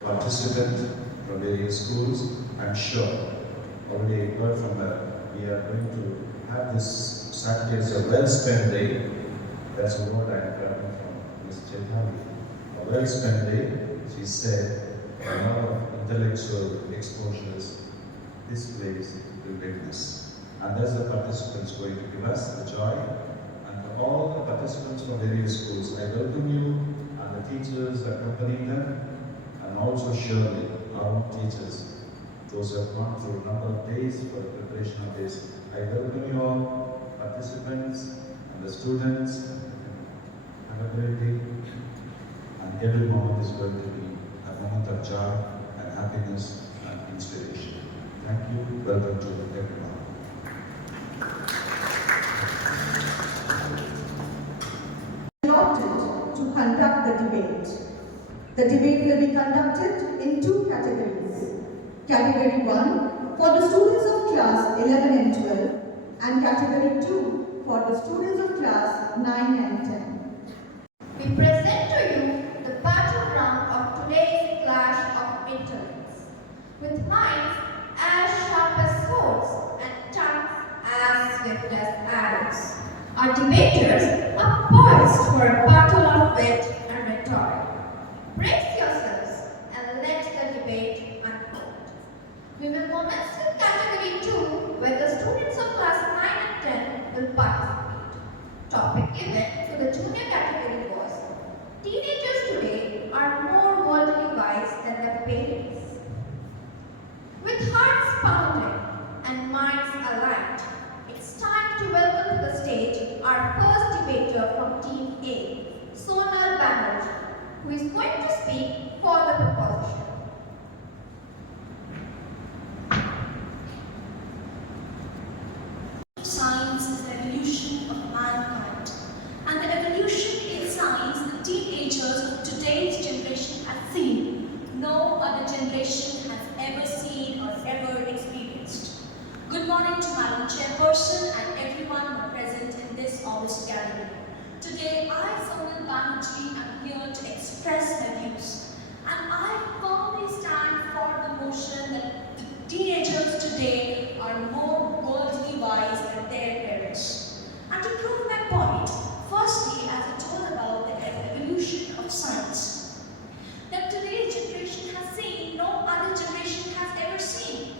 participant from various schools. I'm sure already heard from her. We are going to have this Saturday as a well-spent day. That's a word I'm grabbing from Ms. Chetali. A well-spent day, she said, a lot of intellectual exposures this place will witness. And that's the participants going to give us the joy. And for all the participants from various schools, I welcome you and the teachers accompanying them, and also surely our own teachers, those who have gone through a number of days for the preparation of this. I welcome you all, participants and the students. Have a great day. And every moment is going to be a moment of joy and happiness and inspiration. Thank you. Welcome to everyone. Allotted to conduct the debate. The debate will be conducted in two categories. Category 1 for the students of class 11 and 12, and category 2 for the students of class 9 and 10. We present to you the battleground of today's clash of intellects, with minds as sharp as swords and tongues as swift as arrows. Our debaters are poised for a battle of wit and rhetoric. Brace yourselves and let the debate unfold. We will commence with category 2, where the students of class 9 and 10 will participate. Topic given to the junior category was, teenagers today are more worldly wise than their parents. With hearts pounding and minds aligned, it's time to welcome to the stage our first debater from Team A, Sonal Banerjee, who is going to speak for the proposition. Science is the evolution of mankind, and the evolution in science the teenagers of today's generation have seen, no other generation has ever seen or ever experienced. Good morning to Madam Chairperson and everyone who are present in this august gathering. Today, I, Sonal Banerjee, am here to express my views, and I firmly stand for the motion that the teenagers today are more worldly wise than their parents. And to prove my point, firstly, as I told about the evolution of science, that today's generation has seen, no other generation has ever seen.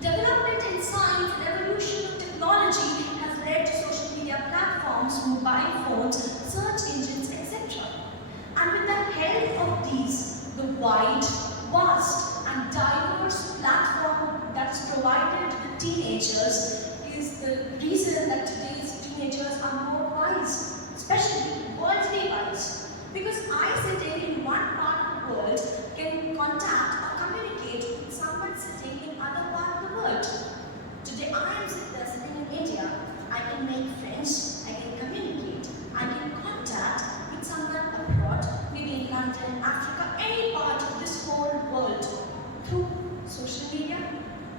Development in science and evolution of technology has led to social media platforms, mobile phones, search engines, etc. And with the help of these, the wide, vast and diverse platform that's provided to the teenagers is the reason that today's teenagers are more wise, especially worldly wise. Because I sitting in one part of the world can contact or communicate with someone sitting in other part of the world. Today I am sitting in India, I can make friends, I can communicate, I can contact with someone abroad, maybe in London, Africa, any part of this whole world through social media,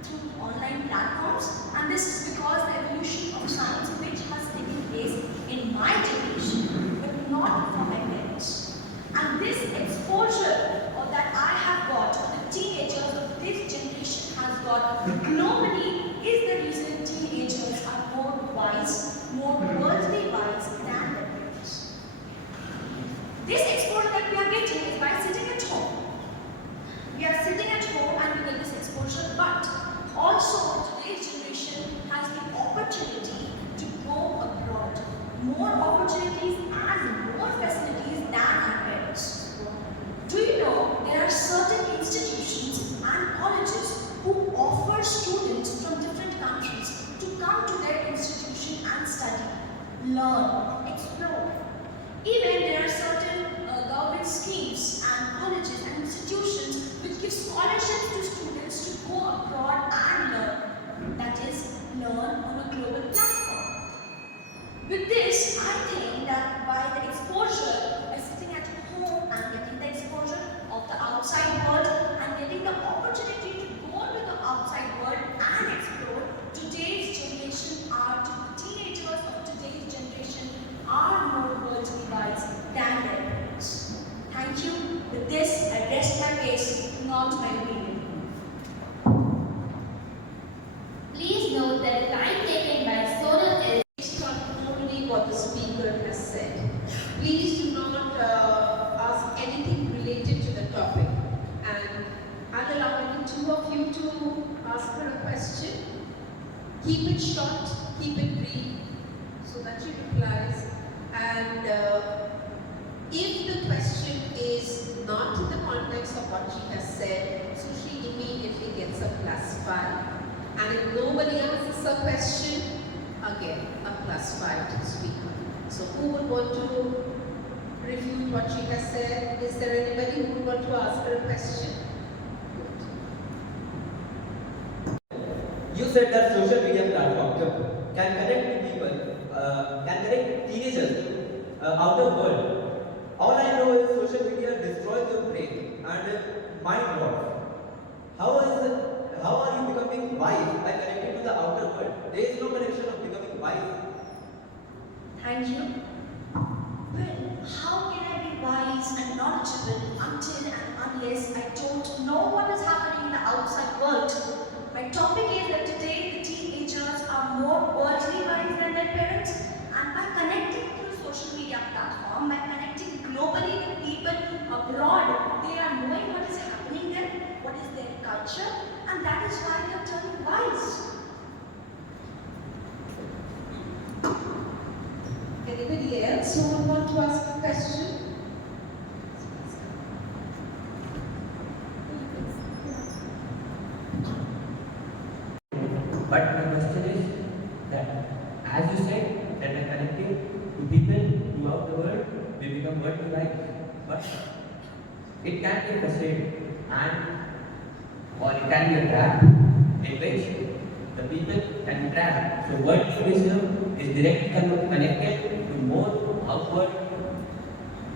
through online platforms, and this is because the evolution of science which has taken place in my generation, but not for my parents. And this exposure that I want my opinion. Please note that the time taken by Sonal is Based on only what the speaker has said. Please do not ask anything related to the topic. And I'll allow only two of you to ask her a question. Keep it short, keep it brief, so that she replies. And if the question is not in the context of what she has said, so she immediately gets a +5. And if nobody answers the question, again a +5 to the speaker. So who would want to refute what she has said? Is there anybody who would want to ask her a question? You said that social media platform can connect people, can connect teenagers to outer world. All I know is social media destroys your brain and mind rot. How are you becoming wise by connecting to the outer world? There is no connection of becoming wise. Thank you. Well, how can I be wise and knowledgeable until and unless I don't know what is happening in the outside world? My topic is that today the teenagers are more worldly wise than their parents, and by connecting through social media platform, by connecting globally with people abroad, they are knowing what is happening there, what is their culture, and that is why they are turning wise. Anybody else who would want to ask a question? But my question is that, as you said, that by connecting to people throughout the world, we become worldly wise. But it can be frustrating or it can be a trap in which the people can be trapped. So worldly wisdom is directly connected to more outward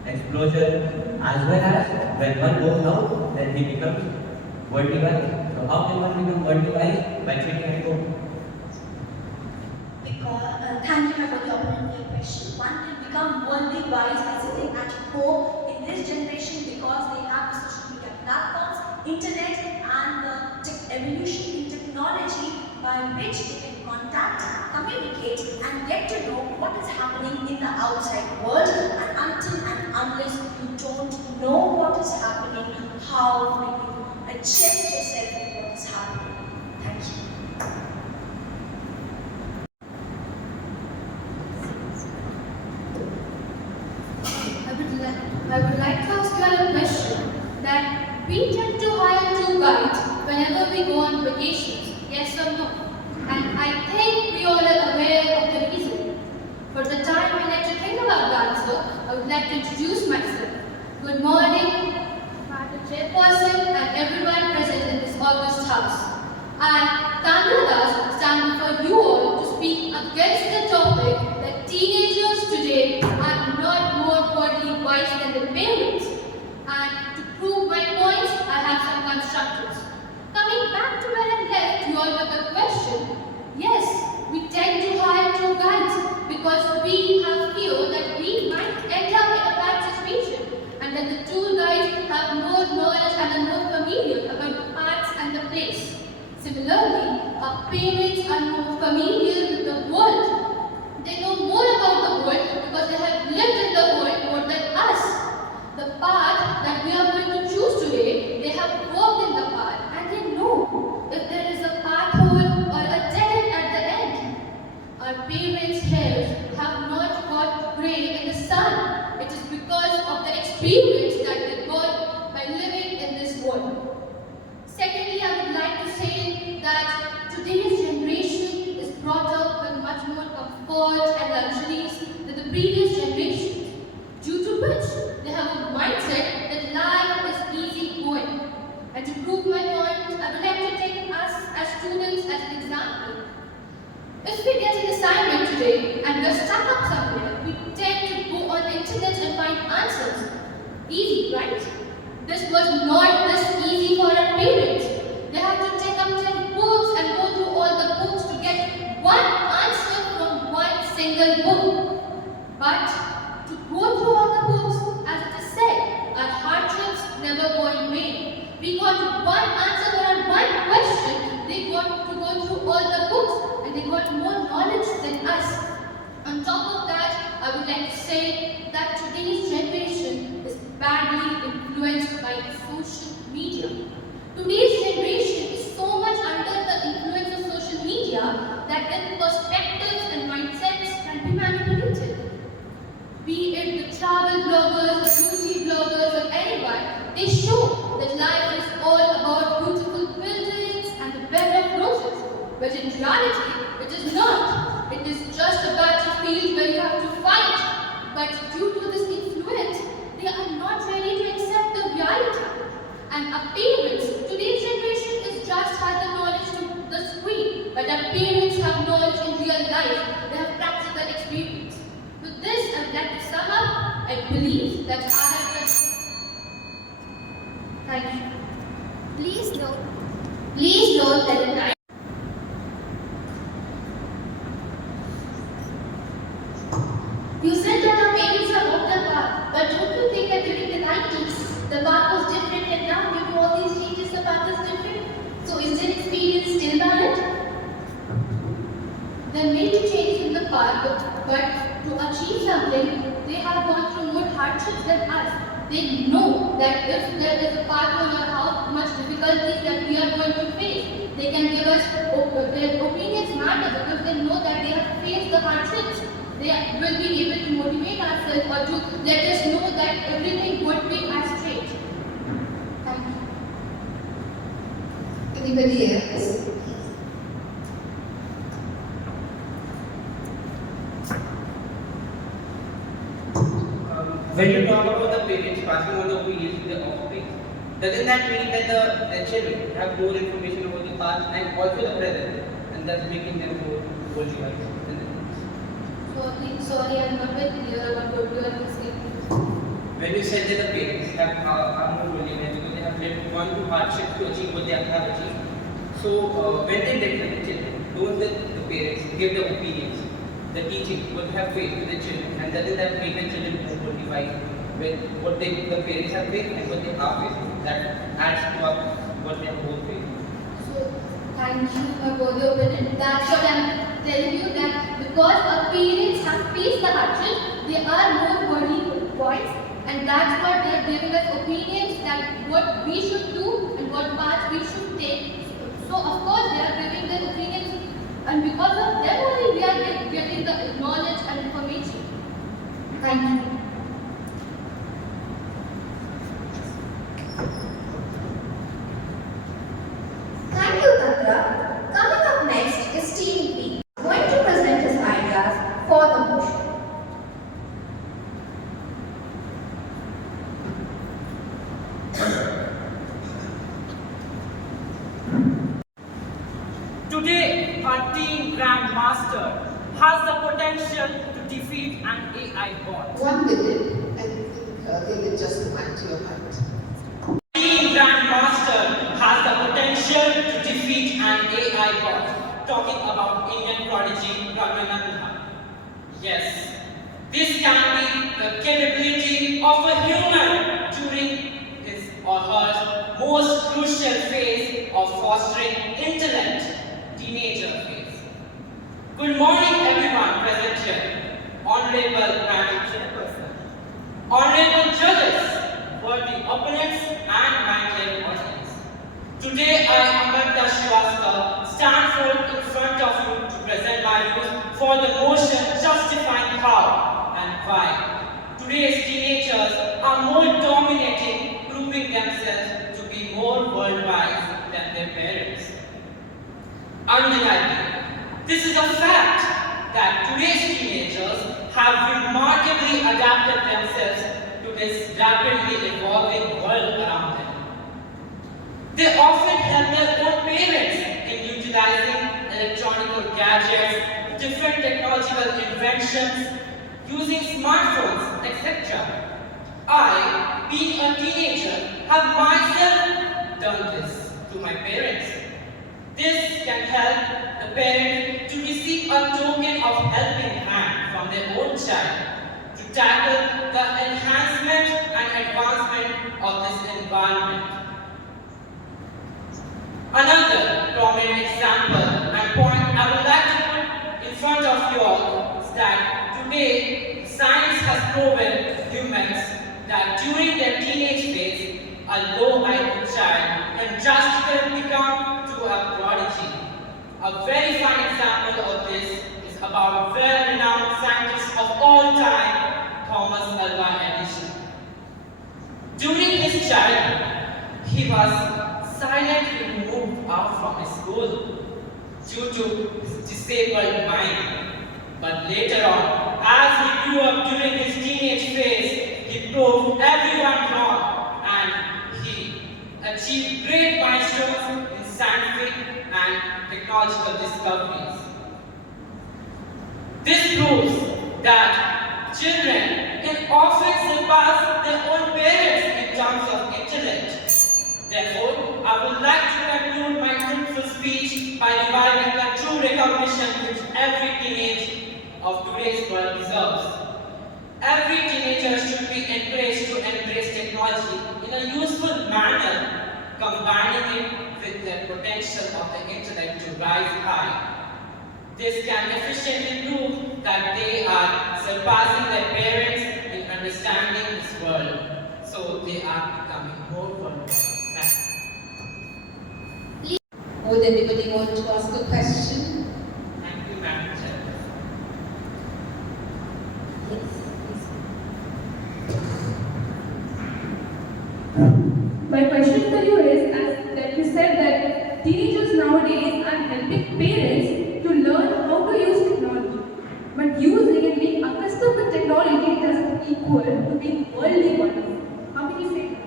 explosion, as well as when one goes out, then he becomes worldly wise. So how can one become worldly wise? By sitting at home. Because, thank you for the opportunity of question. One can become worldly wise by sitting at home in this generation because they have the social media platforms, internet, and the evolution in technology by which they can contact, communicate, and get to know what is happening in the outside world. And until and unless you don't know what is happening, how will you adjust yourself with what is happening? Thank you. I would like to ask you a question that we tend to hire two guides whenever we go on vacations, yes or no? And I think we all are aware of the reason. For the time I like to think about the answer, I would like to introduce myself. Good morning, Madam Chairperson and everyone present in this august house. I, Tandra Das, stand before you all to speak against the topic that teenagers today are not more worldly wise than their parents. And to prove my points, I have some constructors. Coming back to where I left you all with a question, yes, we tend to hire tour guides because we have fear that we might end up in a bad situation and that the tour guides have more knowledge and are more familiar about the paths and the place. Similarly, our parents are more familiar with the world. They know more about the world because they have lived in the world more than us. The path that we are going to choose today, they have walked in the path and they know if there is a path hole or a dead end at the end. Our parents' hairs have not got grey in the sun. It is because of the experience that they got by living in this world. Secondly, I would like to say that today's generation is brought up with much more comfort and luxuries than the previous generations, due to which they have a mindset that life is easy going. And to prove my point, I would like to take us as students as an example. If we get an assignment today and we're stuck up somewhere, we tend to go on the internet and find answers. Easy, right? This was not this easy for our parents. They have to take up 10 books and go through all the books to get one answer from one single book. But to go through all the books, as it is said, our hardships never go in vain. We got got one answer for one question, they got to go through all the books and they got more knowledge than us. On top of that, I would like to say that today's generation is badly influenced by social media. Today's generation is so much under the influence of social media that their perspectives and mindsets can be manipulated. Be it the travel bloggers, beauty bloggers, or anyone, they show that life is all about beautiful buildings and the bed of roses. But in reality, it is not. It is just a battlefield where you have to fight. But due to this influence, they are not ready to accept the reality. And our parents, today's generation is just had the knowledge to the screen, but our parents have knowledge in real life. They have practical experience. With this, I would like to sum up. I believe that I have done. Thank you. Please note that in you said that our parents have walked the path, but don't you think that during the 90s, the path was different and now due to all these changes, the path is different? So is their experience still valid? There may be changes in the path, but to achieve something, they have gone through more hardships than us. They know that if there is a path on how much difficulties that we are going to face, they can give us, their opinions matter because they know that they have faced the hardships. They will be able to motivate ourselves or to let us know that everything would be as straight. Thank you. Anybody else? When you talk about the parents passing on the opinions to the offspring, doesn't that mean that the children have more information about the past and also the present, and thus making them more qualified? Sorry, I'm not very clear about what you are saying. When you said that the parents are more qualified because they have gone through hardship to achieve what they have achieved, so when they let the children, don't the parents give the opinions, the teaching, what they have faced to the children, and doesn't that make the children more qualified with what the parents have faced and what they are facing? That adds to up what they have both faced. So, thank you for your opinion. That's what I'm telling you, that because our parents have faced the hardship, they are more worthy points, and that's what they are giving us opinions that what we should do and what path we should take. So, of course, they are giving their opinions, and because of them only we are getting the knowledge and information. Thank you. Thank you, Tatra. Coming up next is Team B, going to present his ideas for the motion. Today, our team Grandmaster has the potential to defeat an AI bot. 1 minute, and they will just add to your height. Team Grandmaster has the potential to defeat an AI bot. Talking about Indian prodigy Ramananda. Yes, this can be the capability of a human during his or her most crucial phase of fostering intellect, teenager phase. Good morning, everyone present here. Honorable Panel Chairperson, honorable judges, worthy opponents, and my dear audience. Today, I, Amartya Srivastava, stand forth in front of you to present my views for the motion justifying how and why today's teenagers are more dominating, proving themselves to be more world-wise than their parents. Undeniably, this is a fact that today's teenagers have remarkably adapted themselves to this rapidly evolving world around them. They often help their own parents in utilizing electronic gadgets, different technological inventions, using smartphones, etc. I, being a teenager, have myself done this to my parents. This can help the parents to receive a token of helping hand from their own child to tackle the enhancement and advancement of this environment. is that today science has proven humans that during their teenage phase, a low IQ child can drastically become to a prodigy. A very fine example of this is about well-renowned scientist of all time, Thomas Alva Edison. During his childhood, he was silently removed out from his school due to his disabled mind. But later on, as he grew up during his teenage phase, he proved everyone wrong and he achieved great milestones in scientific and technological discoveries. This proves that children can often surpass their own parents in terms of intellect. Therefore, I would like to conclude my fruitful speech by reviving the true recognition which every teenage of today's world deserves. Every teenager should be encouraged to embrace technology in a useful manner, combining it with the potential of the intellect to rise high. This can efficiently prove that they are surpassing their parents in understanding this world, so they are becoming more vulnerable. Would anybody want to ask a question? Thank you, Madam Chair. Yes, My question for you is, as that you said that teenagers nowadays are helping parents to learn how to use technology. But using and being accustomed with technology doesn't equal to being worldly wise. How can you say that?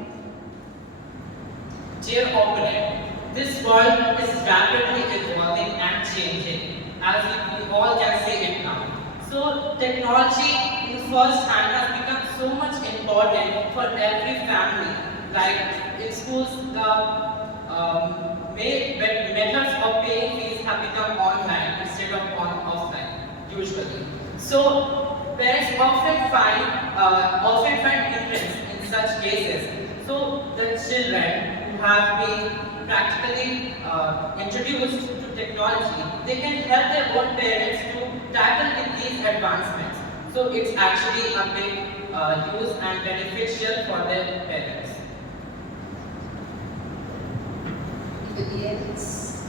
Dear opponent, this world is rapidly evolving and changing, as we all can see it now. So technology in the first hand has become so much important for every family. Like in schools, the methods of paying fees have become online instead of offline, usually. So parents often find interest in such cases. So the children who have been practically introduced to technology, they can help their own parents to tackle with these advancements. So it's actually a big use and beneficial for their parents. anybody else?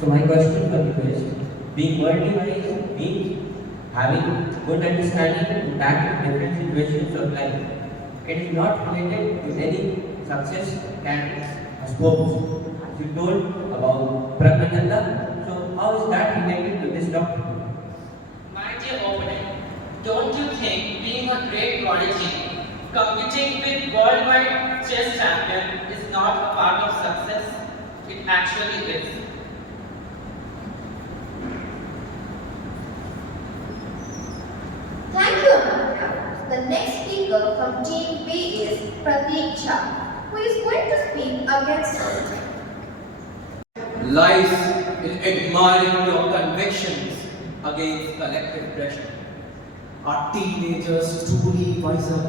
So my question for you is, being worldly wise means having good understanding to tackle different situations of life. It is not related to any success and sports. As you told about Pragnananda, so how is that related to this topic? My dear opponent, don't you think being a great prodigy, competing with worldwide chess champion is not a part of success? It actually is. Thank you, Amanda. The next speaker from Team B is Prateek Shah, who is going to speak against her. Lies in admiring your convictions against collective pressure. Are teenagers truly wiser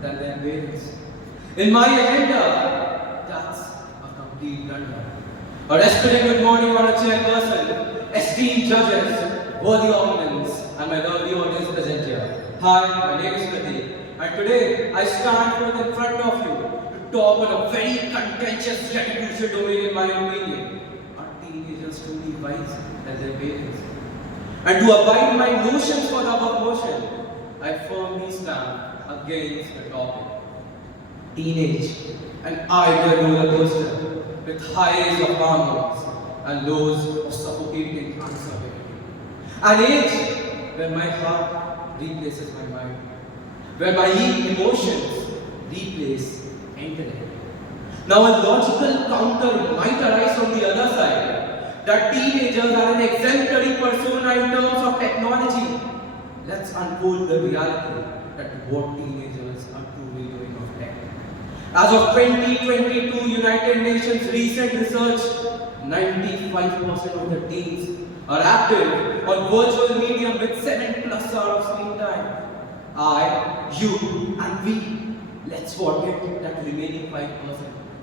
than their parents? In my agenda, that's a complete blunder. A respected good morning, Honour Chairperson, esteemed judges, worthy opponents, and my lovely audience present here. Hi, my name is Prateek, and today I stand forth in front of you to talk on a very contentious yet crucial domain in my opinion. Are teenagers truly wise than their parents? And to abide my notions for the above motion, I firmly stand against the topic. Teenage, an ideal roller coaster with highs of hormones and lows of suffocating uncertainty. An age where my heart replaces my mind, where my emotions replace intellect. Now a logical counter might arise from the other side, that teenagers are an exemplary persona in terms of technology. Let's unfold the reality that what teenagers are truly doing of tech. As of 2022 United Nations recent research, 95% of the teens are active on virtual medium with 7+ hours of screen time. I, you, and we, let's forget that remaining 5%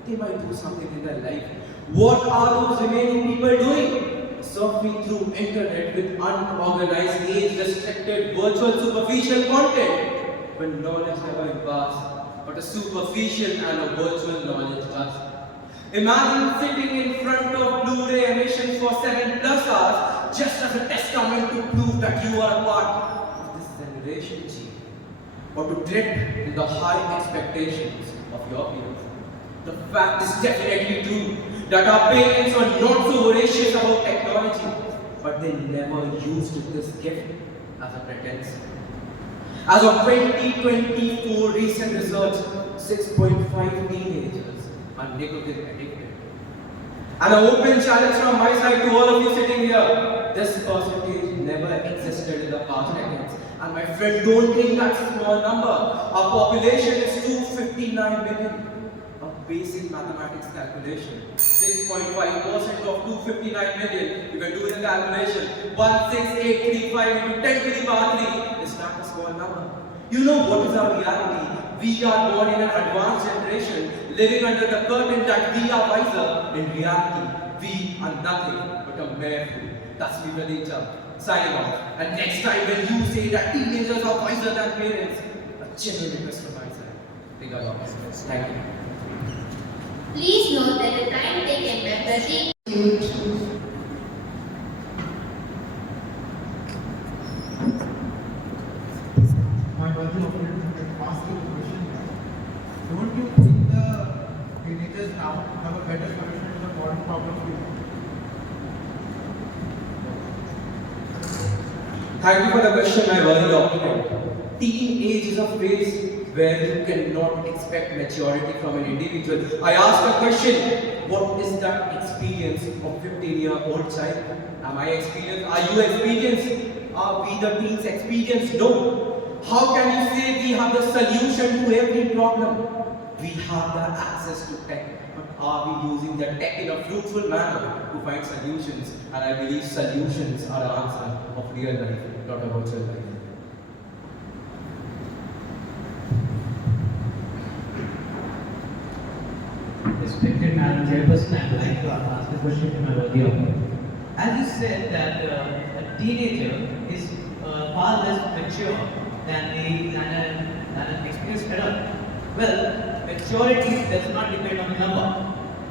they might do something in their life. What are those remaining people doing? Surfing through internet with unorganized, age-restricted, virtual, superficial content, when knowledge never imparts, but a superficial and a virtual knowledge does. Imagine sitting in front of Blu-ray emissions for 7+ hours just as a testament to prove that you are a part of this generation G, or to trip in the high expectations of your peers. The fact is definitely true that our parents were not so voracious about technology, but they never used this gift as a pretense. As of 2024 recent research, 6.5 teenagers are nicotine addicted. And an open challenge from my side to all of you sitting here, this percentage never existed in the past decades. And my friend, don't think that's a small number. Our population is 259 million. A basic mathematics calculation. 6.5% of 259 million. You can do the calculation. 16835 into 10 to the power 3 is not a small number. You know what is our reality? We are born in an advanced generation, living under the curtain that we are wiser. In reality, we are nothing but a mere fool. That's me, Radha. Signing off. And next time when you say that teenagers are wiser than parents, a genuine request from my side. Think about it. Thank you. Please note that the time taken by Pratik My worthy opponent will ask you a question. Don't you think the teenagers now have a better solution to the modern problems we have? Thank you for the question, my worthy opponent. Teenage is a phase where you cannot expect maturity from an individual. I asked a question, what is that experience of 15-year-old child? Am I experienced? Are you experienced? Are we the teens experienced? No. How can you say we have the solution to every problem? We have the access to tech, but are we using the tech in a fruitful manner to find solutions? And I believe solutions are the answer of real life, not a virtual life. Respected Madam Chairperson, I would like to ask a question to my worthy opponent. As you said that a teenager is far less mature than an experienced adult. Well, maturity does not depend on the number.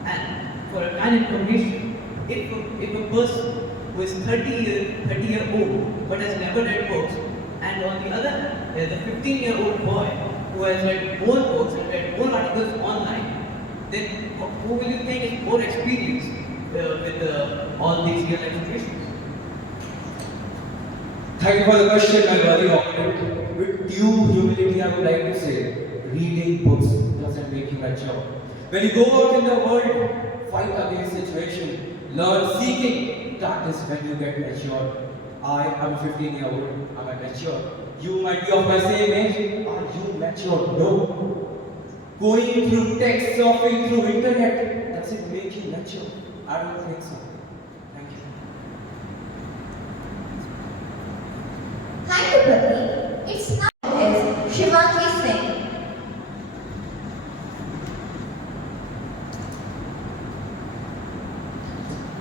And for an information, if a person who is 30-year-old but has never read books, and on the other hand, there is a 15-year-old boy who has read more books and read more articles online, then who will you think is more experienced with all these real life situations? Thank you for the question, my worthy opponent. With due humility, I would like to say, reading books doesn't make you mature. When you go out in the world, fight against situation, learn seeking, that is when you get mature. I am a 15-year-old, am I mature? You might be of my same age, are you mature? No. Going through text, surfing through internet, does it make you mature? I don't think so. Thank you. Thank you, Pratik. It's now is Shivaji Singh.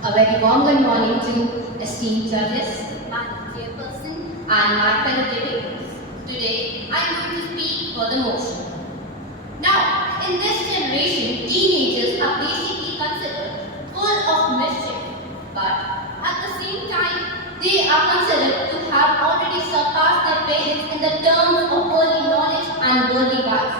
A very warm good morning to esteemed judges, Madam Chairperson, and my fellow debaters. Today, I am going to speak for the motion. Now, in this generation, teenagers are basically considered full of mischief, but at the same time, they are considered to have already surpassed their parents in the terms of worldly knowledge and worldly vibes.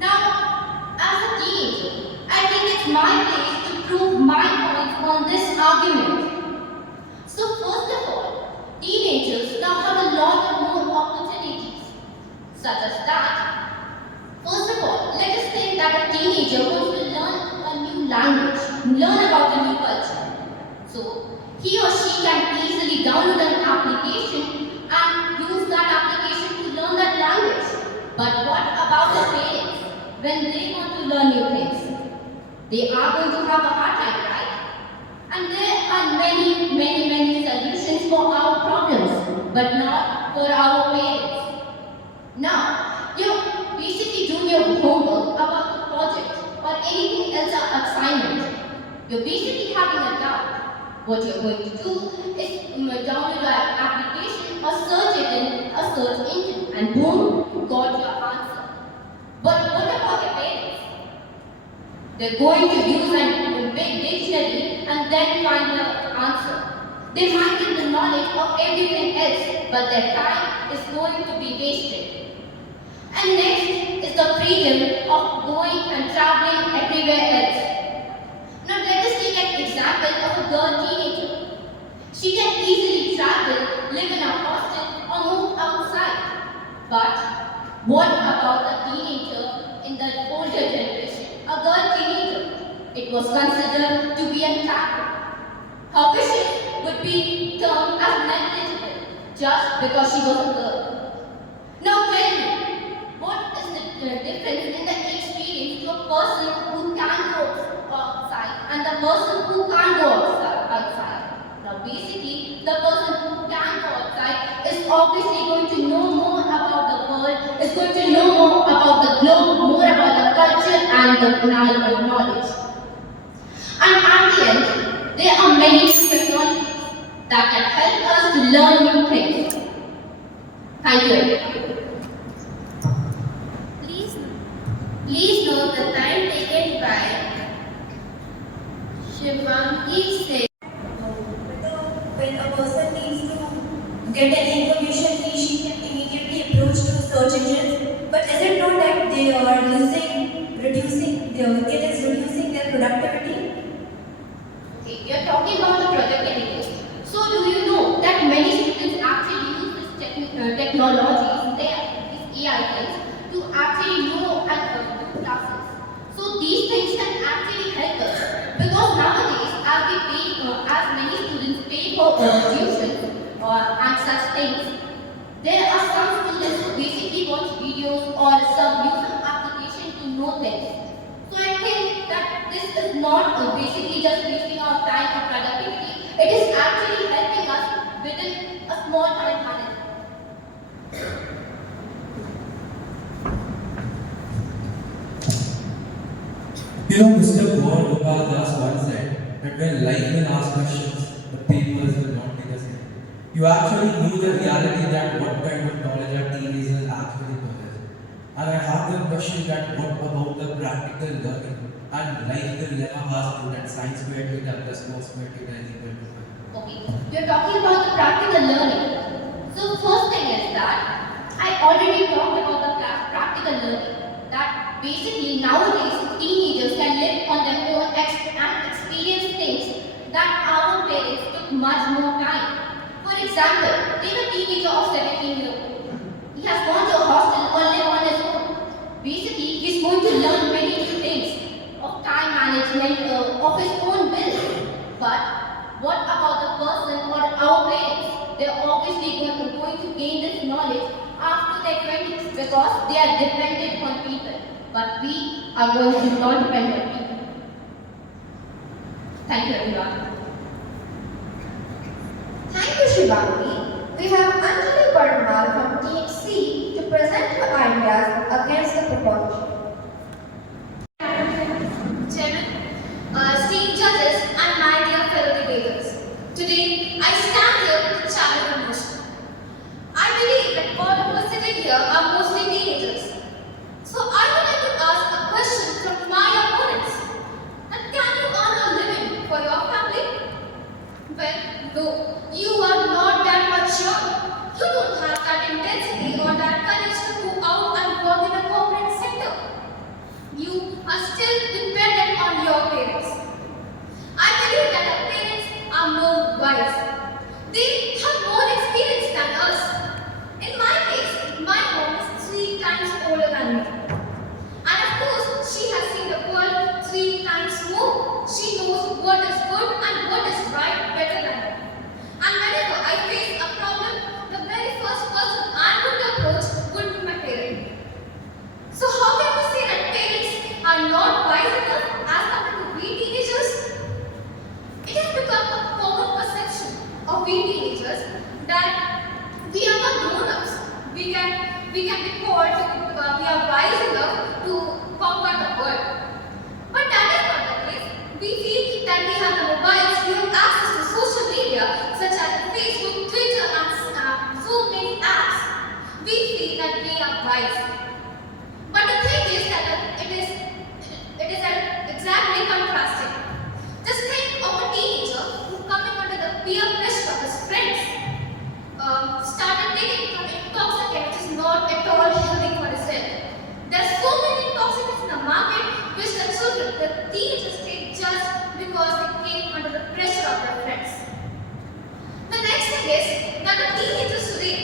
Now, as a teenager, I think it's my place to prove my points on this argument. So first of all, teenagers now have a lot of more opportunities, such as that. First of all, let us think that a teenager wants to learn a new language, learn about a new culture. So, he or she can easily download an application and use that application to learn that language. But what about the parents when they want to learn new things? They are going to have a hard time, right? And there are many solutions for our problems, but not for our parents. Now, you're basically doing your homework about the project or anything You're basically having a doubt. What you're going to do is download an application or search it in a search engine and boom, you got your answer. But what about your parents? They're going to use a big dictionary and then find the answer. They might get the knowledge of everything else, but their time is going to be wasted. And next is the freedom of going and traveling everywhere else. Now let us take an example of a girl teenager. She can easily travel, live in a hostel or move outside. But what about the teenager in the older generation? A girl teenager. It was considered to be a taboo. Her wishes would be termed as negligible just because she was a girl. Now tell me, what is the difference in the experience to a person who can go outside and the person who can't go outside? Now basically, the person who can go outside is obviously going to know more about the world, is going to know more about the globe, more about the culture and the knowledge. And at the end, there are many technologies that can help us to learn new things. Thank you. Please note the time taken by Shivangi said. When a person needs to get any information, she can immediately approach to search engines. But is it not that they are it is reducing their productivity? Okay, you're talking about the productivity. So do you know that many students actually use this technologies, these AI things, to actually know and do classes. So these things can actually help us because nowadays, as many students pay for tuition and such things, there are some students who basically watch videos or use some application to know things. So I think that this is not basically just wasting our time or productivity. It is actually helping us within a small time management. You know, Mr. Paul Lukadas once said that when life will ask questions, the papers will not be the same. You actually knew the reality that what kind of knowledge our teenagers actually possess. And I have the question that what about the practical learning and life will never ask you that science squared with that plus 4 squared with that is equal to 5. Okay, you're talking about the practical learning. So first thing is that I already talked about the practical learning. That basically nowadays teenagers can live on their own and experience things that our parents took much more time. For example, take a teenager of 17 years old. He has gone to a hostel or live on his own. Basically, he's going to learn many new things of time management, of his own will. But what about the person or our parents? They're obviously going to gain this knowledge after their 20s because they are dependent on people. But we are going to not depend on people. Thank you, everyone. Thank you, Shivangi. We have Anjali Parmal from Team C to present her ideas against the proposition. Chairman, esteemed judges, and my dear fellow debaters. Today, I stand here with a challenge emotion. I believe that all of us sitting here are mostly teenagers. So I would like to ask a question from my opponents. And can you earn a living for your family? Well, no, you are not that mature. You don't have that intensity or that courage to go out and work in a corporate sector. You are still dependent on your parents. I believe that our parents are more wise. They have more experience than us. In my case, my mom is 3 times older than me. And of course, she has seen the world 3 times more. She knows what is good and what is right better than me. And whenever I face a problem, the very first person I would approach would be my parent. So how can we say that parents are not wise enough as compared to we teenagers? It has become a common perception of we teenagers that we are not grown-ups. We can be called we are wise enough to conquer the world. But that is not the case. We feel that wise. But the thing is that it is exactly contrasting. Just think of a teenager who coming under the peer pressure of his friends, started taking some intoxicant which is not at all healthy for his health. There's so many intoxicants in the market which the teenagers take just because they came under the pressure of their friends. The next thing is that the teenagers today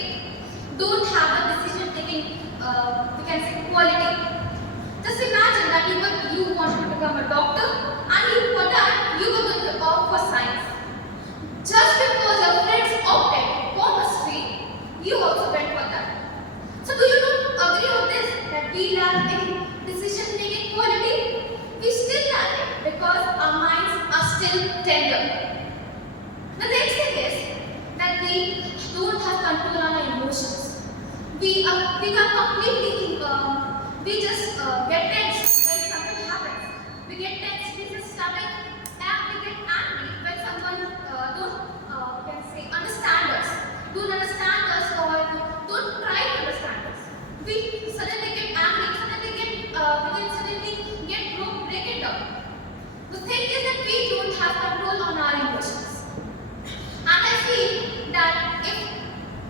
don't have a decision taking, we can say, quality. Just imagine that you wanted to become a doctor and for that you were going to opt for science. Just because your friends opted for chemistry, you also went for that. So do you not agree on this that we lack in decision taking quality? We still lack it because our minds are still tender. The next thing is that we don't have control on our emotions. We are completely, we just get tense when something happens. We get tense, we just start and we get angry when someone can say understand us, don't understand us or don't try to understand us. We suddenly get angry, we can suddenly get break it down. The thing is that we don't have control on our emotions. And I feel that if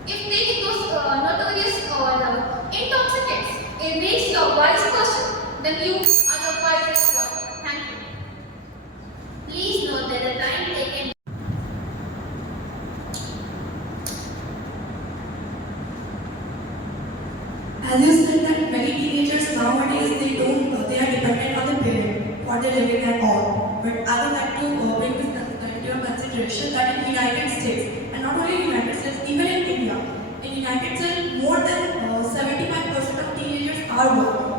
taking those notorious or intoxicants it makes you a wise person, then you are the wisest one. Thank you. Please note that the time taken. As you said that many teenagers nowadays they are dependent on the parent for their living and all. But I would like to bring this into your consideration that in United States and not only in United States, even in India, in United States more than 75% of teenagers are working.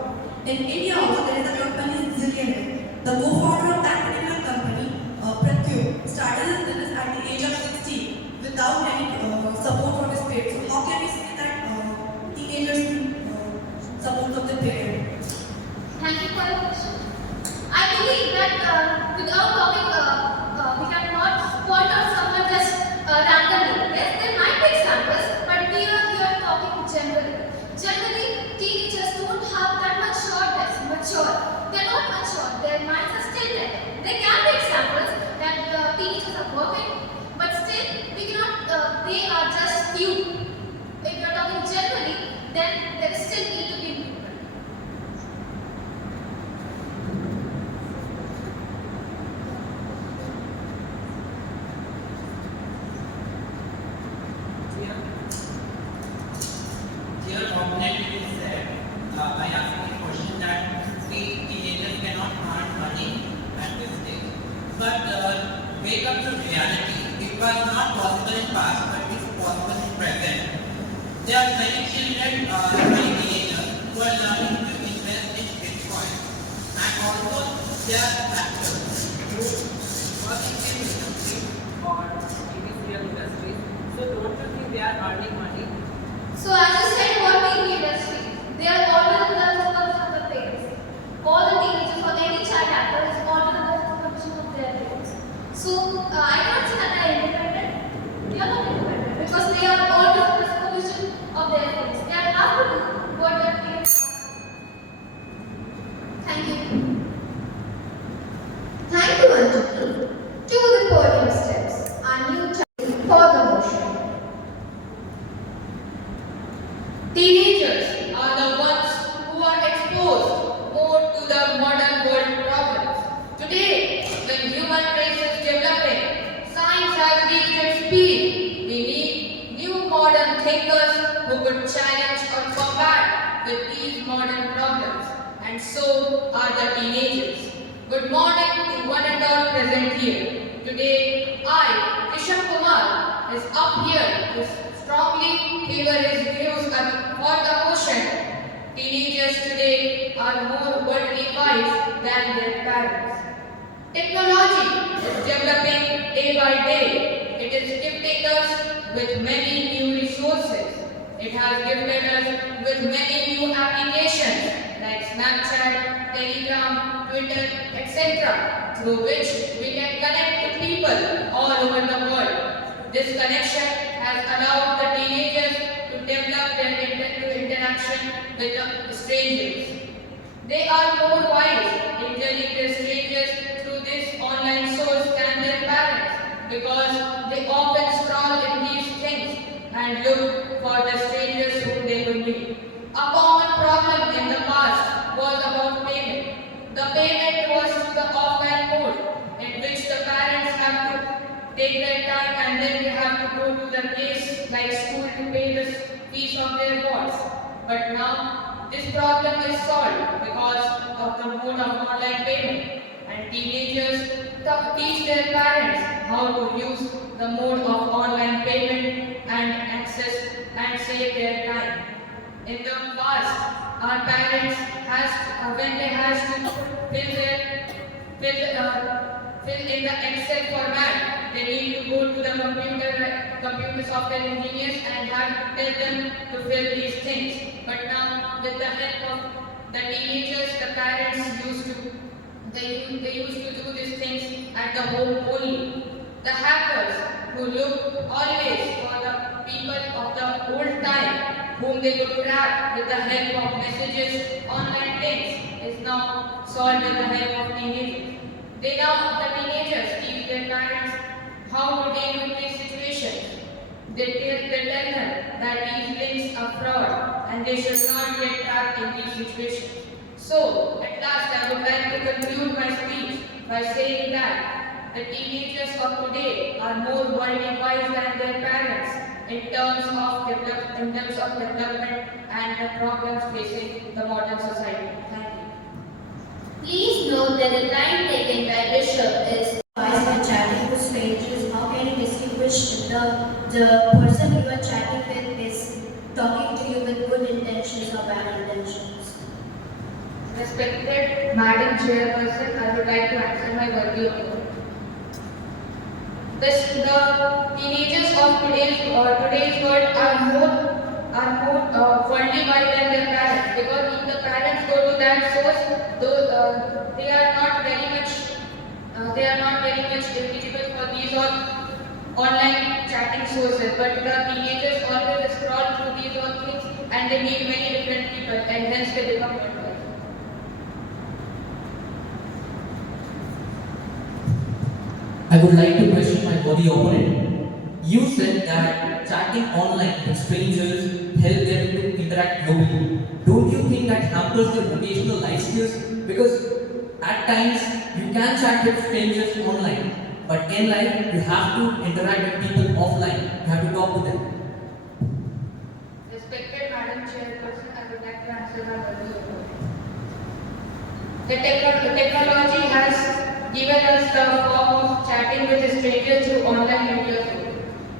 In India also there is a company Zillion. The co-founder of that particular company, Pratyuk, started his business at the age of 16 without any support from his parents. So how can we say that teenagers need support of the parents? Thank you for your question. I believe that without talking, we cannot point out someone just randomly. Yes, there might be examples, but we are talking generally. Generally, teenagers don't have that much mature. They're not mature. Their minds are still there. There can be examples that teenagers are working, but still we cannot. They are just few. If you are talking generally, then there is still need to be improvement. Dear opponent is said by asking a question that we teenagers cannot earn money at this stage. But wake up to reality. It was not possible in past, but it's possible in present. There are many children, many teenagers who are learning to invest in Bitcoin. And also there are factors who work in the industry or industrial industries. So don't you think they are earning money? So as I said about the industry, they are always under the supervision of the parents. All the teenagers or any child actor is always under the supervision of their parents. So I cannot say that they are independent. They are not independent because they are always under the supervision of their parents. They are have to do what their parents ask. Thank you. Thank you, Anjali. To the podium steps, our new child for the motion. Teenagers are the ones who are exposed more to the modern world problems. Today, when human race is developing, science has reached its peak. We need new modern thinkers who could challenge or combat with these modern problems. And so are the teenagers. Good morning to one and all present here. Today, I, Rishabh Kumar, is up here to strongly favor his views for the motion. Teenagers today are more worldly wise than their parents. Technology is developing day by day. It is gifting us with many new resources. It has gifted us with many new applications like Snapchat, Telegram, Twitter, etc., through which we can connect with people all over the world. This connection has allowed the teenagers to develop their interaction interaction with the strangers. They are more wise in judging their strangers through this online source than their parents because they often scroll in these things and look for the strangers whom they will meet. A common problem in the past was about payment. The payment was through the offline mode in which the parents have to take their time and then they have to go to the place like school to pay the fees of their wards. But now this problem is solved because of the mode of online payment and teenagers teach their parents how to use the mode of online payment and access and save their time. In the past, our parents when they has to fill in the Excel format, they need to go to the computer software engineers and have to tell them to fill these things. But now, with the help of the teenagers, the parents they used to do these things at the home only. The hackers who look always for the people of the old time whom they could trap with the help of messages, online things is now solved with the help of teenagers. The teenagers teach their parents how to deal with these situations. They tell them that these links are fraud and they should not get trapped in these situations. So, at last I would like to conclude my speech by saying that the teenagers of today are more worldly wise than their parents in terms of development and the problems facing the modern society. Thank you. Please note that the time taken by Bishop is wise by chatting with strangers. How can you distinguish if the person you are chatting with is talking to you with good intentions or bad intentions? Respected Madam Chairperson, I would like to answer my worthy opinion. The teenagers of today's world are more worldly wise than their parents because if the parents go to that source, they are not very much eligible for these all online chatting sources. But the teenagers always scroll through these all things and they meet many different people and hence they become worldly. I would like to question my worthy opponent. You said that chatting online with strangers help them to interact globally. Don't you think that hampers their vocational life skills? Because at times you can chat with strangers online, but in life you have to interact with people offline. You have to talk to them. Respected Madam Chairperson, I would like to answer my worthy opponent. The technology has given us the form of chatting with strangers through online media.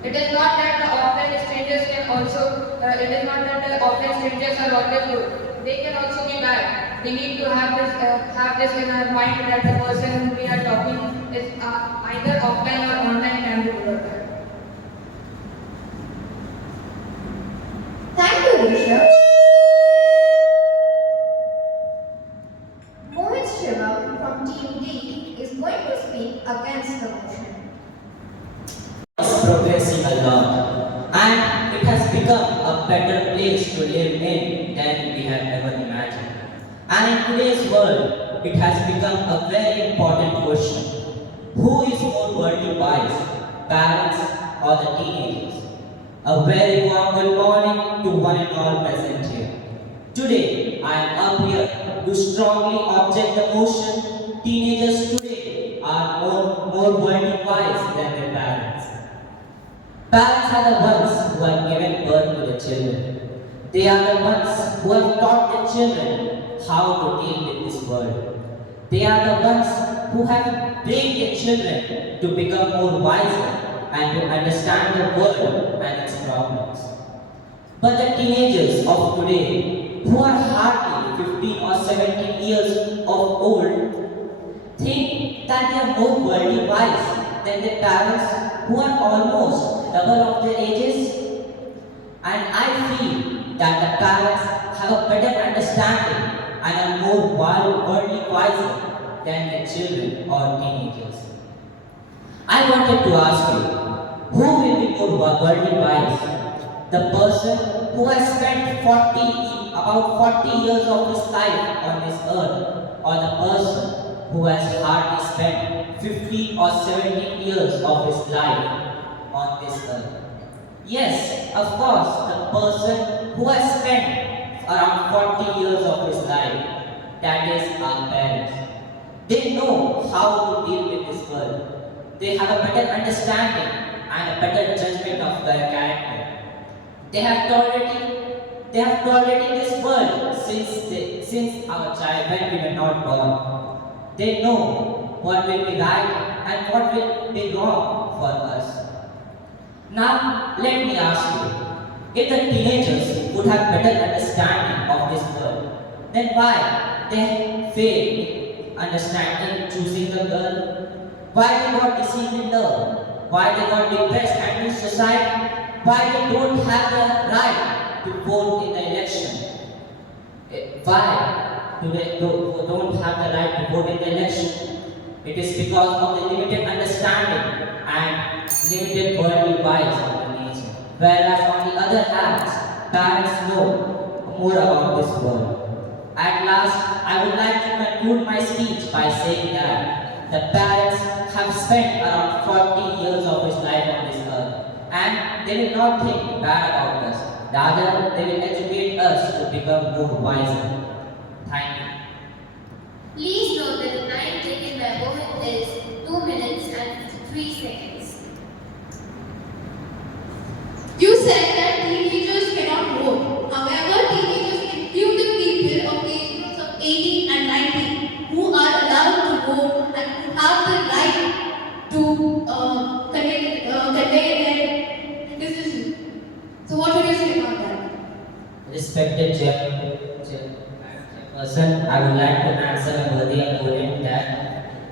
It is not that the offline strangers can also, it is not that the offline strangers are always good. They can also be bad. We need to have this in our mind that the person whom we are talking is either offline or online can be good or bad. Thank you, Rishabh. Mohit Shiva from Team D is going to speak against the motion. Is progressing a lot, and it has become a better place to live in than we had ever imagined. And in today's world, it has become a very important question. Who is more worldly wise, parents or the teenagers? A very warm good morning to one and all present here. Today, I am up here to strongly object the motion teenagers today are more worldly wise than their parents. Parents are the ones who have given birth to the children. They are the ones who have taught the children how to deal with this world. They are the ones who have trained the children to become more wiser and to understand the world and its problems. But the teenagers of today, who are hardly 15 or 17 years of old, think that they are more worldly wise than their parents who are almost double of their ages. And I feel that the parents have a better understanding and are more worldly wiser than the children or teenagers. I wanted to ask you, who will be more worldly wise? The person who has spent about 40 years of his life on this earth, or the person who has hardly spent 50 or 70 years of his life on this earth? Yes, of course, the person who has spent around 40 years of his life, that is our parents. They know how to deal with this world. They have a better understanding and a better judgment of their character. They have tolerated this world since our child when we were not born. They know what will be right and what will be wrong for us. Now, let me ask you, if the teenagers would have better understanding of this world, then why they fail in understanding choosing the girl? Why they got deceived in love? Why they got depressed and lose society? Why they don't have the right to vote in the election? Why do they don't have the right to vote in the election? It is because of the limited understanding and limited worldly wise of the nature. Whereas on the other hand, parents know more about this world. At last, I would like to conclude my speech by saying that the parents have spent around 40 years of his life on this earth, and they will not think bad about us. Rather, they will educate us to become more wiser. Thank you. Please note that the time taken by Mohit is 2 minutes and 3 seconds. You said that teenagers cannot vote. However, teenagers include the people of age groups of 18 and 19 who are allowed to vote and who have the right to convey their decision. So what would you say about that? Respected chairperson, I would like to answer a worthy opponent that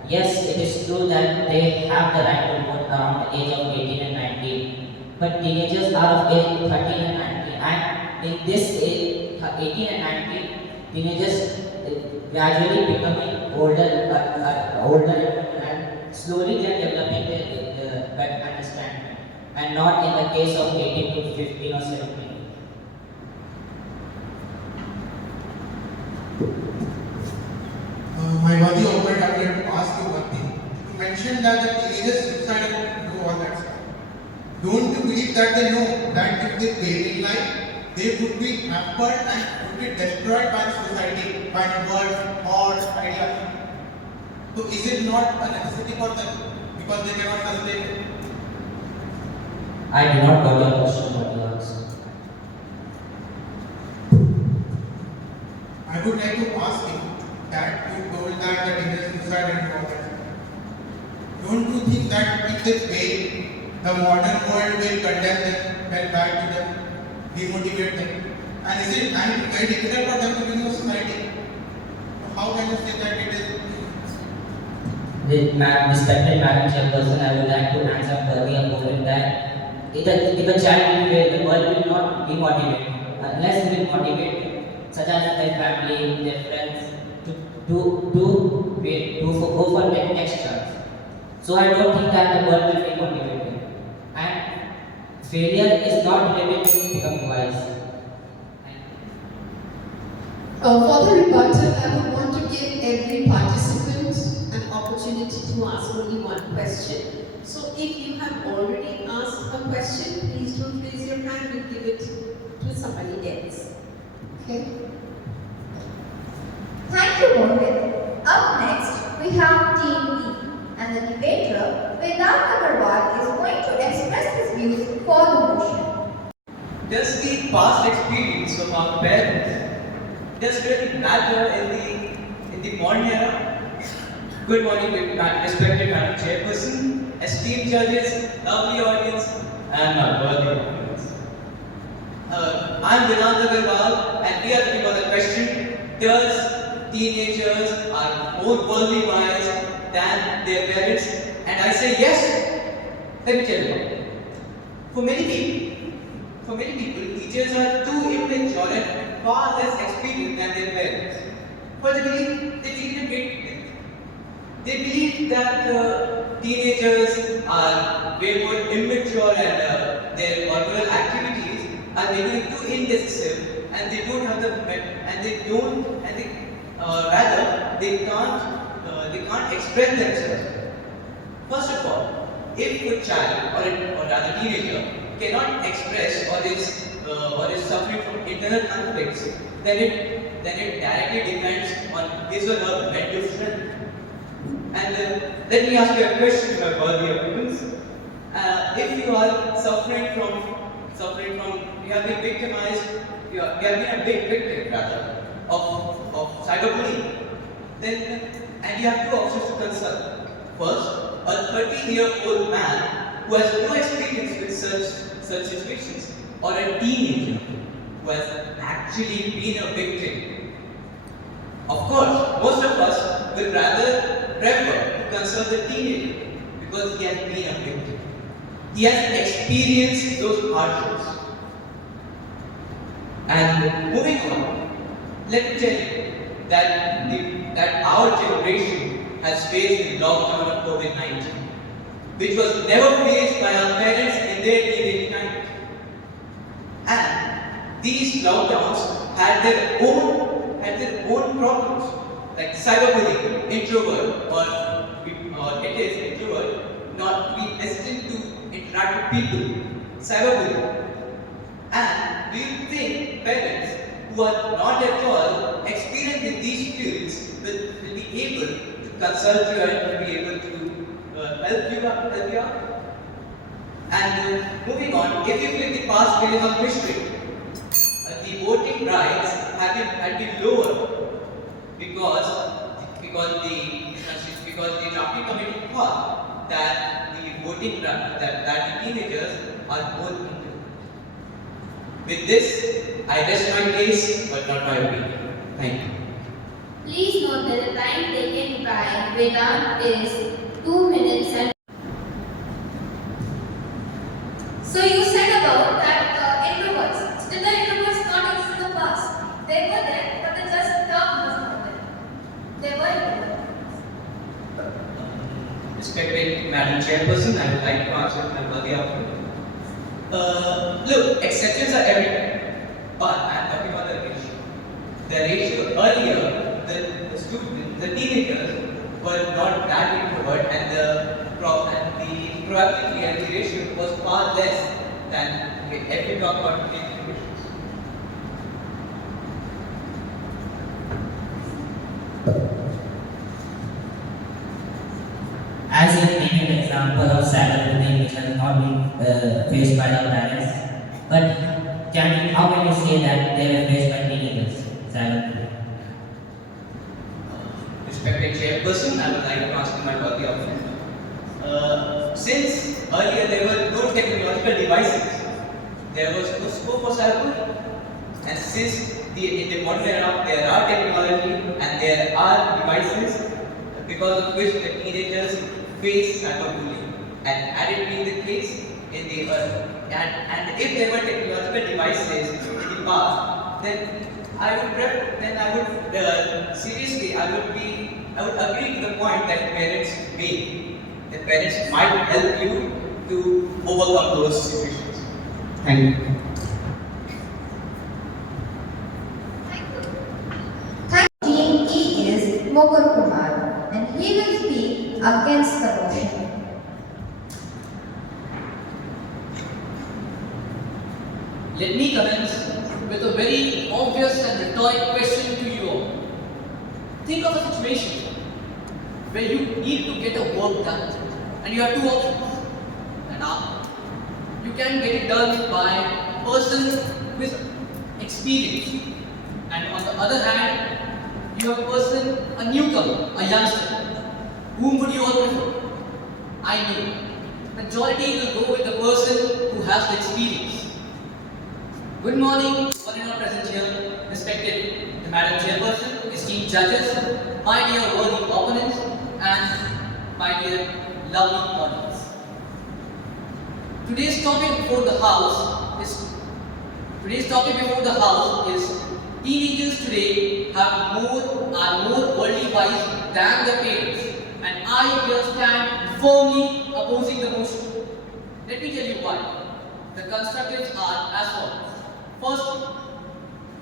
yes, it is true that they have the right to vote around the age of 18 and 19. But teenagers are of age 13 and 19. And in this age, 18 and 19, teenagers gradually becoming older and slowly they are developing their better understanding. And not in the case of 18 to 15 or 17. My worthy opponent, I would like to ask you one thing. You mentioned that the teenagers decide to do all that stuff. Don't you believe that they know that if they fail in life, they would be hampered and would be destroyed by the society, by the world or ideas? So is it not a necessity for them because they cannot sustain it? I do not got your question, what you asked. I would like to ask you that you told that the teenagers decide and do all that stuff. Don't you think that if they fail, the modern world will condemn them, fell back to them, demotivate them? And is it very difficult for them to be in the society? So how can you say that it is? Respected Madam Chairperson, I would like to answer further opponent that if a child will fail, the world will not demotivate unless it will motivate them, such as their family, their friends, to go for the next chance. So I don't think that the world will demotivate them. And failure is not limited to become wise. For the rebuttal, I would want to give every participant an opportunity to ask only one question. So if you have already asked a question, please don't raise your hand, we'll give it to somebody else. Okay? Thank you, Mohit. Up next, we have Team B, and the debater, Vedant Agarwal, is going to express his views for the motion. Does the past experience of our parents does really matter in the modern era? Good morning, respected Madam Chairperson, esteemed judges, lovely audience, and my worthy audience. I'm Vedant Agarwal, and we are looking for the question: does teenagers are more worldly wise than their parents? And I say yes. Let me tell you why. For many people, teachers are too immature and far less experienced than their parents. For they believe that teenagers are way more immature and their hormonal activities are making it too indecisive, and they don't have the and they don't and they rather they can't express themselves. First of all, if a child or rather teenager cannot express or is suffering from internal conflicts, then it directly depends on his or her mental strength. And let me ask you a question, my worthy students. If you are suffering from, you have been victimized, you have been a big victim rather of cyberbullying, then and you have two options to consult. First, a 30-year-old man who has no experience with such situations, or a teenager who has actually been a victim. Of course, most of us would rather prefer to consult the teenager because he has been a victim. He has experienced those hardships. And moving on, let me tell you that our generation has faced the lockdown of COVID-19, which was never faced by our parents in their teenage time. And these lockdowns had their own problems, like cyberbullying, introvert, or it is introvert, not being hesitant to interact with people, cyberbullying. And do you think parents who are not at all experienced in these fields will be able to consult you and will be able to help you out? And moving on, if you look at the past periods of history, the voting rights had been lower because the drafting committee thought that the voting that the teenagers are more into. With this, I rest my case, but not my opinion. Thank you. Please note that the time taken by Vedant is 2 minutes and. So you said about that introverts. Still the introverts not exist in the past. They were there, but the just term was not there. They were introverts. Respected Madam Chairperson, I would like to answer my worthy output. Look, exceptions are everywhere, but I am talking about the ratio. The ratio earlier, the teenagers were not that introvert, and the probability and the ratio was far less than if we talk about teenage generations. As a an example of cyberbullying which has not been faced by our parents, but how can you say that they were faced by teenagers? Cyberbullying. Respected Chairperson, I would like to ask my worthy offender. Since earlier there were no technological devices, there was no scope for cyberbullying. And since in the modern era there are technology and there are devices because of which the teenagers face cyberbullying. And had it been the case in the and if there were technological devices in the past, then I would seriously I would agree to the point that parents made. The parents might help you to overcome those situations. Thank you. Team E is Mokul Kumar, and he will speak against the motion. Let me commence with a very obvious and rhetoric question to you all. Think of a situation where you need to get a work done and you have two options. And now, you can get it done by a person with experience, and on the other hand, you have a person, a newcomer, a youngster. Whom would you all prefer? I know. Majority will go with the person who has the experience. Good morning, one and all present here, respected the Madam Chairperson, esteemed judges, my dear worthy opponents, and my dear lovely audience. Today's topic before the House is teenagers today are more worldly wise than their parents, and I here stand firmly opposing the motion. Let me tell you why. The constructives are as follows. First,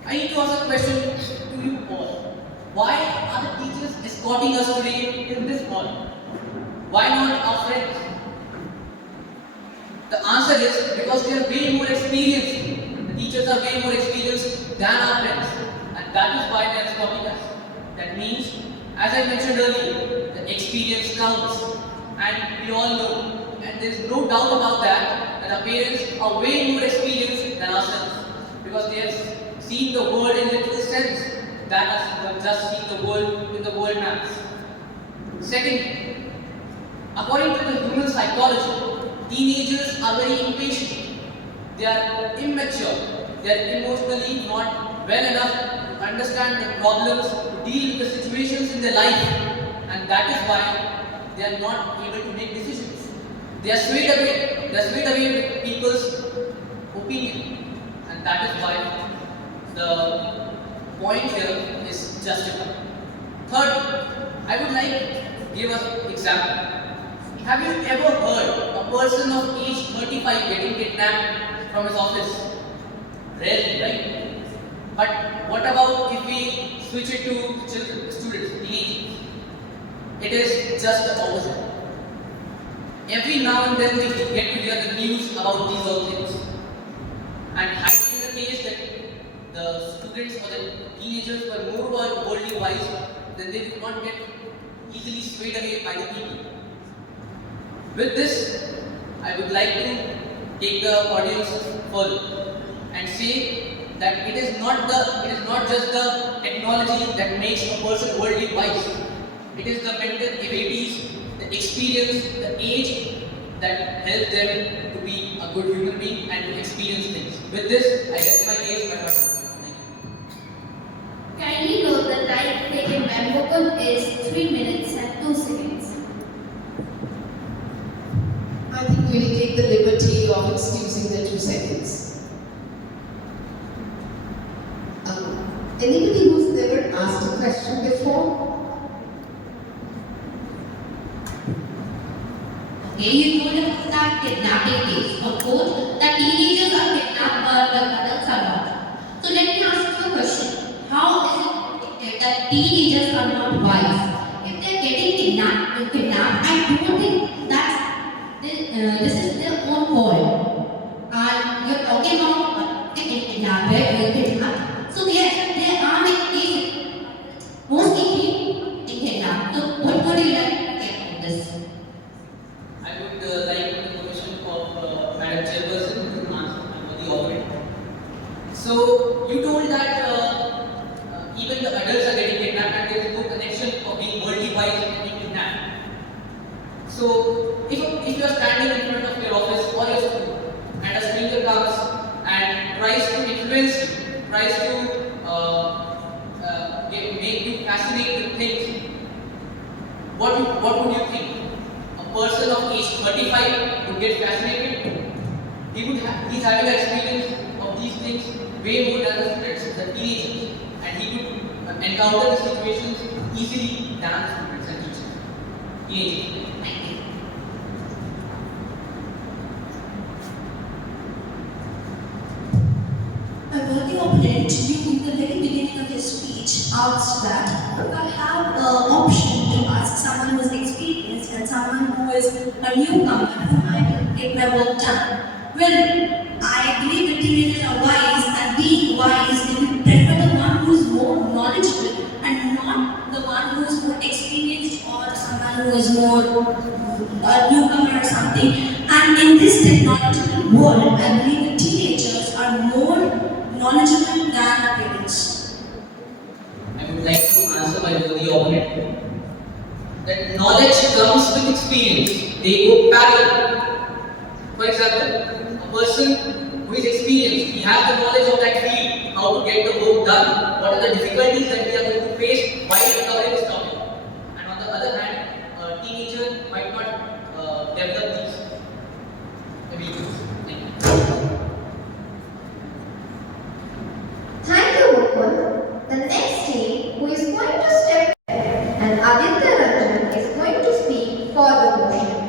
I need to ask a question to you all. Why are the teachers escorting us today in this hall? Why not our friends? The answer is because they are way more experienced. The teachers are way more experienced than our friends. And that is why they are escorting us. That means, as I mentioned earlier, the experience counts. And we all know, and there is no doubt about that our parents are way more experienced than ourselves. Because they have seen the world in literal sense than us who have just seen the world in the world maps. Second, according to the human psychology, teenagers are very impatient. They are immature. They are emotionally not well enough to understand the problems, to deal with the situations in their life. And that is why they are not able to make decisions. They are swayed away. They are swayed away with people's opinion. And that is why the point here is justified. Third, I would like to give an example. Have you ever heard a person of age 35 getting kidnapped from his office? Rarely, right? But what about if we switch it to children, students, teenagers? It is just the opposite. Every now and then we get to hear the news about these all things. And hiding the case that the students or the teenagers were more worldly wise, then they would not get easily swayed away by the people. With this, I would like to take the audience further and say that it is not just the technology that makes a person worldly wise. It is the mental abilities, the experience, the age that helps them to be a good human being and to experience things. With this, I rest my case by my Kindly note the time taken by Mukul is 3 minutes and 2 seconds. I think we'll take the liberty of excusing the 2 seconds. Anybody who's never asked a question before? Okay, you told us that kidnapping case. Of course, the teenagers are kidnapped, but the adults are not. So let me ask you a question. How is it that teenagers are not wise? If they are getting kidnapped, I don't think that this is their own fault. And you're talking about getting kidnapped, right? You're kidnapped. So yes, there are many cases. Mostly getting kidnapped. So what would you like to say on this? I would like the permission of Madam Chairperson to answer the operate. So you told that even the adults are getting kidnapped and there is no connection of being worldly wise and being kidnapped. So if you are standing in front of your office or your school and a stranger comes and tries to influence you, tries to make you fascinated with things, what would you think? A person of age 35 would get fascinated. He's having an experience of these things way more than the students, the teenagers, and he could encounter the situations easily than the students and teachers. Teenagers. A worthy opponent, you in the very beginning of his speech asked that if I have an option to ask someone who is experienced and someone who is a newcomer who might get my work done. Well, I believe the teenagers are wise, and being wise, they will prefer the one who is more knowledgeable and not the one who is more experienced or someone who is more a newcomer or something. And in this technological world, I believe the teenagers are more knowledgeable than the parents. I would like to answer my worthy opponent that knowledge comes with experience. They go parallel. For example, a person who is experienced, he has the knowledge of that field, how to get the work done, what are the difficulties that we are going to face while covering this topic. And on the other hand, a teenager might not develop these abilities. Thank you, Mukul. The next team who is going to step and Aditya Ranjan is going to speak for the motion.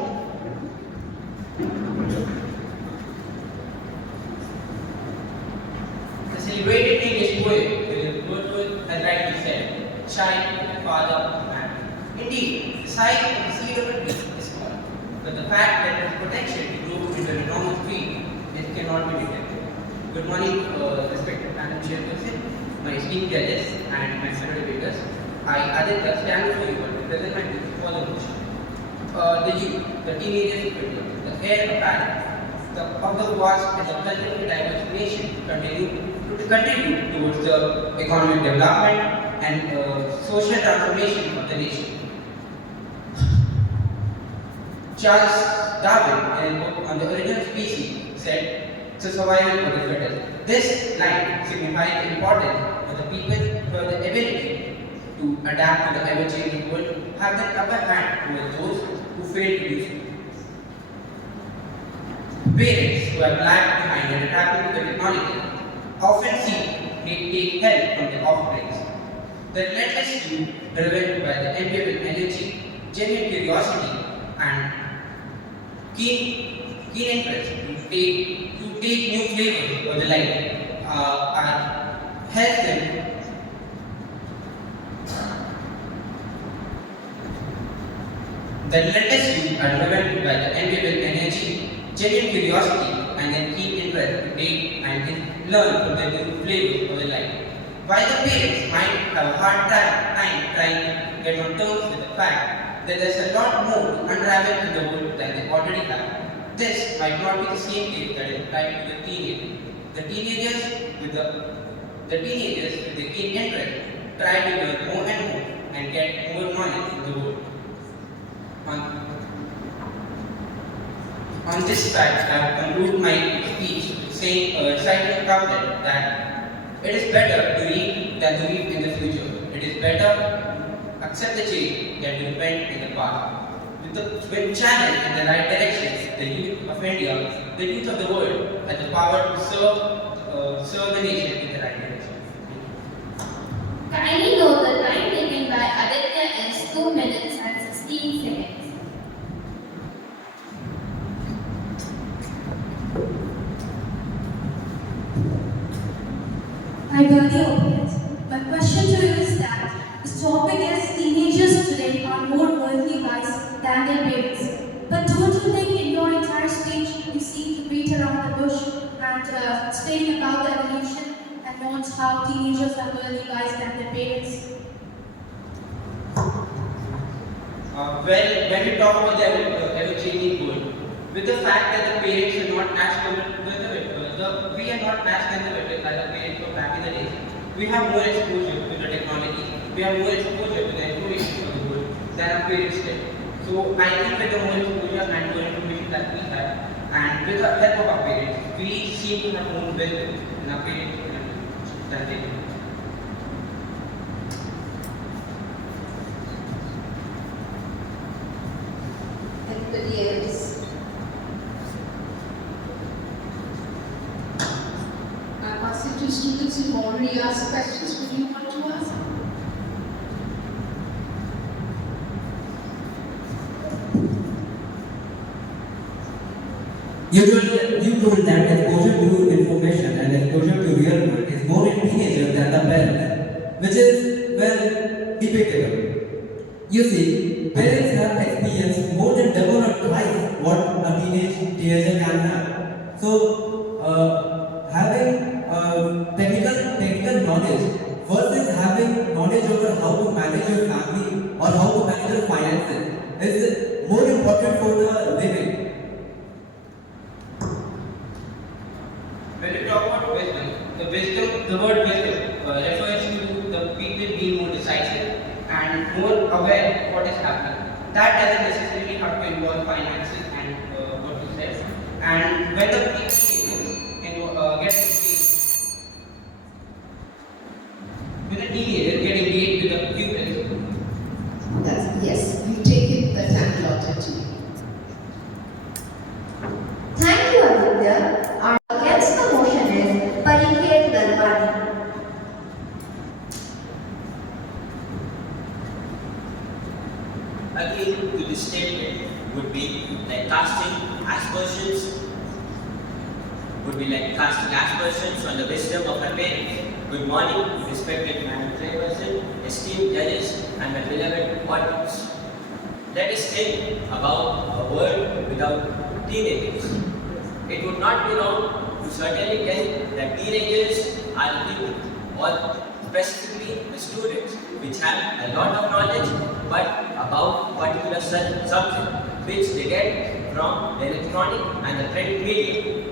child with the father of the man. Indeed, the size of the seed of a tree is small, but the fact that it has potential to grow into an enormous tree, it cannot be detected. Good morning, respected panel chairperson, my esteemed judges, and my fellow debaters. I, Aditya, stand before you to present my views for the motion. The youth, the teenagers of India, the heir apparent, of the vast and the culturally diverse nation contribute towards the economic development and social transformation of the nation. Charles Darwin, in a book on the origin of species, said, "It's a survival of the fittest." This line signifies the importance of the people who have the ability to adapt to the ever-changing world, have the upper hand over those who fail to do so. Parents who have lagged behind and adapted to the technology often take help from their offsprings. The relentless youth, driven by the enviable energy, genuine curiosity, and keen interest to take new flavors of the life, help them the relentless youth are driven by the enviable energy, genuine curiosity, and a keen interest to take and learn from the new flavors of the life. While the parents might have a hard time trying to get on terms with the fact that there's a lot more to unravel in the world than they already have, this might not be the same case that is applied to the teenagers. The teenagers with the keen interest try to learn more and more and get more knowledge in the world. On this fact, I conclude my speech with saying citing a couplet that it is better to read than to live in the future. It is better to accept the change than to repent in the past. When channeled in the right direction, the youth of India, the youth of the world, has the power to serve the nation in the right direction. Kindly note the time taken by Aditya is 2 minutes and 16 seconds. I value opinions. My question to you is that this topic is teenagers today are more worldly wise than their parents. But don't you think in your entire speech you seem to beat around the bush and explain about the evolution and not how teenagers are worldly wise than their parents? When we talk about the ever-changing world, with the fact that the parents are not as conservative, we are not as conservative as the parents were back in the days. We have more exposure to the technology, we have more exposure to the information of the world than our parents did. So I think with the more exposure and more information that we have, and with the help of our parents, we seem to have more wisdom in our parents than they do. Anybody else? I'm asking to students who've already asked questions. Would you want to ask? You told that exposure to information and exposure to real world is more in teenagers than the parents, which is well debatable. You see, parents have experienced more than double or twice what a teenager can have. So, having technical knowledge versus having knowledge over how to manage your family or how to manage your finances is more important for the living. When we talk about wisdom, the word wisdom refers to the people being more decisive and more aware of what is happening. That doesn't necessarily have to involve finances and what you said. And when the people get when a teenager get engaged with the pupils. Yes, you take it the time allotted to you. Thank you, Aditya. Our against the motion is Parikhet Dalwani. Again, to this statement would be like casting aspersions on the wisdom of our parents. Good morning, respected Madam Chairperson, esteemed judges, and my beloved audience. Let us think about a world without teenagers. It would not be wrong to certainly tell that teenagers are the people, or specifically the students, which have a lot of knowledge, but about particular subject, which they get from the electronic and the print media.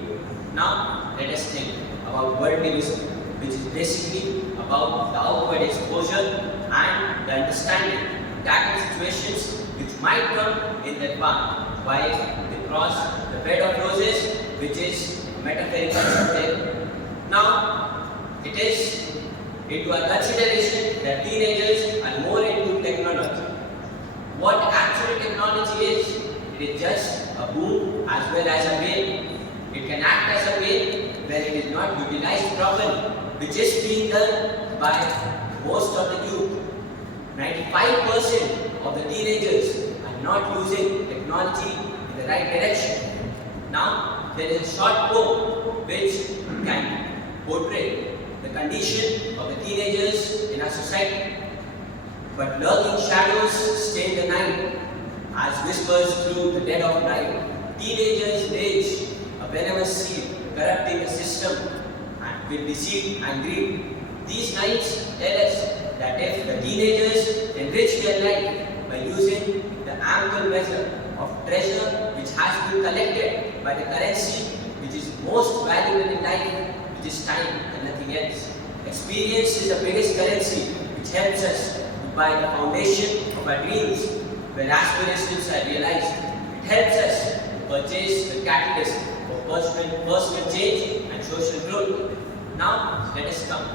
Now, let us think about worldly wisdom, which is basically about the outward exposure and the understanding to tackle situations which might come in their path while they cross the bed of roses, which is a metaphorical subject. Now, it is into a consideration that teenagers are more into technology. What actual technology is, it is just a boon as well as a bane. It can act as a bane when it is not utilized properly, which is being done by most of the youth. 95% of the teenagers are not using technology in the right direction. Now, there is a short poem which can portray the condition of the teenagers in our society. But lurking shadows stain the night, as whispers through the dead of night. Teenagers rage, a venomous seed, corrupting the system and with deceit and greed. These nights tell us that if the teenagers enrich their life by using the ample measure of treasure which has been collected by the currency which is most valuable in life, which is time and nothing else. Experience is the biggest currency which helps us to buy the foundation of our dreams where aspirations are realized. It helps us to purchase the catalyst for personal change and social growth. Now, let us come.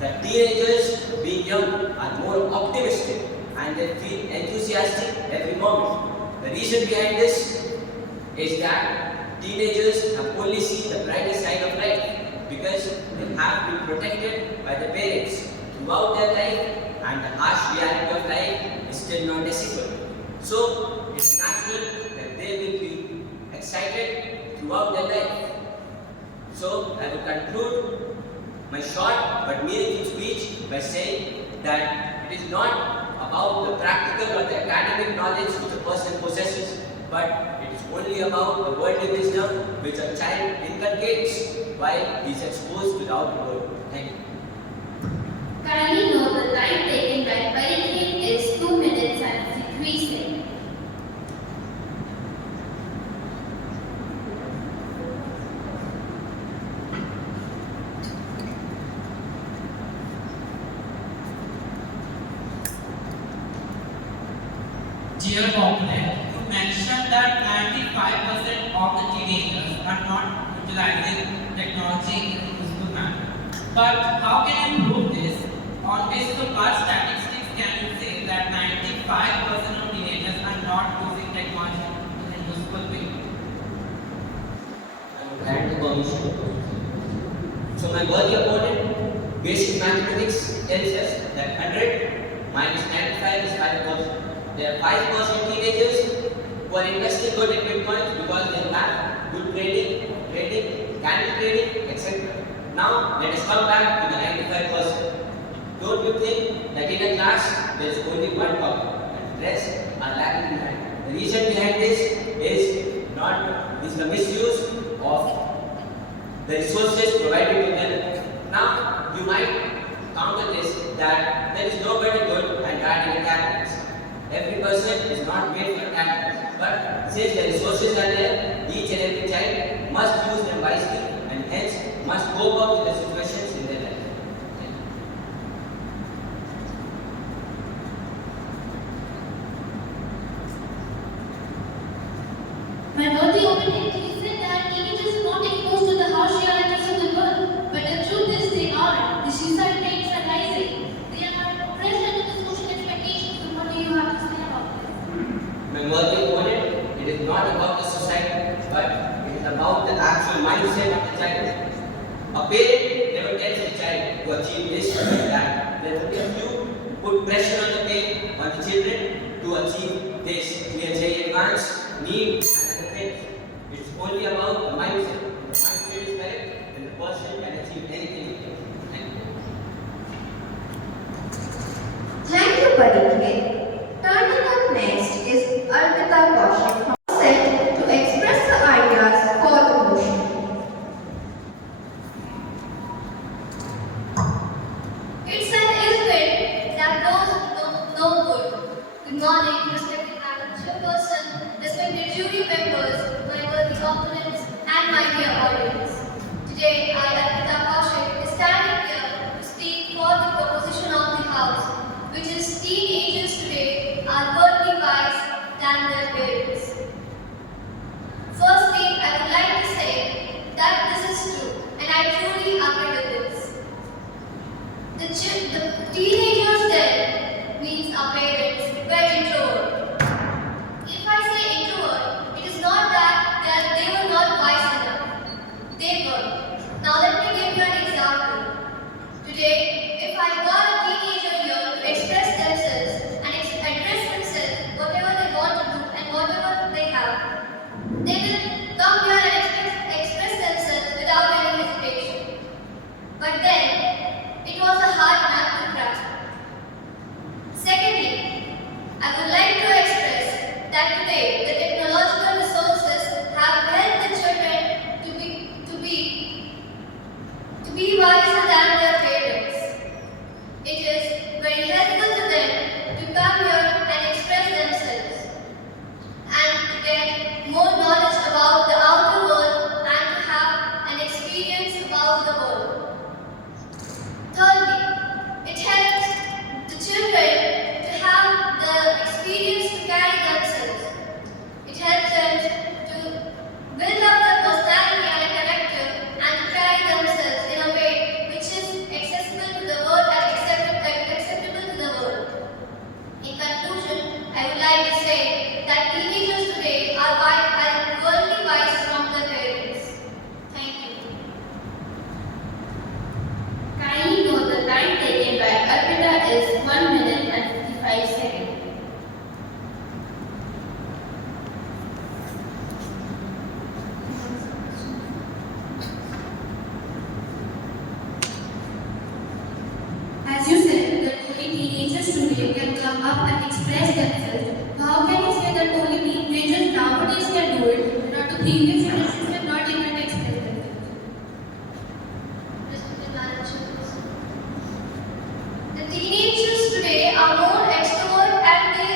The teenagers, being young, are more optimistic and they feel enthusiastic every moment. The reason behind this is that teenagers have only seen the brighter side of life because they have been protected by the parents throughout their life and the harsh reality of life is still not deciphered. So, it's natural that they will be excited throughout their life. So, I will conclude my short but meaningful speech by saying that it is not about the practical or the academic knowledge which a person possesses, but it is only about the worldly wisdom which a child inculcates while he is exposed to the outer world. Thank you. Kindly note the time taken by parenting is 2 minutes and 3 seconds. Dear complaint, you mentioned that 95% of the teenagers are not utilizing technology in a useful manner. But how can you prove this? On basis of what statistics can you say that 95% of teenagers are not using technology in a useful way? I will grant the permission. So my worthy opponent, basic mathematics tells us that 100 minus 95 is 5%. There are 5% teenagers who are investing good in Bitcoin because they have good trading, candle trading, etc. Now, let us come back to the 95%. Don't you think that in a class there is only one topic and the rest are lagging behind? The reason behind this is the misuse of the resources provided to them. Now, you might counter this that there is nobody good and bad in academics. Every person is not made for academics, but since the resources are there, each and every child must use them wisely and hence must cope up with the situations in their life. My worthy opponent, he said that teenagers are not exposed to the harsh realities of the world, but the truth is they are. The suicide rates are rising. They are pressed under the social expectations. So what do you have to say about this? My worthy opponent, it is not about the society, but it is about the actual mindset of the child. A parent never tells a child to achieve this or that. There will be a few who put pressure on the children to achieve this. We are saying advance, need, and other things. It's only about the mindset. If the mindset is correct, then the person can achieve anything. Thank you. morning, respected Madam Chairperson, respected jury members, my worthy opponents, and my dear audience. Today, I, Arpita Kaushik, is standing here to speak for the proposition of the House, which is teenagers today are worldly wise than their parents. Firstly, I would like to say that this is true, and I truly agree with this. The teenagers then means our parents were introvert. If I say introvert, it is not that they were not wise enough. They were. Now let me give you an example. Today, if I got a teenager here to express themselves and address themselves, whatever they want to do and whatever they have, they will come here and express themselves without any hesitation. But then, it was a hard nut to crack. Secondly, I would like to express that today the technological resources have helped the children to be wiser than their parents. It is very helpful to them to come here and express themselves and to get more knowledge about the outer world and to have an experience about the world. Thirdly, it helps the children to have the experience to carry themselves. It helps them to build up their personality and a character and to carry themselves in a way which is accessible to the world and acceptable to the world. In conclusion, I would like to say that teenagers today are worldly wise from their parents. Thank you. Kindly note the time taken by Arpita is 1 minute and 55 seconds. As you said, that only teenagers today can come up and express themselves. How can you say that only teenagers nowadays can do it, and not the previous generations can not even express themselves? Respected Madam Chairperson. The teenagers today are more extrovert and they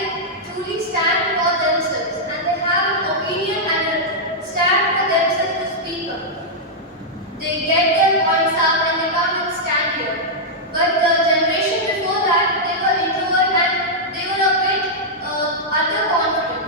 truly stand for themselves and they have an opinion and stand for themselves to speak up. They get their points up and they come and stand here. But the generation before that, they were introvert and they were a bit underconfident.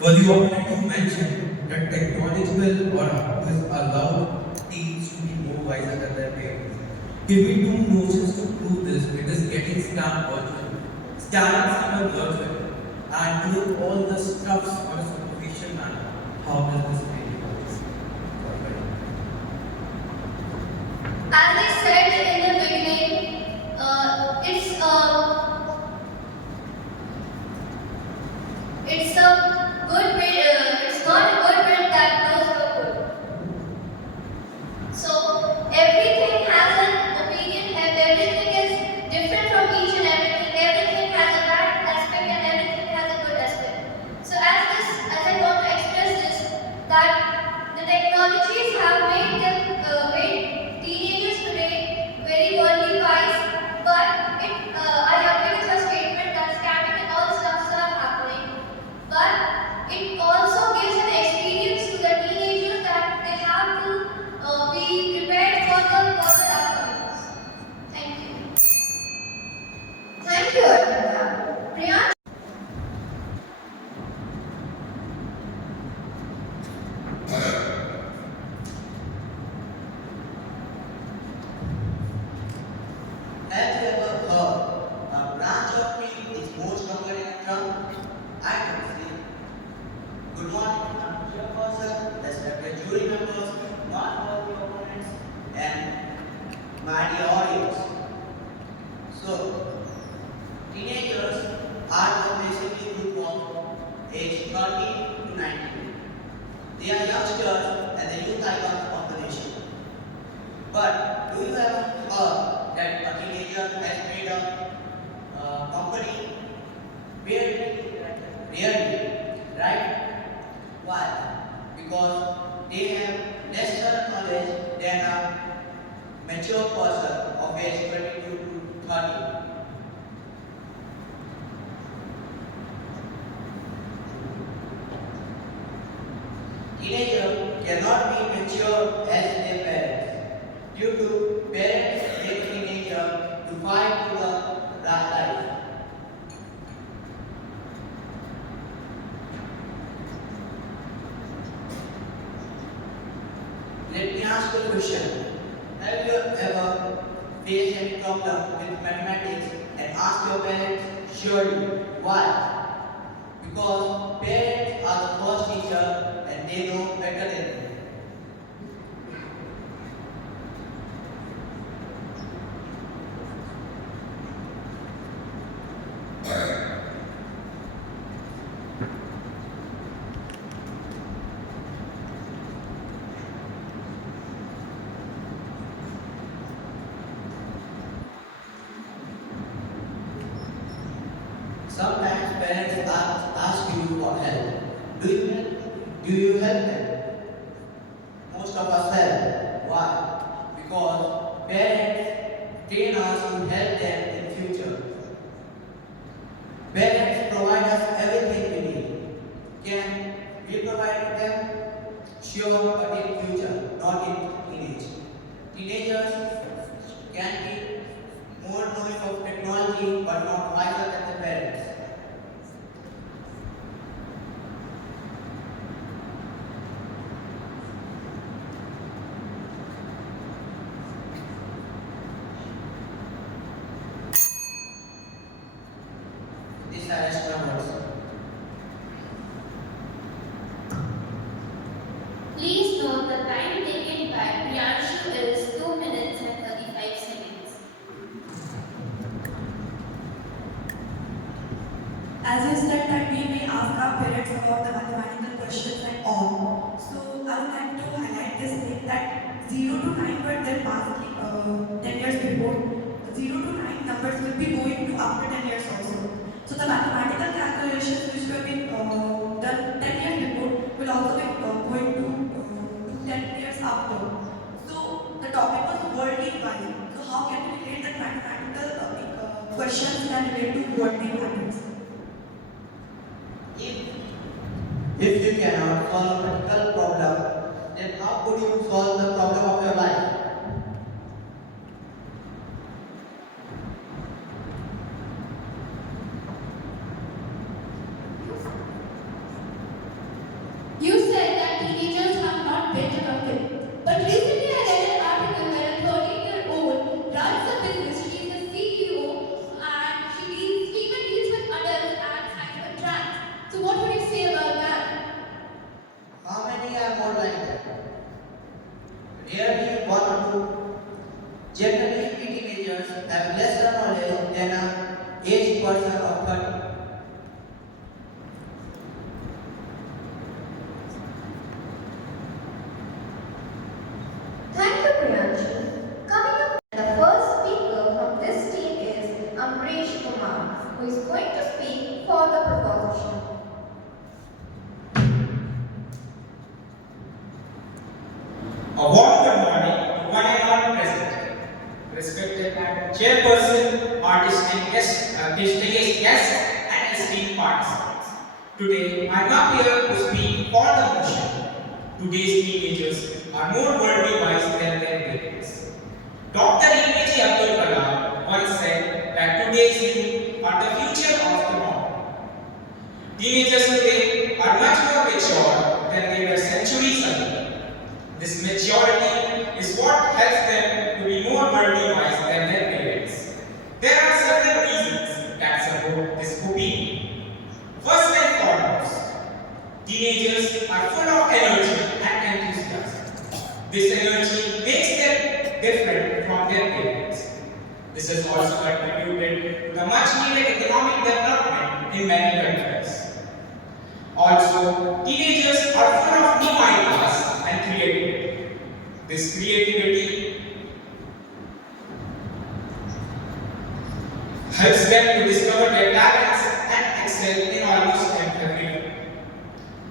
Well, the opponent who mentioned that technology will or has allowed teens to be more wiser than their parents. Give me two notions to prove this. It is getting scam virtual, scamming someone virtual, and doing all the stuffs on a superficial manner. How does this make it work? As I said in the beginning, it's a good way. It's not a good way that knows the good. So everything has an opinion, and everything is different from each and everything. Everything has a bad aspect, and everything has a good aspect. So as I want to express this, that the technologies have made teenagers today very worldly wise, but I agree with your statement that scamming and all stuff are happening. But it also gives an experience to the teenagers that they have to be prepared for the further outcomes. Thank you. Thank you, Arpita. Priyanka. Have you ever heard a branch of tree is more stronger than a trunk? I can see. Good morning, I'm Chairperson, respected jury members, non-worthy opponents, and my dear audience. So, teenagers are the basically group of age 13 to 19. They are youngsters and the youth icons of the nation. But do you ever heard that a teenager has made a company? Rarely, right? Why? Because they have lesser knowledge than a mature person of age 22 to 30. Teenagers cannot be mature as their parents due to parents make teenagers to fight to the life. Let me ask you a question. Have you ever faced any problem with mathematics and asked your parents? Surely. Why? Because parents are the first teacher and they know better than you. Sometimes parents ask you for help. Do you help them? Most of us help. Why? Because parents train us to help them in future. Parents provide us everything we need. Can we provide them? Sure, but in future, not in teenage. Teenagers can be more knowledge of technology but not wiser than the parents. These are extra words. Please note the time taken by Priyanshu is 2 minutes and 35 seconds. As you said that we may ask our parents about the mathematical questions and all. So I would like to highlight this thing that 0 to 9 were then passed 10 years before. 0 to 9 numbers will be going to after 10 years also. So the mathematical calculations which have been done 10 years before will also be going to 10 years after. So the topic was worldly wise. So how can we relate that mathematical questions can relate to worldly matters? If you cannot solve a practical problem, then how could you solve the problem of your life? You said that teenagers have not been developed. But recently I read an article where a 13-year-old runs a business. She is the CEO and she even deals with adults and signs with trans. So what would you say about that? How many are more like that? Rarely one or two. Generally, teenagers have lesser knowledge than an aged person of 30. Thank you, Priyanshu. Coming up, the first speaker from this team is Amrish Kumar, who is going to speak for the proposition. A warm good morning to one and all present. Respected Madam Chairperson, distinguished guests, and esteemed participants. Today, I am up here to speak for the motion. Today's teenagers are more worldly wise than their parents. Dr. APJ Abdul Kalam once said that today's youth are the future of tomorrow. Teenagers today are much more mature than they were centuries ago. This maturity is what helps them to be more worldly wise than their parents. There are certain reasons that support this opinion. First and foremost, teenagers are full of energy and enthusiasm. This energy makes them different from their parents. This has also contributed to the much needed economic development in many countries. Also, teenagers are full of new ideas and creativity. This creativity helps them to discover their talents and excel in almost every field.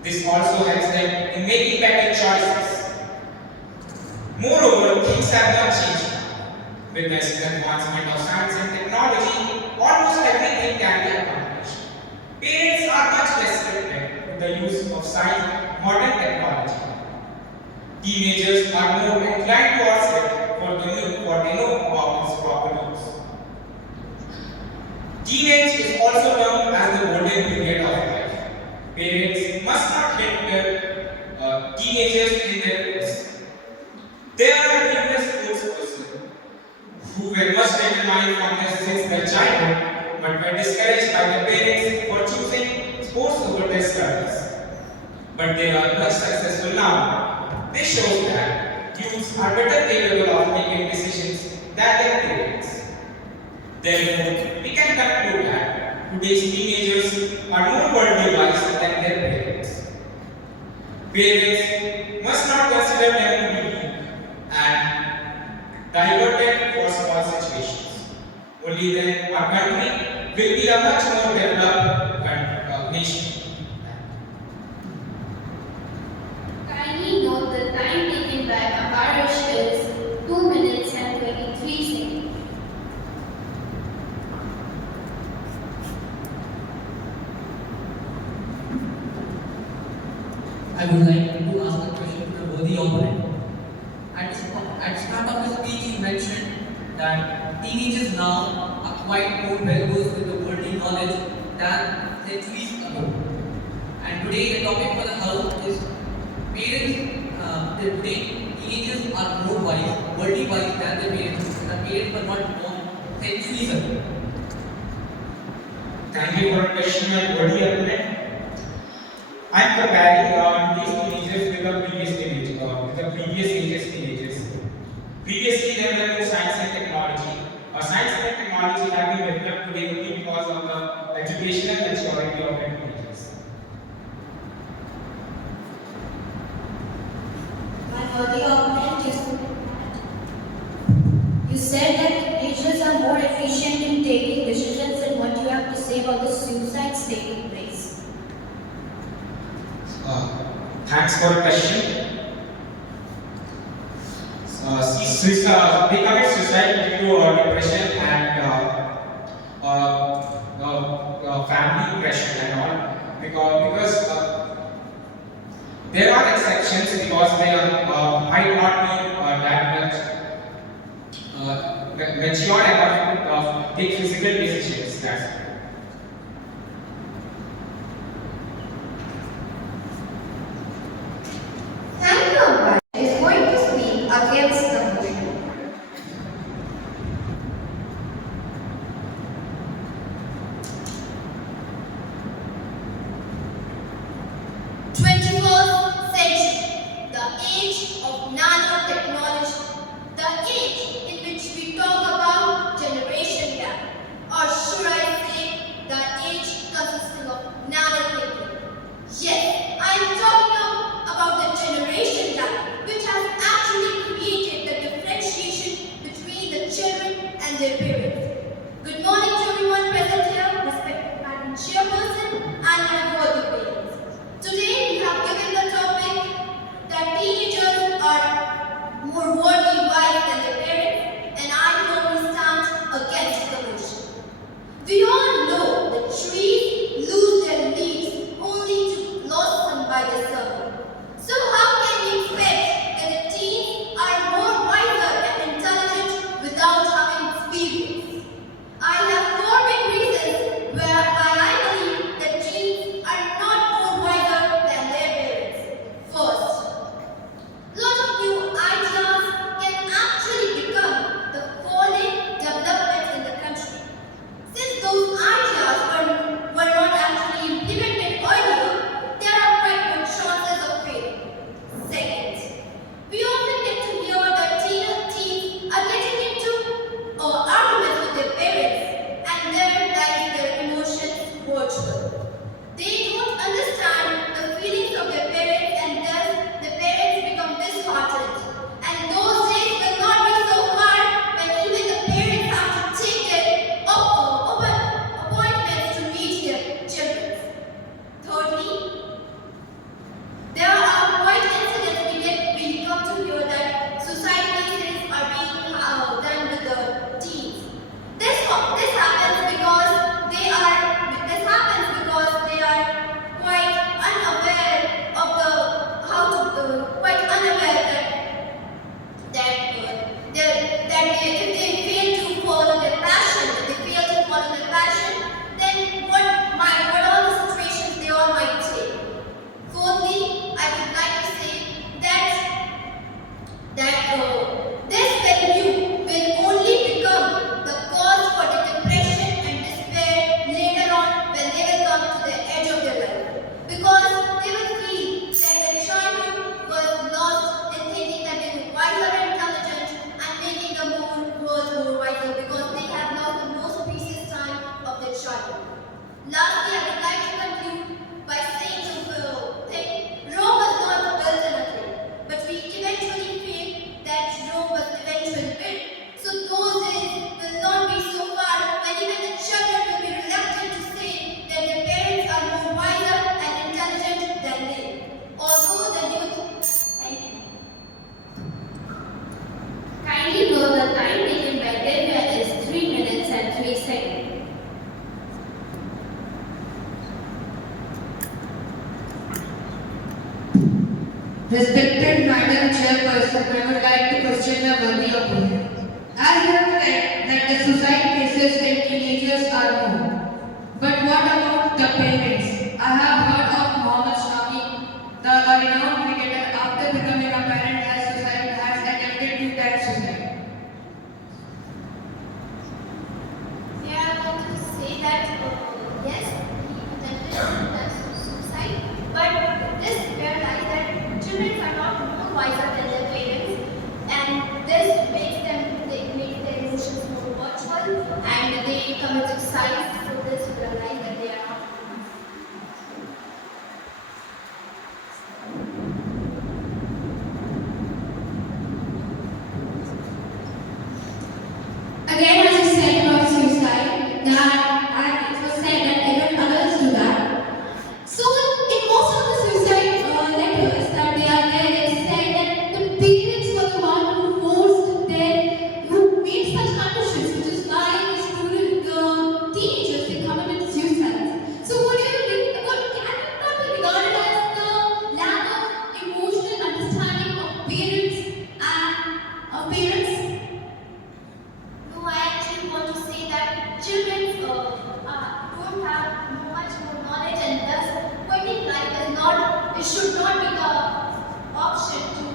This also helps them in making better choices. Moreover, things have not changed. With the advancement of science and technology, almost everything can be accomplished. Parents are much restricted with the use of science, modern technology. Teenagers are more inclined towards it for they know about its proper use. Teenage is also termed as the golden period of life. Parents must not let their teenagers in their place. There are numerous sportspersons who were much determined from since their childhood, but were discouraged by the parents for choosing sports over their studies. But they are much successful now. This shows that youths are better capable of making decisions than their parents. Therefore, we can conclude that today's teenagers are more worldly wise than their parents. Parents must not consider them to be weak and diverted for small situations. Only then our country will be a much more developed nation. Kindly note the time taken by Ambarish is 2 minutes and 23 seconds. I would like to ask a question to the worthy opponent. At the start of the speech, he mentioned that teenagers now are quite more well versed with the worldly knowledge than centuries ago. And today, the topic for the house is parents. Today, teenagers are more wise, worldly wise than their parents. The parents were not born centuries ago. Thank you for the question, my worthy opponent. I am comparing these teenagers with the previous ages teenagers. Previously, there were no science and technology. Science and technology have been developed today only because of the educational maturity of the teenagers. My worthy opponent is you said that teenagers are more efficient in taking decisions, and what you have to say about the suicides taking place. Thanks for the question. They commit suicide due to depression and family pressure and all, because there are exceptions because they might not be that much mature enough to take physical decisions. That's is going to speak against the motion. Century, the age of nanotechnology, the age in which we talk about generation gap, or should I say, the age consisting of nanotechnology. Yes, I am talking about the generation gap, which has actually created the differentiation between the children and their parents. Good morning to everyone present here, respected Madam Chairperson and my worthy parents. Today we have given the topic that teenagers are more worldly wise than their parents, and I firmly stand against the motion. We all know that trees lose their leaves only to blossom by the summer. So how can we expect that the teens are more wiser and intelligent without having experience? I have 4 big reasons whereby I believe that teens are not more wiser than their parents. First, lots of new ideas can actually become the falling development in the country. Since those ideas were Respected Madam Chairperson, I would like to question the worthy opponent. As you have said that the suicide cases in teenagers are more. But what about the parents? I have heard of Mohammad Shami, the renowned cricketer, after becoming a parent has attempted to commit suicide. Here I want to say that yes, he attempted suicide, but this realized that children are not more wiser than their parents, and this makes their emotions more virtual, and they commit suicide. So this realize that they are not. Again, as you said about suicide, that and it was said that even others do that. So in most of the suicide letters that they are there, they say that the parents were the one who forced them, who made such conditions, which is why the teenagers they committed suicide. So what do you think? What can it not be regarded as the lack of emotional understanding of parents and of parents? No, I actually want to say that children don't have much more knowledge, and thus quitting life is not. It should not be the option to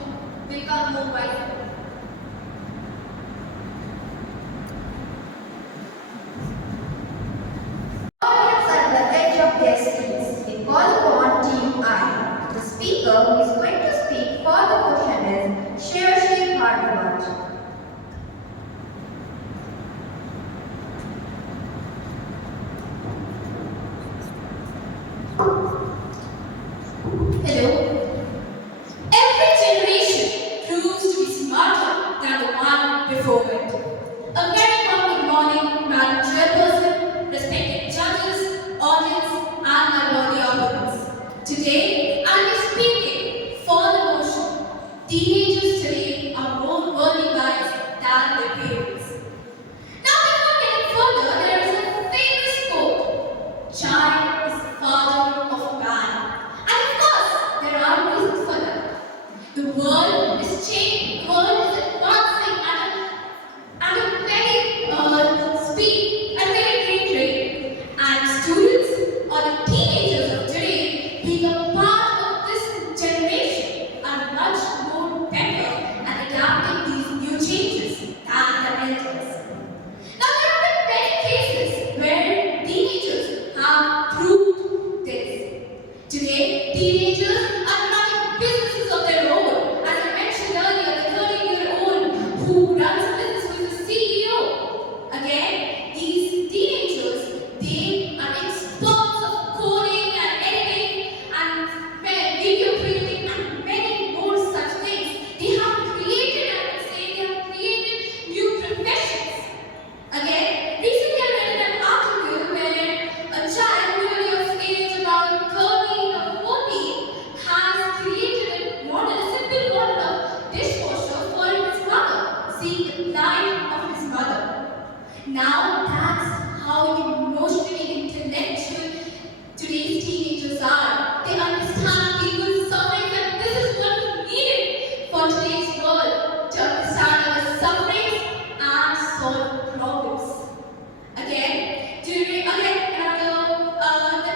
become more wiser. Audience at the edge of their seats, we call upon Team I. The speaker who is going to speak for the question is Cisce Bhardwaj. Hello. Every generation proves to be smarter than the one before it. A very good morning, Madam Chairperson, respected judges, audience, and my worthy audience. Today, I am speaking for the motion. Teenagers today are more worthy guys than their parents. Now, before getting further, there is a famous quote: "Child is the father of man." And of course, there are reasons for that. The world is changing, the world is advancing at a very speed, at a very great rate. And students or the teenagers of today, being a part of this generation, are much more better at adapting these new changes than their elders. Now, there have been many cases where teenagers have proved this. Today, teenagers are running businesses of their own. As I mentioned earlier, the 13-year-old who runs a business with the CEO. Again, these teenagers, they are experts of coding and editing and video creating and many more such things. They have created, I would say, they have created new professions. Again, recently I read an article where a child nearly of age about 13 or 14 has created a model, a simple model of dishwasher for his mother, seeing the plight of his mother. Now that's how emotionally intellectual today's teenagers are. They understand people's suffering, and this is what is needed for today's world, to understand the sufferings and solve problems. Again, the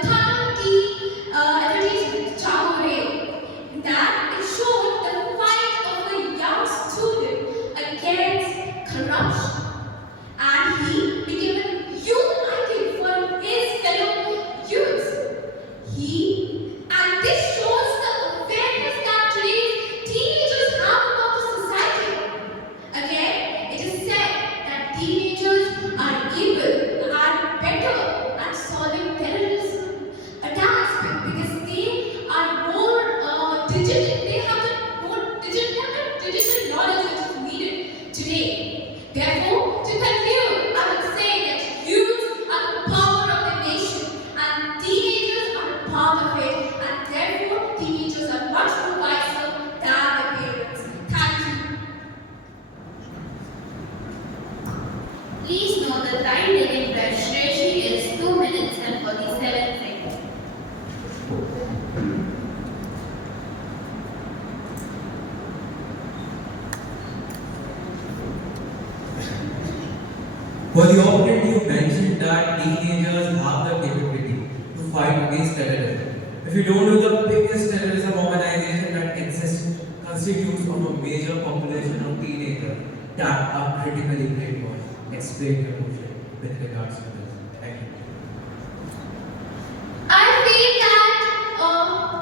time T advertisement, Chavo Ray, that it showed the fight of a young student against corruption, and he became a youth icon for his fellow youths. And this shows the awareness that today's teenagers have about the society. Again, it is said that teenagers are able and better at solving terrorism attacks because they are more digital. They have the digital knowledge which is needed today. Therefore, to conclude, I would say that youth are the power of the nation and teenagers are a part of it, and therefore teenagers are much more wiser than their parents. Thank you. Please note the time taken by Cisce is 2 minutes and 47 seconds. For the opponent, you mentioned that teenagers have the capability to fight against terrorism. If you don't know, the biggest terrorism organization that exists constitutes of a major population of teenagers that are critically brainwashed. Explain your motion with regards to this. Thank you. I feel that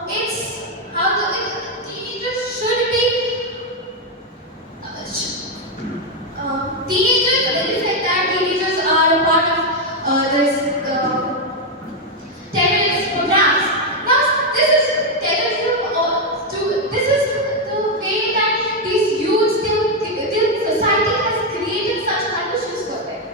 it's how the teenagers should be. Teenagers, when you said that teenagers are a part of this terrorist programs. Now, this is terrorism. This is the way that these youths, the society has created such conditions for them.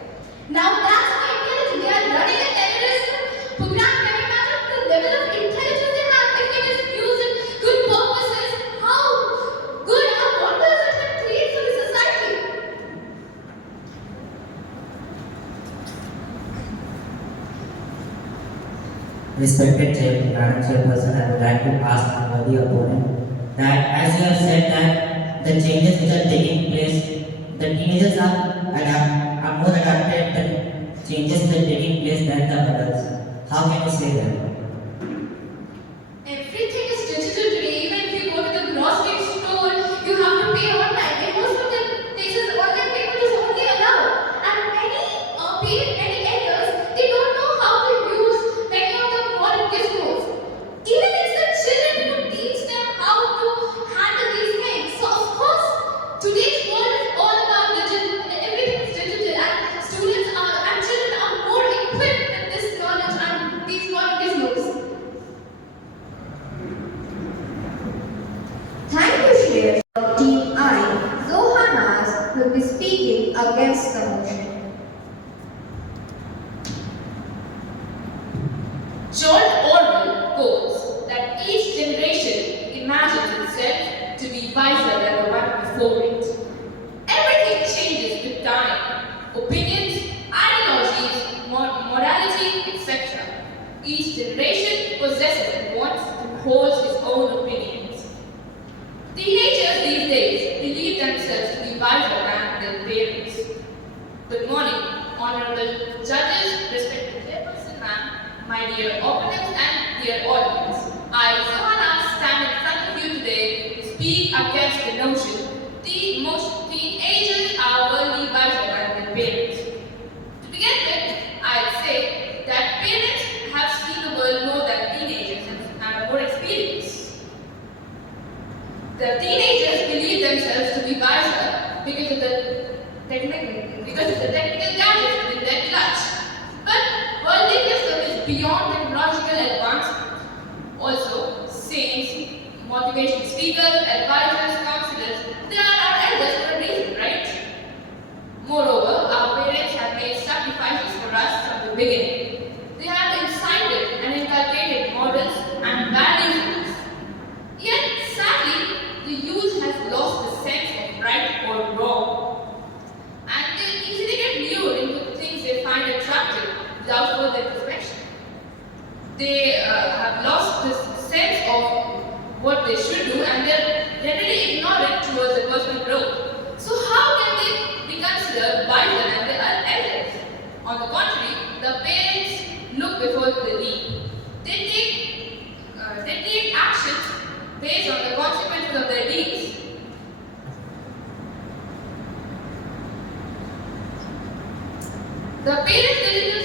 Now, that's why they are running a terrorism program, no matter the level of intelligence they have. If it is used in good purposes, how good or wonders it can create for the society. Respected Madam Chairperson, I would like to ask my worthy opponent that as you have said that the changes which are taking place, the teenagers are more adapted than changes that are taking place than the adults. How can you say that? Everything is digital today. Even if you go to the grocery store, you have to pay online. In most of the places, online payment is only allowed. And many elders, they don't know how to use many of the modern gizmos. Even it's the children who teach them how to handle these things. So of course, today's world is all about digital. Everything is digital, and students and children are more equipped with this knowledge and these modern gizmos. Thank you, Shreya. Team I, Zohanas, will be speaking against the motion. George Orwell quotes that each generation imagines itself to be wiser than the one before it. Everything changes with time. Opinions, ideologies, morality, etc. Each generation possesses and wants and holds its own opinions. Teenagers these days believe themselves to be wiser than their parents. Good morning, honorable judges, respected chairperson, ma'am, my dear opponents and dear audience. I, Zohana, stand in front of you today to speak against the notion most teenagers are worldly wiser than their parents. To begin with, I'd say that parents have seen the world more than teenagers and have more experience. The teenagers believe themselves to be wiser because of the technical gadgets within their clutch. But worldly wisdom is beyond technological advancement. Also, saints, motivational speakers, advisors, counselors, they are our elders for a reason, right? Moreover, our parents have made sacrifices for us from the beginning. They have incited and inculcated morals and values in us. Yet, sadly, the youth has lost the sense of right or wrong. And they easily get lured into things they find attractive without further reflection. They have lost this sense of what they should do and they're generally ignorant towards their personal growth. So how can they be considered wiser than their elders? On the contrary, the parents look before they leap. They take actions based on the consequences of their deeds. The parents,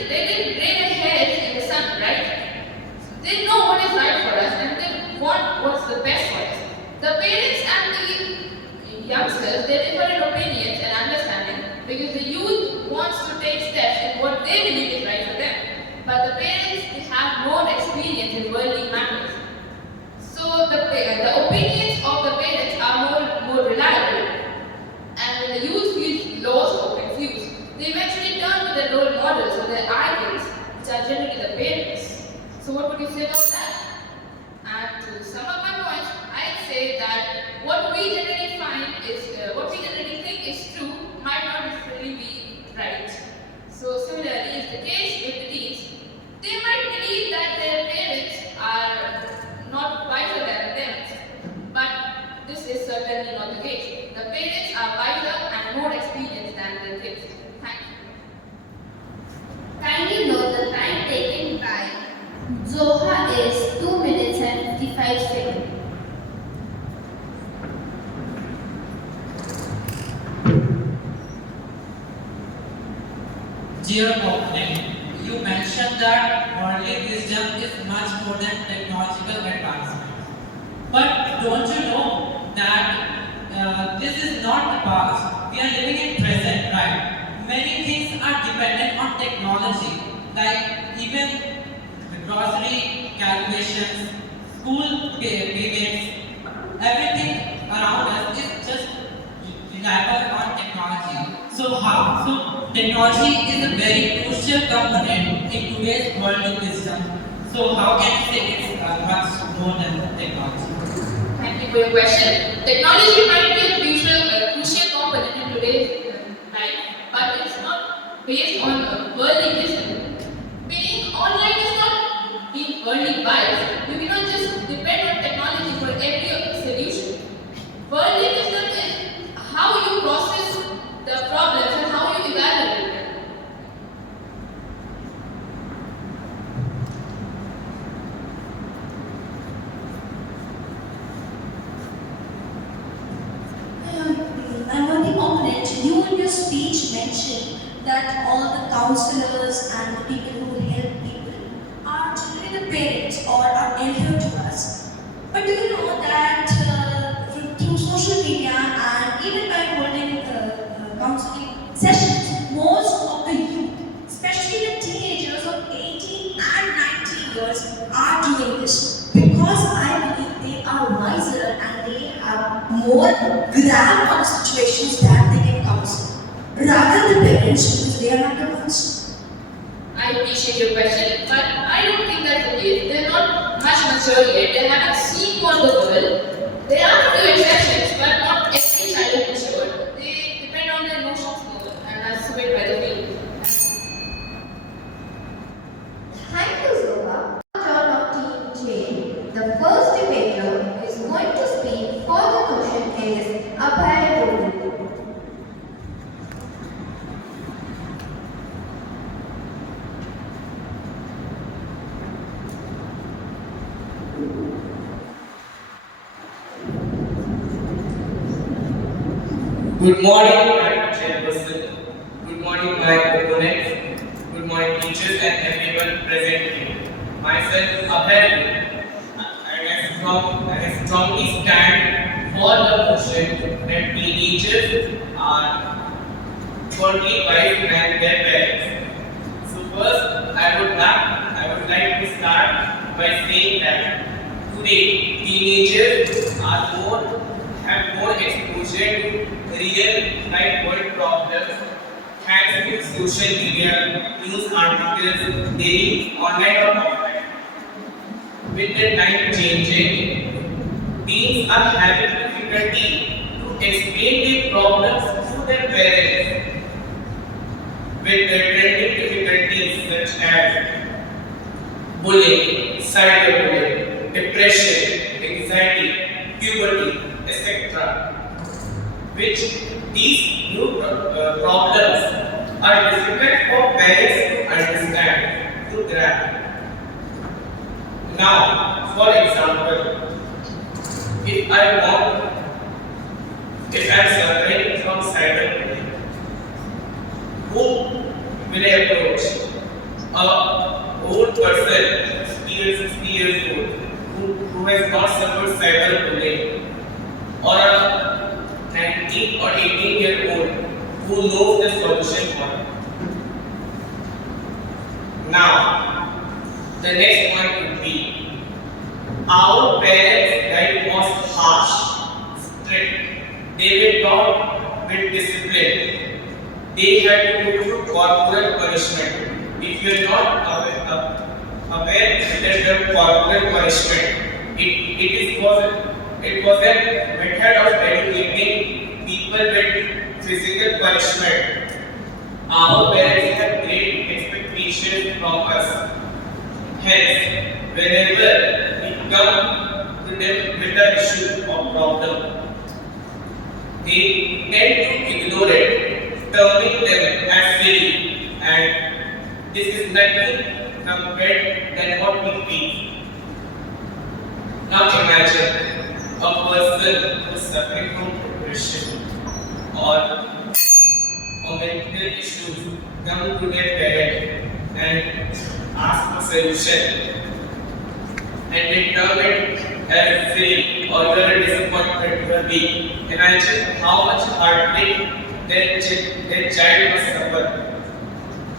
they didn't braid their hairs in the sun, right? They know what is right for us and they want what's the best for us. The parents and the youngsters, they differ in opinions and understanding because the youth wants to take steps in what they believe is right for them. But the parents, they have more experience in worldly matters. So the opinions of the parents are more reliable. And when the youth feels lost or confused, they eventually turn to their role models or their idols, which are generally the parents. So what would you say about that? And to sum up my points, I'd say that what we generally think is true might not necessarily be right. So similarly is the case with the teens. They might believe that their parents are not wiser than them, but Dear Opening, you mentioned that worldly wisdom is much more than technological advancement. But don't you know that this is not the past? We are living in present, right? Many things are dependent on technology, like even the grocery calculations, school payments, everything around us is just reliable on technology. So how? So technology is a very crucial component in today's world of wisdom. So how can you say it's much more than technology? Thank you for your question. Technology might be a crucial component in today's life, but it's not based on worldly wisdom. Being online is not being worldly wise. You cannot just depend on technology for every solution. Worldly wisdom is how you process the problems and how you evaluate them. And one thing, opponent, you in your speech mentioned that all the counselors and the people who help people are generally the parents or are elder to us. But do you know that through social media and even by holding counseling sessions, most of the youth, especially the teenagers of 18 and 19 years, are doing this because I believe they are wiser and they have more grasp on situations that they can counsel, rather the parents because they are not the ones. I appreciate your question, but I don't think that's the case. They're not much mature yet. They haven't seen what the world. There are a few exceptions, but not every child is mature. They depend on their emotions more, and that's the way by the way. Thank you, Zoha. Turn of Team J. The first debater who is going to speak for the motion is Abhay Rohit. Good morning, my chairperson. Good morning, my opponents. Good morning, teachers and everyone present here. Myself, Abhay, I strongly stand for the motion that teenagers are totally wise than their parents. So first, I would like to start by saying that today teenagers have more exposure to real life world problems thanks to social media, news articles, daily, online or offline. With the time changing, teens are having difficulty to explain their problems to their parents. With the trending difficulties such as bullying, cyberbullying, depression, anxiety, puberty, etc. Which these new problems are difficult for parents to understand, to grasp. Now, for example, if I'm suffering from cyberbullying, who will I approach? A old person, 60 years old, who has not suffered cyberbullying, or a 19 or 18-year-old who knows the solution for it. Now, the next point would be our parents' life was harsh, strict. They were taught with discipline. They had to go through corporal punishment. If you are not aware that the corporal punishment, it was a method of educating people with physical punishment. Our parents have great expectations from us. Hence, whenever we come to them with the issue or problem, they tend to ignore it, terming them as silly, and this is nothing compared than what we feel. Now imagine a person who is suffering from depression or mental issues come to their parent and ask for solution, and they term it as free or your disappointment will be. Imagine how much heartbreak their child must suffer.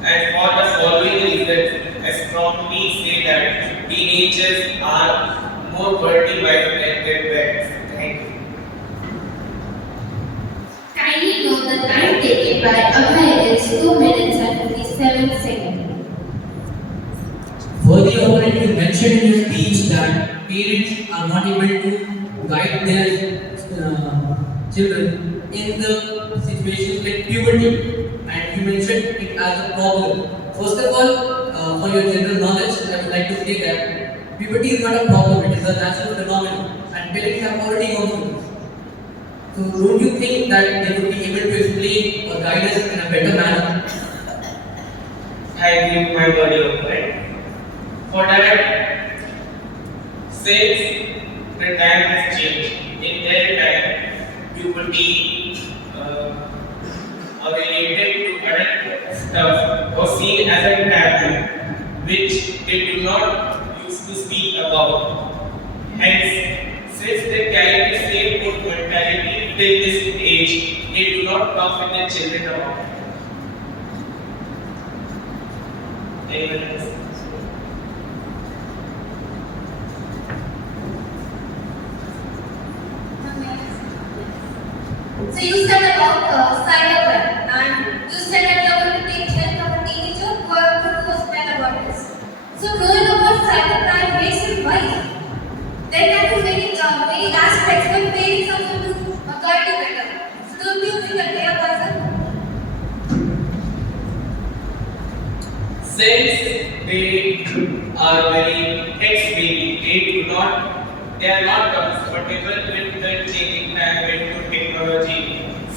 And for the following reasons, I strongly say that teenagers are more worthy by than their parents. Thank you. Kindly note the time taken by Abhay is 2 minutes and 57 seconds. Further, already you mentioned in your speech that parents are not able to guide their children in the situations like puberty, and you mentioned it as a problem. First of all, for your general knowledge, I would like to say that puberty is not a problem; it is a natural phenomenon, and parents have already gone through this. So, don't you think that they would be able to explain or guide us in a better manner? I give my body over it. For that, since the time has changed, in their time, puberty related to adult stuff was seen as a taboo, which they do not used to speak about. Hence, since they carry the same good mentality till this age, they do not talk with their children about it. Anyone else? So you said about cybercrime, and you said that you are going to take help from a teenager who was mad about this. So knowing about cybercrime makes it wise. There can be many aspects, but parents are going to guide you better. So don't you think that they are wiser? Since they are very tech-savvy, they are not comfortable with the changing time into technology.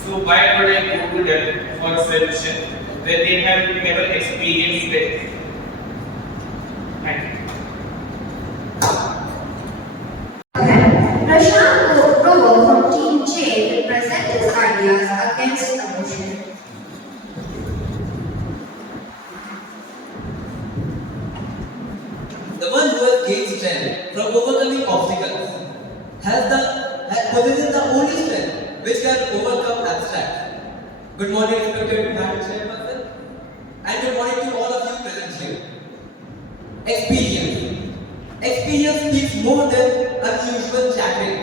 So why would I go to them for a solution when they have never experienced it? Thank you. Prashant Grover from Team J will present his ideas against abortion. The one who has gained strength from overcoming obstacles possesses the only strength which can overcome abstract. Good morning, respected Madam Chairperson, and good morning to all of you present here. Experience. Experience speaks more than unusual chattering.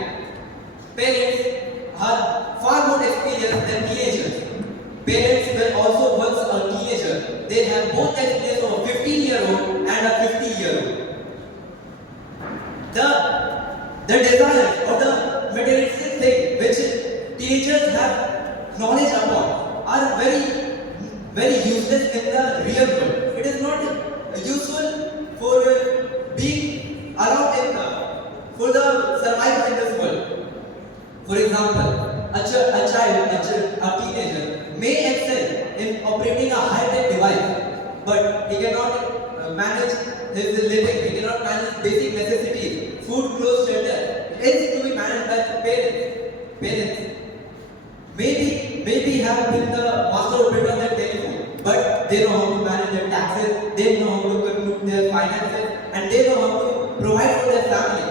Parents are far more experienced than teenagers. Parents were also once a teenager. They have both the experience of a 15-year-old and a 50-year-old. The desire or the materialistic thing which teenagers have knowledge about are very useless in the real world. It is not useful for being around for the survival in this world. For example, a teenager may excel in operating a high-tech device, but he cannot manage his living, he cannot manage basic necessities, food, clothes, shelter. It is to be managed by the parents. Maybe have been the master operator on their telephone, but they know how to manage their taxes, they know how to conclude their finances, and they know how to provide for their family.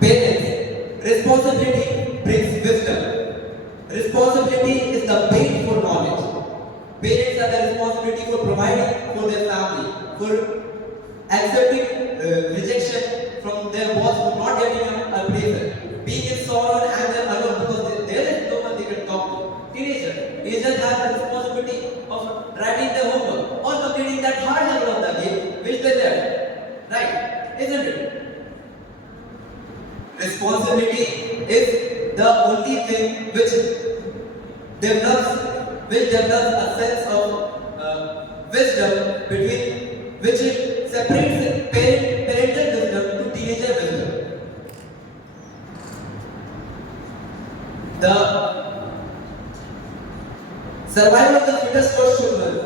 Parents, responsibility brings wisdom. Responsibility is the base for knowledge. Parents have the responsibility for providing for their family, for accepting rejection from their boss for not getting an appraisal, being in sorrow and anger alone because there is no one they can talk to. Teenagers have the responsibility of writing their homework or completing that hard level of the game which they left. Right? Isn't it? Responsibility is the only thing which develops a sense of wisdom between which separates parental wisdom to teenager wisdom. The survival of the fittest was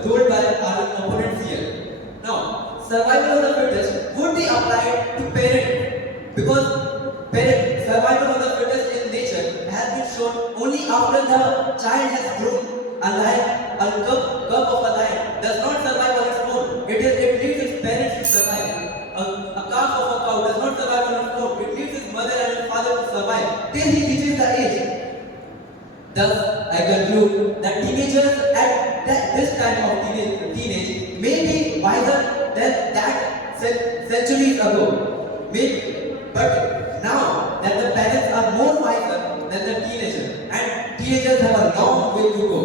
told by our opponents here. Now, survival of the fittest would be applied to parent because survival of the fittest in nature has been shown only after the child has grown. A lion, a cub of a lion, does not survive on its own. It needs its parents to survive. A calf of a cow does not survive on its own. It needs its mother and its father to survive till he reaches the age. Thus, I conclude that teenagers at this time of teenage may be wiser than that centuries ago. But now that the parents are more wiser than the teenagers, and teenagers have a long way to go,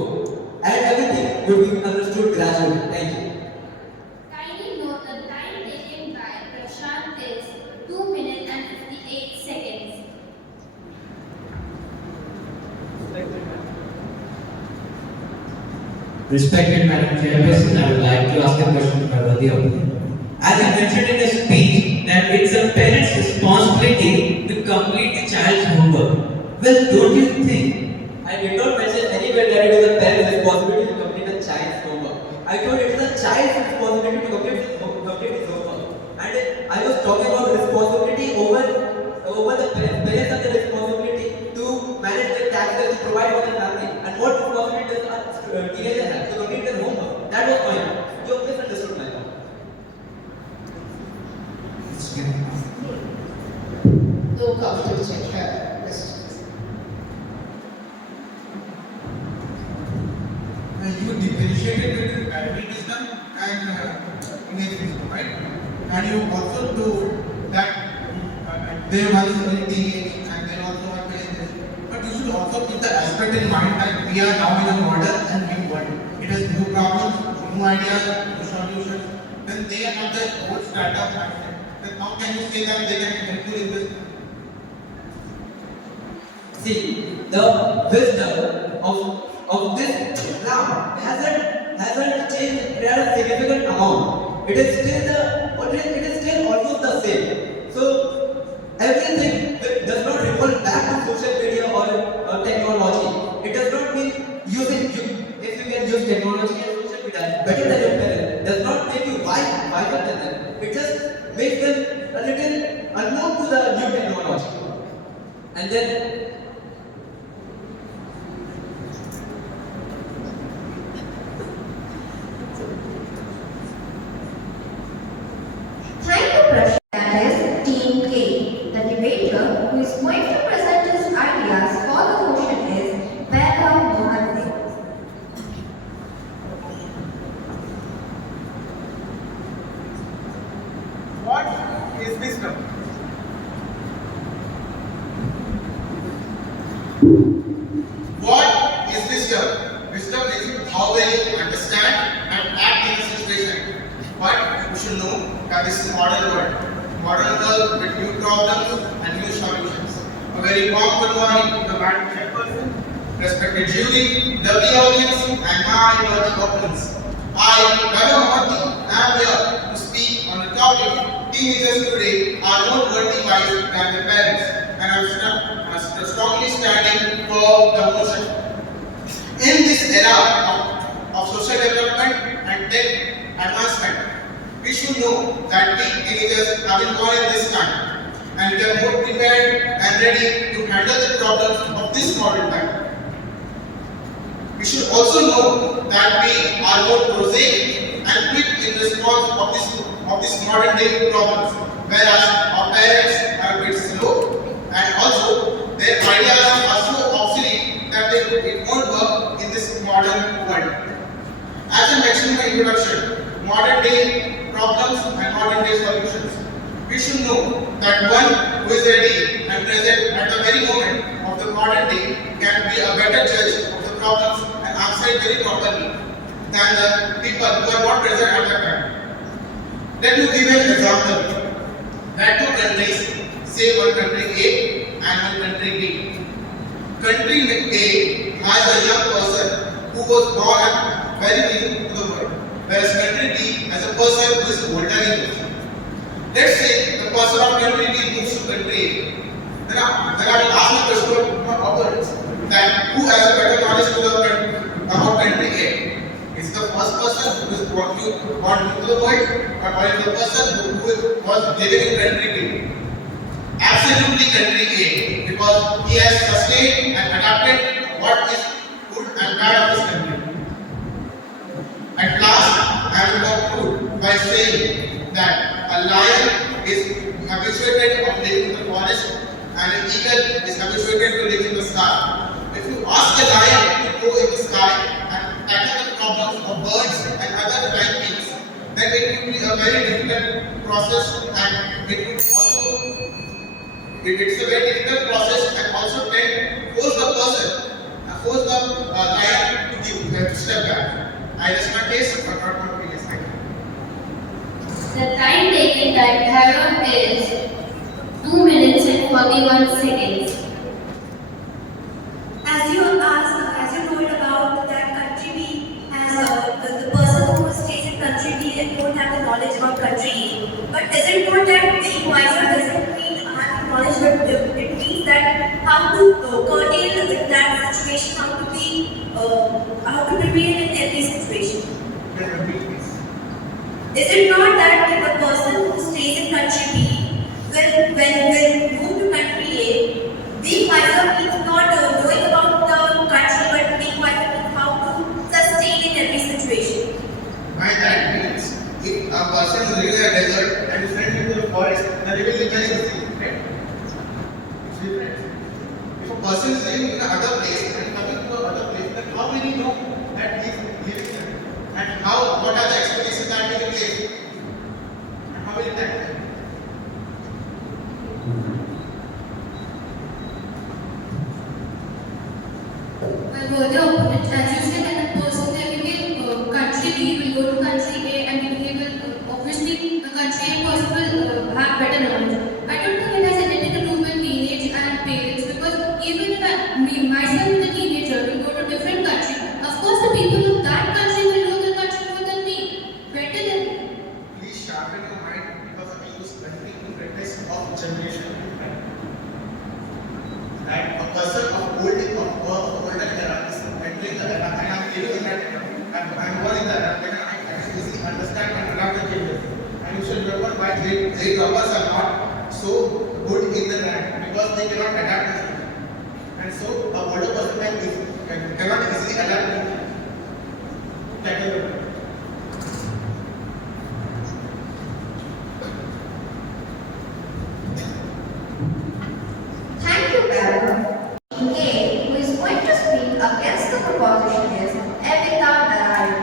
and everything will be understood gradually. Thank you. Kindly note the time taken by Prashant is 2 minutes and 58 seconds. Respected Madam Chairperson, I would like to ask a question to my worthy opponent. As I mentioned in the speech that it's a parent's responsibility to complete the child's homework. Well, don't you think? I did not mention anywhere that it is a parent's responsibility to complete a child's homework. I told it is a child's responsibility to complete his homework. And I was talking about responsibility over the parents. Parents have the responsibility to manage their taxes, to provide for their family. And what responsibility does a teenager have to complete their homework? That was my point. You have misunderstood my point. No comfortable check here. You differentiated between parental wisdom and teenage wisdom, right? And you also do that there was a teenage and then also a teenage. But you should also keep the aspect in mind that we are now in a modern and new world. It has new problems, new ideas, new solutions. Then they have their old startup mindset. Then how can you say that they can help you in this? See, the wisdom of this Islam hasn't changed in a significant amount. It is still almost the same. So everything does not revolve back to social media or technology. It does not mean if you can use technology and social media better than your parents, does not make you wiser than them. It just makes them a little unknown to the new technology. And then Thank you, Prashant. That is Team K. The debater who is going to present his ideas for the motion is Becca Mohan. What is wisdom? What is wisdom? Wisdom is how well you understand and act in a situation. But you should know that this is modern world. Modern world with new problems and new solutions. A very warm good morning to the Madam Chairperson, respected jury, lovely audience, and my worthy opponents. I, Baba Mohanty, am here to speak on the topic teenagers today are more worldly wise than their parents, and I'm strongly standing for the motion. In this era of social development and tech advancement, we should know that we teenagers have been born in this time, and we are more prepared and ready to handle the problems of this modern time. We should also know that we are more prosaic and quick in response of this modern day problems, whereas our parents are a bit slow, and also their ideas are so obsolete that it won't work in this modern world. As I mentioned in my introduction, modern day problems and modern day solutions. We should know that one who is ready and present at the very moment of the modern day can be a better judge of the problems and answer it very properly than the people who are not present at the time. Let me give an example. That two countries, say one country A and one country B. Country A has a young person who was born very new to the world, whereas country B has a person who is older in age. Let's say the person of country B moves to country A. Then I will ask the question of my opponents that who has a better knowledge about country A? Is the first person who is born new to the world, or is the person who was living in country B? Absolutely country A, because he has sustained and adapted by saying that a lion is habituated of living in the forest and an eagle is habituated to live in the sky. If you ask a lion to go in the sky and tackle the problems of birds and other flying things, then it would be a very difficult process, and it would also it's a very difficult process, and also can force the person, force the lion to step back. I rest my case, but not my previous time. The time taken by Harold is 2 minutes and 41 seconds. As you told about that country B has the person who stays in country B and don't have the knowledge about country A. But is it not that being wiser doesn't mean having knowledge, but it means that how to curtail that situation, how to prevail in every situation. Is it not that the person who stays in country B will move to country A, being wiser means not knowing about the country, but being wiser means how to sustain in every situation. By that means, if a person is living in a desert and is went into the forest, then he will live very easily, right? It's different. If a person is living in another place and coming to another place, then how will he know that he is living there? And what are the expectations that he will live? And how will he tackle them? My worthy opponent, as you said, that the person living in country B will go to country A and he will obviously the country A person will have better knowledge. I don't think it has anything to do with teenage and parents, because even if myself as a teenager will go to a different country, of course the people of that country will know the country more than me, better than me. Please sharpen your mind, because I use country to practice of generation. That a person of older era is entering the era, and I'm living in that era. I'm born in that era, and I can easily understand and adapt the changes. And you should remember why great robbers are not so good in the land, because they cannot adapt the changes. And so, a older person cannot easily adapt to tackle the world. Thank you, Baron. A, who is going to speak against the proposition, is Evita Narayan.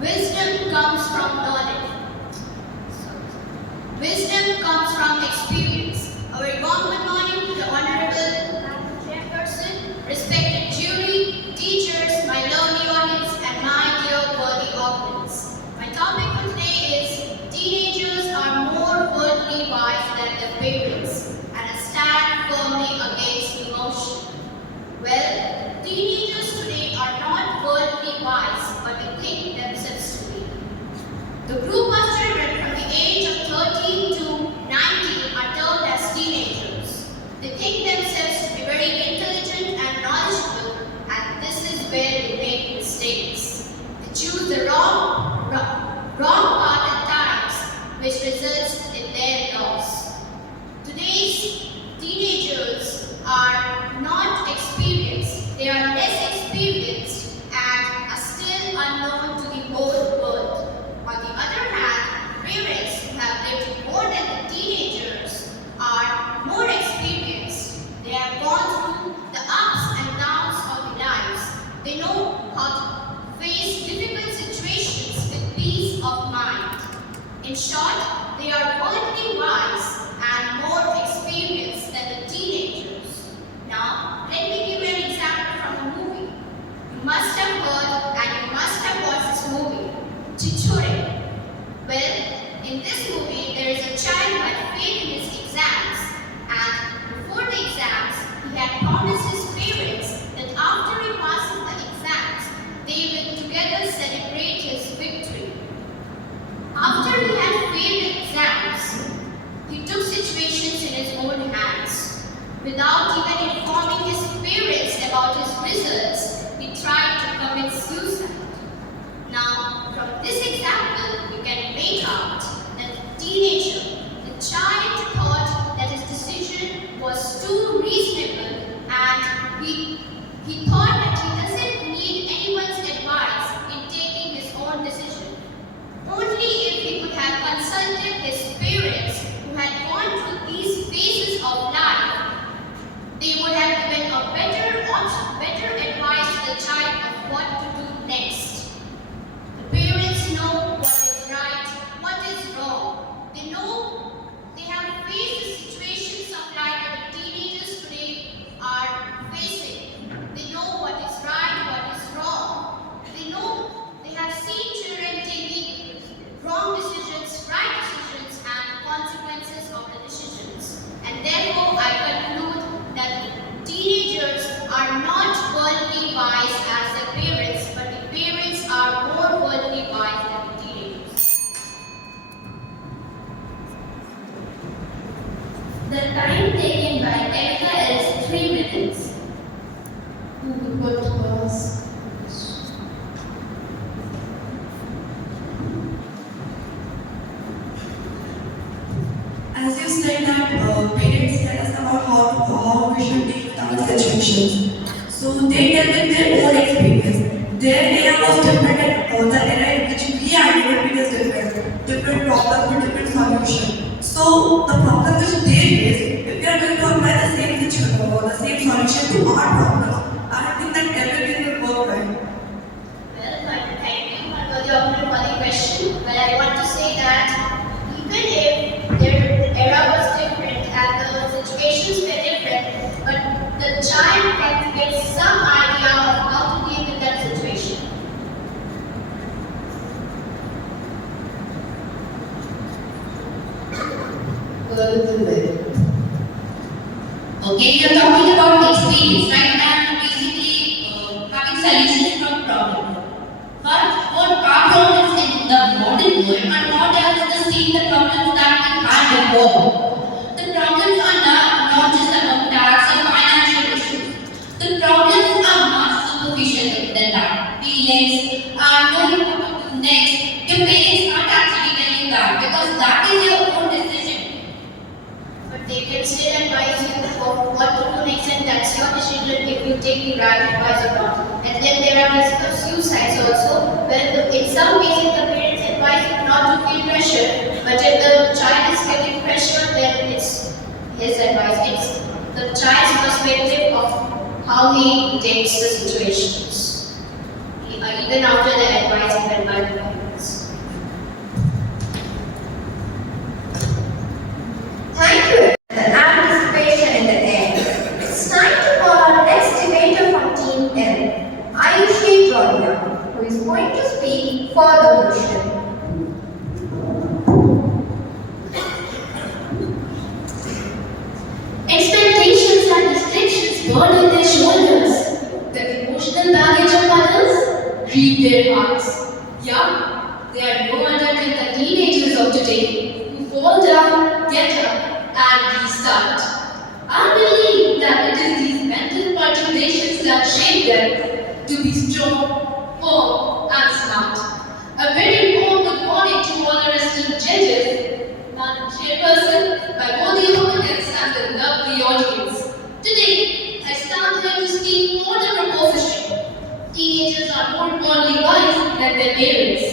Wisdom comes from knowledge. Wisdom comes from experience. A very warm good morning to the Honorable Chairperson, respected jury, teachers, my lovely audience, and my dear worthy opponents. My topic for today is teenagers are more worldly wise than their parents and stand firmly against emotion. Well, teenagers today are not worldly wise, but they think themselves to be. The group of children from the age of 13 to 19 are termed as teenagers. They think themselves to be very intelligent and knowledgeable, and this is where they make mistakes. They choose the wrong path at times, which results in their loss. Today's teenagers are not experienced. They are less experienced and are still unknown to the whole world. On the other hand, parents who have lived more than the teenagers are more experienced. They have gone through the ups and downs of their lives. They know how to face difficult situations with peace of mind. In short, they are worldly wise and more experienced than the teenagers. Now, let me give you an example from a movie. You must have heard and you must have watched this movie, Chichore. Well, in this movie, there is a child who had failed in his exams, and before the exams, he had promised his parents that after he passes the exams, they will together celebrate his victory. After he had failed the exams, he took situations in his own hands. Without even informing his parents about his results, he tried to commit suicide. Now, from this example, we can make out that the teenager, the child, thought that his decision was too reasonable, and he thought that he doesn't need better advice to the child of what to do next. The parents know what is right, what is wrong. They know they have faced the situations of life that the teenagers today are facing. They know what is right, what is wrong. They know they have seen children taking wrong decisions, right decisions, and consequences of the decisions. And therefore, I conclude that teenagers are not worldly wise as their parents, but the parents are more worldly wise than the teenagers. The time taken by Erica is 3 minutes. Who would want to ask? As you said that parents tell us about how we should deal with our situations. So they tell with their own experience. Their era was different and the era in which we are living is different. Different problem with different solution. So the problem which they face, if we are going to apply the same situation or the same solution to our problems, I don't think that everything will work right. Well, thank you for the opportunity question. But I want to say that even if their era was different and the situations were different, but the child can get some idea of how to deal with that situation. Okay, we are talking about experience, right? And basically having solutions from problems. But what are problems in the modern world are not as the same the problems that we had before. The problems are now not just about tax or financial issues. The problems are much superficial than that. Feelings are knowing what to do next. Your parents aren't actually telling that because that is your own decision. But they can still advise you of what to do next, and that's your decision if you take the right advice or not. And then there are cases of suicides also, where in some cases the parents advise you not to feel pressure, but if the child is getting pressure, then it's his advice. It's the child's perspective of how he takes the situations, even after the advice given by the parents. Thank you. The anticipation in the air. It's time to call our next debater from Team L, Ayushi Joria, who is going to speak for the motion. Expectations and restrictions burden their shoulders. The emotional baggage of others grieve their hearts. Yeah, they are no other than the teenagers of today who fall down, get up, and restart. I believe that it is these mental perturbations that shape them to be strong, firm, and smart. A very warm good morning to all our esteemed judges, Madam Chairperson, my worthy opponents, and the lovely audience. Today, I stand here to speak for the proposition. Teenagers are more worldly wise than their parents.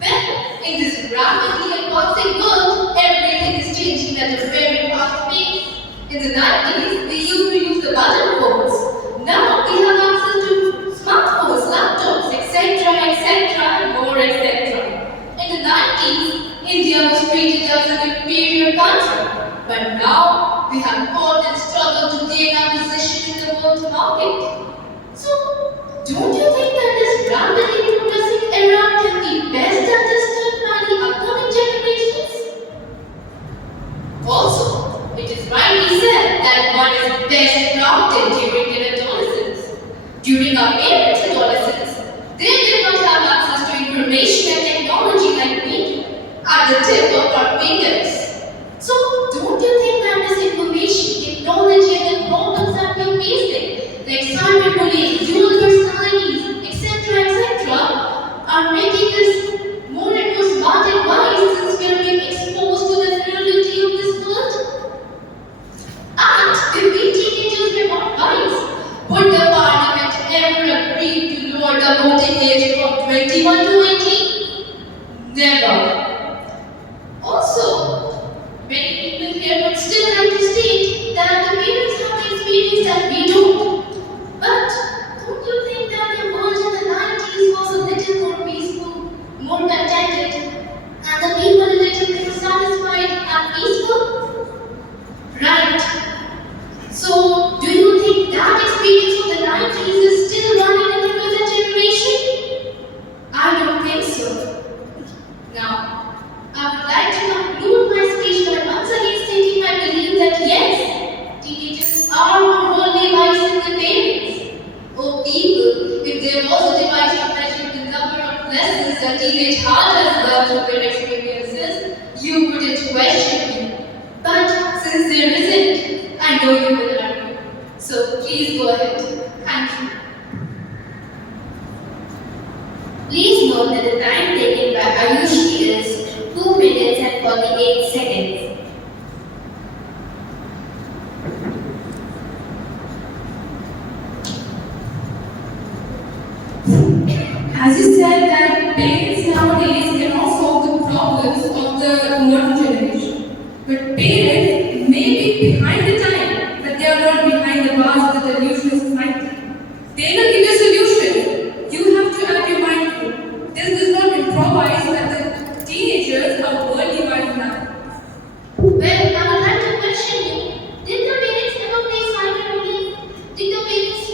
Well, in this rapidly advancing world, everything is changing at a very fast pace. In the 90s, we used to use the button phones. Now we have access to smartphones, laptops, etc., and more, etc. In the 90s, India was treated as an inferior country. But now, we have fought and struggled to gain our position in the world market. So, don't you think that this rapidly progressing era can be best understood by the upcoming generations? Also, it is rightly said that one is best prompted during their adolescence. During our parents' adolescence, they did not have access to information and technology like we do at the tip of our fingers. So, don't you think that this information, technology, and the problems that we're facing, like cyberbullying, dual personalities, etc., are making us more and more smart and wise since we are being exposed to the reality of this world? And if we teenagers were not wise, would the parliament ever agree to lower the voting age from 21 to 18? Never. Also, 48 seconds. As you said that parents nowadays cannot solve the problems of the modern generation. But parents may be behind the time, but they are not behind the bars of the delusional society. They will give you a solution. You have to add your mind to it. This does not improvise that the teenagers are worldly wise now. Well, I would like to question you. Did the parents ever play cyberbullying? Did the parents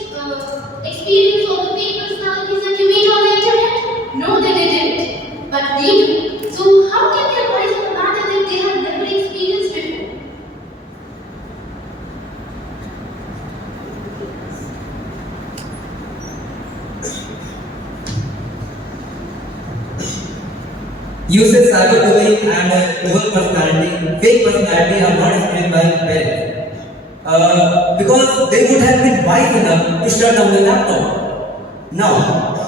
experience all the fake personalities that you meet on the internet? No, they didn't. But we do. So how can they advise on a matter that they have never experienced before? You said cyberbullying and dual personality, fake personality are not explained by parents. Because they would have been wise enough to shut down the laptop. Now,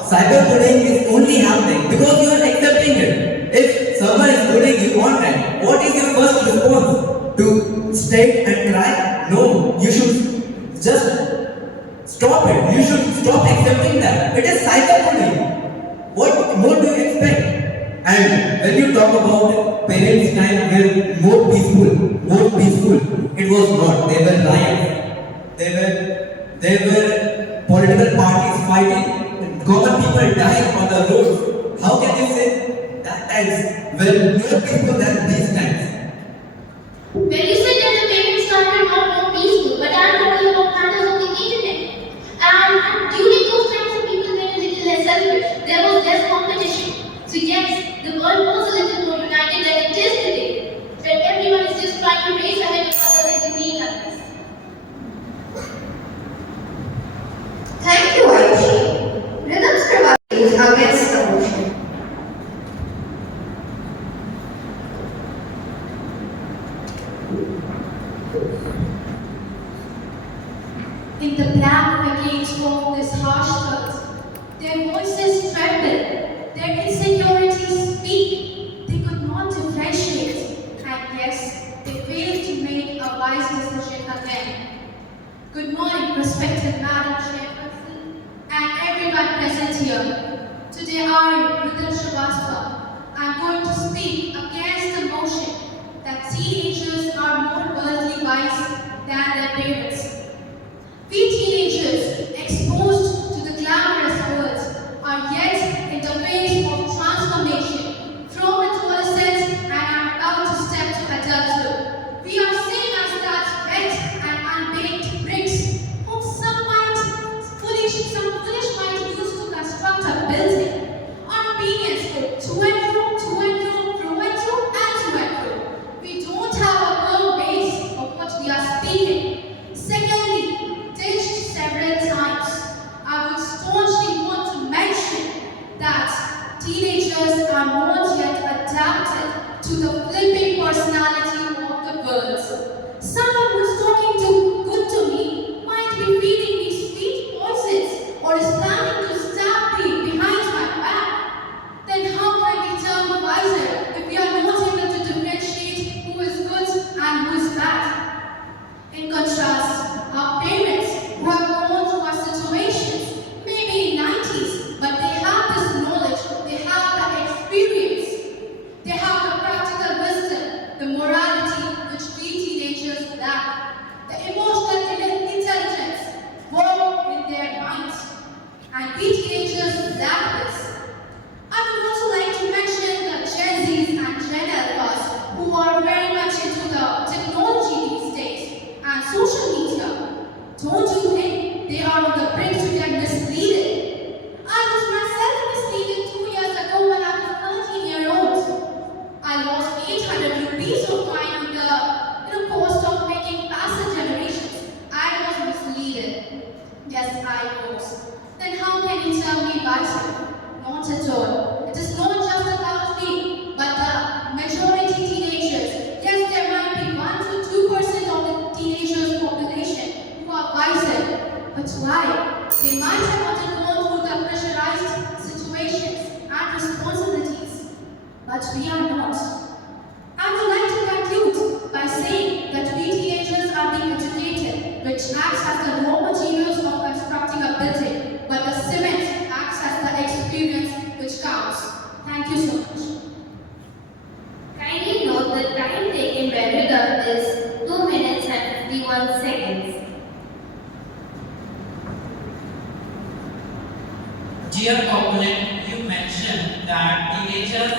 cyberbullying is only happening because you are accepting it. If someone is bullying you online, what is your first response? To stay and cry? No, you should just stop it. You should stop accepting that. It is cyberbullying. What more do you expect? And when you talk about parents' time were more peaceful, it was not. They were riots. There were political parties fighting, common people dying on the roads. How can you say that times were more peaceful than these times? Well, you said that the parents' time were not more peaceful, but I'm talking about matters on the internet. And during those times, the people were a little less selfish. There was less competition. So yes, the world was a little more united than it is today, when everyone is just trying to race ahead of others and to meet others. Thank you, Ayushi. Rhythms provide against the motion. In the black brigades of this harsh earth, their voices tremble, their insecurities speak. They could not differentiate, and yes, they failed to make a wise decision again. Good morning, respected Madam Chairperson, and everyone present here. Today I, Rhythm Srivastava, am going to speak against the motion that teenagers are more worldly wise than their parents. We teenagers, exposed to the glamorous world, are yet in the phase of transformation from adolescence and are about to step to adulthood. We are seen as that wet and unbaked bricks whom some foolish mind used to construct a building. Our opinions go to and fro, through and through, and to and fro. We don't have a firm base of what we are speaking. Secondly, ditched several times, I would staunchly want to mention that teenagers are not yet adapted to the flipping personality of the world. Someone who's talking good to me might be feeding me sweet voices or is planning to stab me behind my back. Then how can we turn wiser if we are not able to differentiate who is good and who is bad? In contrast, our parents who have gone through our situations, maybe in 90s, but they have this knowledge, they have the experience, they have the practical wisdom, the morality which we teenagers lack, the emotional intelligence born in their minds, and we teenagers lack this. I would also like to mention the Gen Zs and Gen Alphas who are very much into the technology these days and social media. Don't you think they are on the brink to get misleaded? I was myself misleaded 2 years ago when I was 13 years old. I lost 800 rupees of mine in the cost of making passive generations. I was misleaded. Yes, I was. Then how can you tell me wiser? Not at all. It is not just about me, but the majority teenagers. Yes, there might be 1 to 2% of the teenagers' population who are wiser. But why? They might have undergone through the pressurized situations and responsibilities. But we are not. I would as the raw materials of constructing a building, but the cement acts as the experience which counts. Thank you so much. Kindly note the time taken by reader is 2 minutes and 51 seconds. Dear opponent, you mentioned that teenagers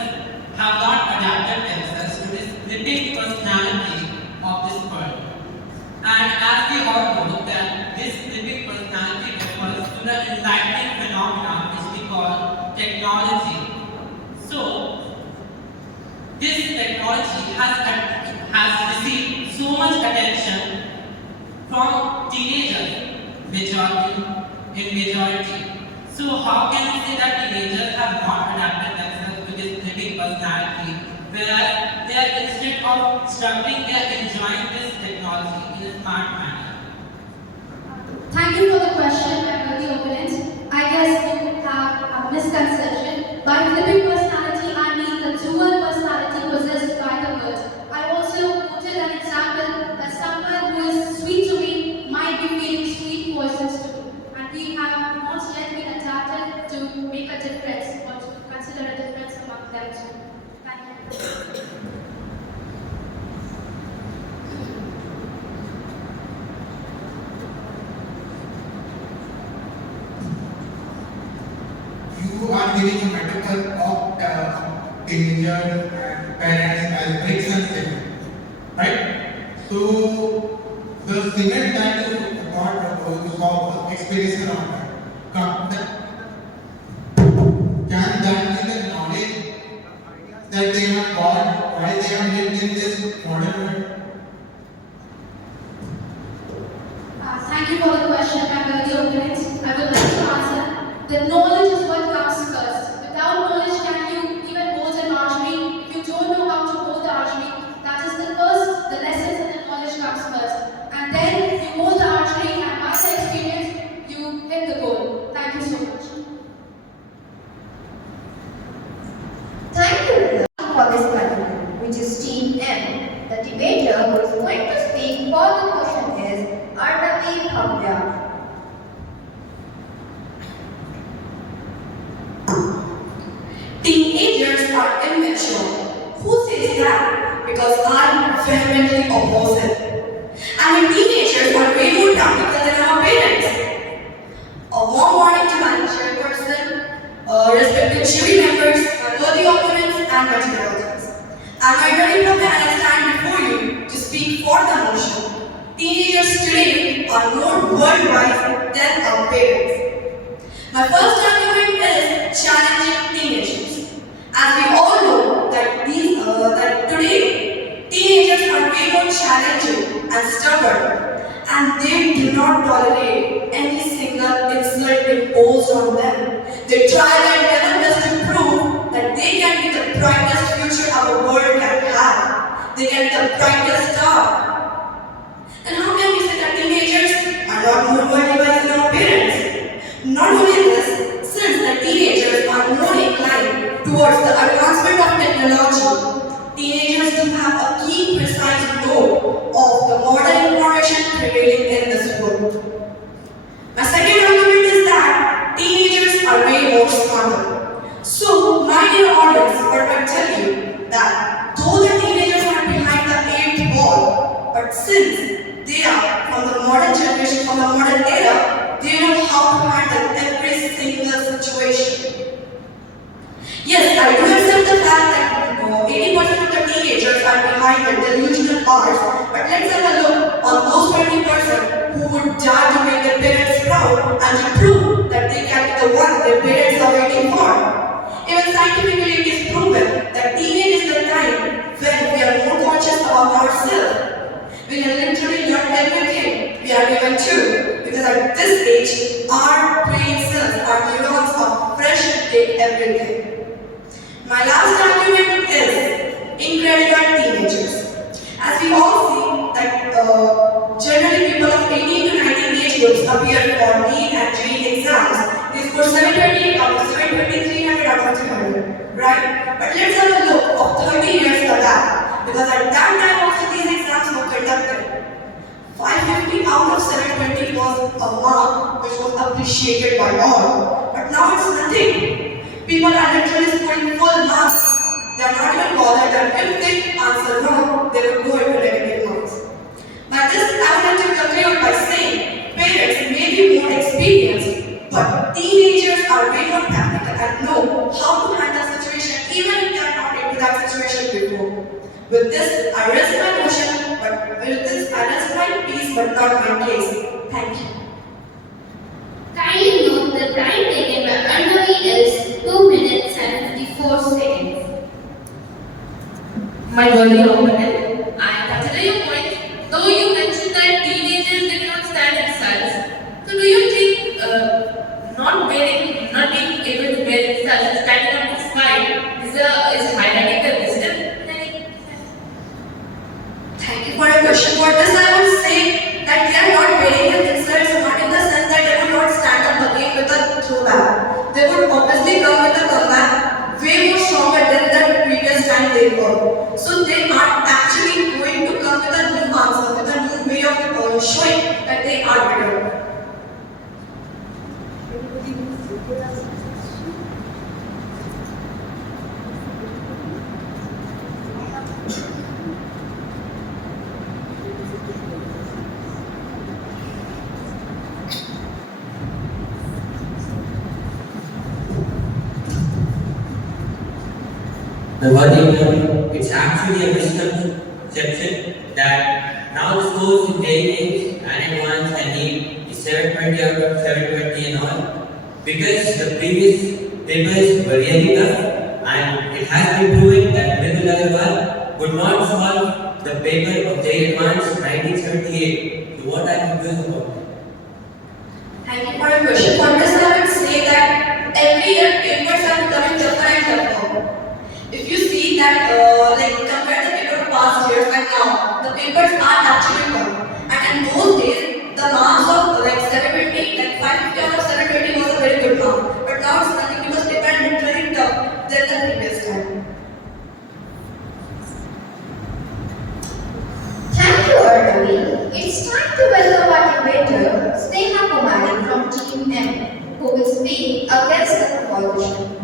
have not adapted themselves to this flipping personality of this world. And as we all know that this flipping personality refers to the enlightening phenomenon which we call technology. So, this technology has received so much attention from teenagers, majority. So how can we say that teenagers have not adapted themselves to this flipping personality, whereas they are instead of struggling, they are enjoying this technology in a smart manner? Thank you for the question, my worthy opponent. I guess you have a misconception. By flipping personality, I mean the dual personality possessed by the bird. I also quoted an example that someone who is sweet to me might be feeling sweet poisons to me. And we have not yet been adapted to make a difference or to consider a difference among them too. Thank you. You are giving a metaphor of teenagers and parents as bricks and cement, right? So the cement that you got experience around can that be the knowledge that they have got while they are lived in this modern world? Thank you for the question, my worthy opponent. I would like to answer. The knowledge is what comes first. Without knowledge, can you even hold an archery? If you don't know how to hold the archery, that is the first, the lessons and the knowledge comes first. And then you hold the archery and by the experience, you hit the goal. Thank you so much. Thank you for this category, which is Team M. The debater who is going to speak for the motion is Arnavi Bhavya. Teenagers are immature. Who says that? Because I'm vehemently opposite. I mean, teenagers are way more practical than our parents. A warm morning to my chairperson, respected jury members, my worthy opponents, and my dear audience. I'm Arnavi Bhavya and I stand before you to speak for the motion. Teenagers today are more world-wise than our parents. My first argument is challenging teenagers. As we all know that today teenagers are way more challenging and stubborn, and they do not tolerate any single insult imposed on them. They try their level best to prove that they can be the brightest future our world can have. They can be the brightest star. Then how can we say that teenagers are not more worldly-wise than our parents? Not only this, since the teenagers are more inclined towards the advancement of technology, teenagers do have a keen, precise know of the modern information prevailing in this world. My second argument is that teenagers are way more smarter. So, my dear audience, what I tell you that though the teenagers are behind the 8th ball, but since they are from the modern generation, from the modern era, they know how to handle every single situation. Yes, I do accept the fact that 80% of the teenagers are behind the delusional arts, but let's have a look on those 20% who would dare to make their parents proud and to prove that they can be the one their parents are waiting for. Even scientifically it is proven that teenage is the time when we are more conscious about ourselves. We can literally learn everything we are given to, because at this age, our brain cells, our neurons are fresh to take everything. My last argument is incredible teenagers. As we all see that generally people of 18 to 19 age groups appear for NEET and JEE exams. They score 720 out of 720, 300 out of 300, right? But let's have a look of 30 years back, because at that time also these exams were conducted. 550 out of 720 was a mark which was appreciated by all. But now it's nothing. People are literally scoring full marks. They are not even bothered that if they answer wrong, they will go into negative marks. By this, I would like to conclude by saying parents may be more experienced, but teenagers are way more practical and know how to handle situation even if they are not into that situation before. With this, I rest my motion, but with this, I rest my peace, but not my case. Thank you. Kindly note the time taken by Annavi is 2 minutes and 54 seconds. My worthy opponent, I consider your point. Though you mentioned that teenagers they cannot stand in silence. So do you think not being able to bear in silence, standing up to fight is highlighting the wisdom? Thank you for your question. For this, I would say that they are not bearing their insults, not in the sense that they would not stand up again with a throwback. They would obviously come with a comeback way more stronger than the previous time they were. So they are actually going to come with a new answer, with a new way of showing that they are better. The wording, it's actually a misconception that now the scores in day and advance and need is 720 out of 720 and all, because the previous papers were really tough and it has been proven that Mridul Agarwal would not solve the paper of day advance 1978. So what are you doing about it? Thank you for your question. For this, I would say that every year papers are becoming tougher and tougher. If you see that, compare the paper of past years and now, the papers are actually tough. And in those days, the marks of 720, 550 out of 720 was a very good mark. But now it's nothing because paper are literally tough than the previous time. Thank you, Arnavi. It's time to welcome our debater, Sneha Kumari from Team M, who will speak against the proposition.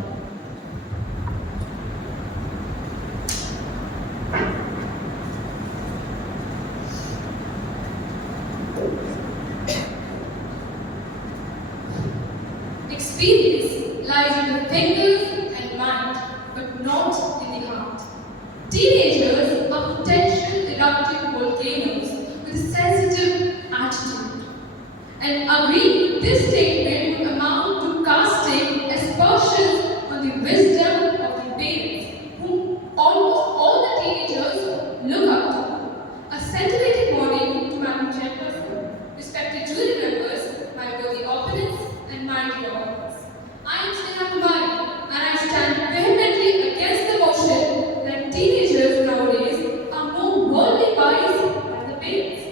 Experience lies in the fingers and mind, but not in the heart. Teenagers are potential eruptive volcanoes with a sensitive attitude. And agreeing with this statement would amount to casting aspersions on the wisdom of the parents, whom almost all the teenagers look up to. A scintillating morning to Madam Chairperson, respected jury members, my worthy opponents, and my dear audience. I am Sneha Kumari, and I stand vehemently against the motion that teenagers nowadays are more worldly wise than the parents.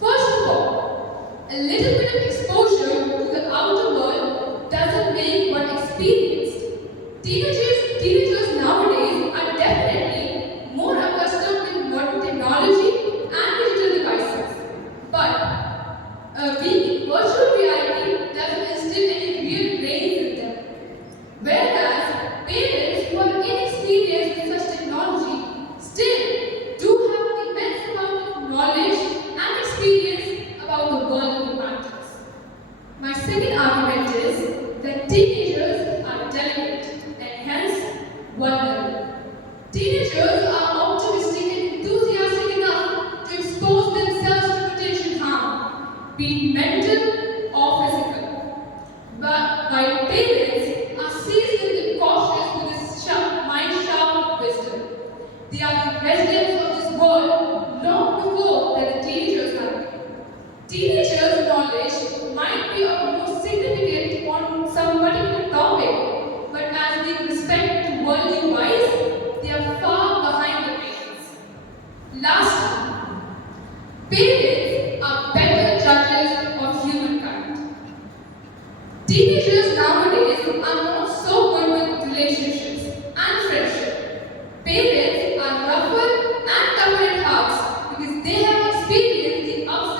First of all, a little bit of exposure to the outer world doesn't make one experienced. Teenagers nowadays are definitely more accustomed with modern technology and digital devices. But being in virtual reality doesn't instill any real brains in them. Whereas parents who are inexperienced with such technology still do have immense amount of knowledge and experience about the world that matters. My second argument is that teenagers are delicate and hence vulnerable. Teenagers are optimistic and enthusiastic enough to expose themselves to potential harm, be it mental or physical. But while parents are seasoned and cautious with this mind-sharp wisdom, they are the residents of this world long before that the teenagers are. Teenagers' knowledge might be of more significant on some particular topic, but as we respect to worldly wise, they are far behind the parents. Lastly, parents are better judges of humankind. Teenagers nowadays are not so good with relationships and friendship. Parents are rougher and tougher at hearts because they have experienced the ups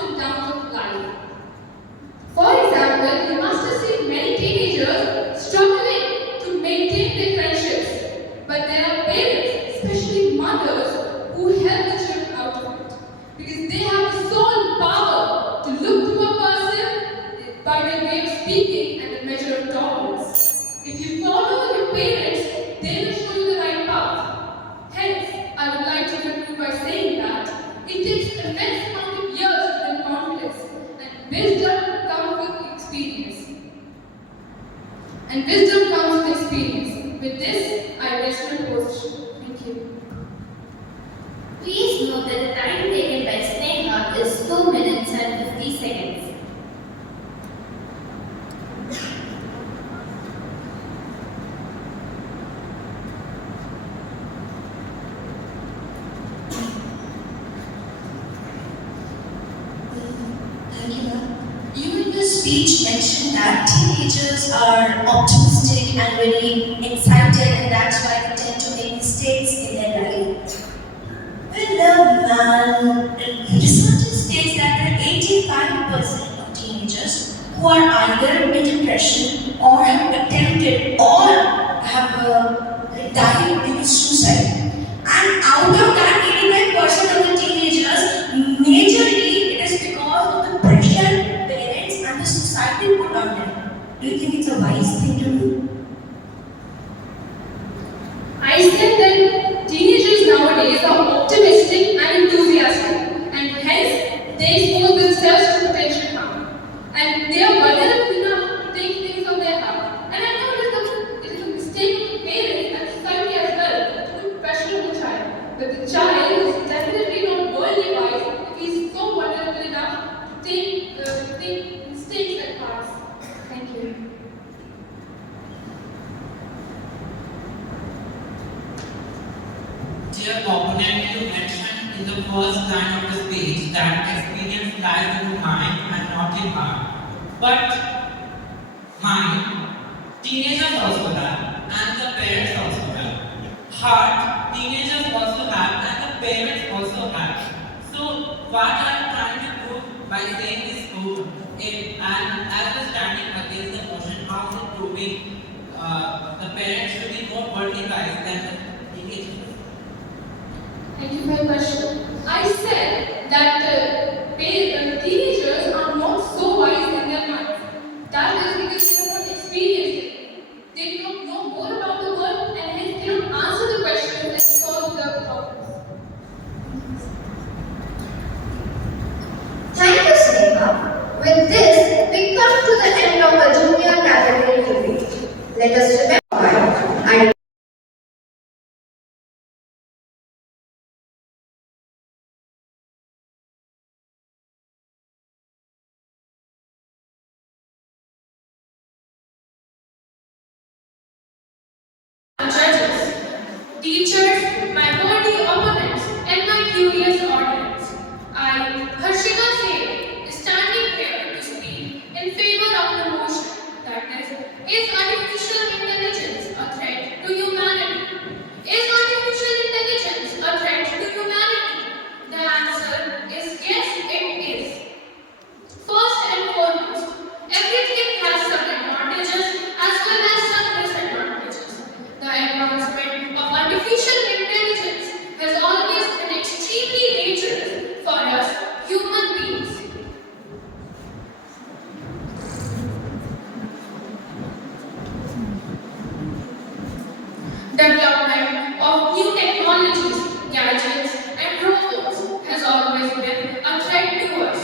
conclude by saying that it takes immense amount of years to build confidence, and wisdom comes with experience. And wisdom comes with experience. With this, I rest my position. Thank you. Please note that the time taken by Sneha is 2 minutes and 50 seconds. Thank you, ma'am. You in your speech mentioned that teenagers are optimistic and very excited, and that's why they tend to make mistakes in their life. Well, ma'am, research states that there are 85% of teenagers who are either in depression or have attempted or have died due to suicide. And out of that 85% of the teenagers, majorly it is because of the pressure parents and the society put on them. Do you think it's a wise thing to do? I said that teenagers nowadays are optimistic and enthusiastic, and hence they expose themselves to potential harm. And they are vulnerable enough to take things on their heart. And I know it is a mistake of the parents and society as well to put pressure on the child. But the child is definitely not worldly wise if he is so vulnerable enough to take mistakes at heart. Thank you. Dear opponent, you mentioned in the first line of the speech that experience lies in the mind and not in heart. But mind, teenagers also have, and the parents also have. Heart, teenagers also have, and the parents also have. So, what I am trying to prove by saying this quote, and as we're standing against the motion, how is it proving the parents should be more worldly wise than the teenagers? Thank you for your question. I said that teenagers are not so wise in their minds. That is because they have not experienced it. They don't know more about the world and hence cannot answer the questions and solve the problems. Thank you, Sneha. With this, we come to the end of the junior category debate. Let us remember I Judges, teachers, my worthy opponents, and my curious audience. I, Harshika Singh, is standing here to speak in favor of the motion that is artificial intelligence a threat to humanity? Is artificial intelligence a threat to humanity? The answer is yes, it is. First and foremost, everything has some advantages as well as some disadvantages. The advancement of artificial intelligence has always been extremely dangerous for us human beings. Development of new technologies, gadgets, and robots has always been a threat to us.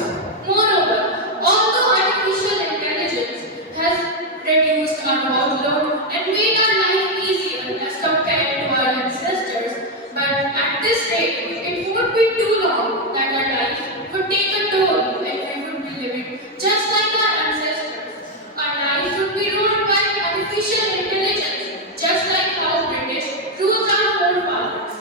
Moreover, although artificial intelligence has reduced our workload and made our life easier as compared to our ancestors, but at this rate, it would be too long that our life would take a toll and we would be living just like our ancestors. Our lives would be ruled by artificial intelligence, just like how British ruled our forefathers.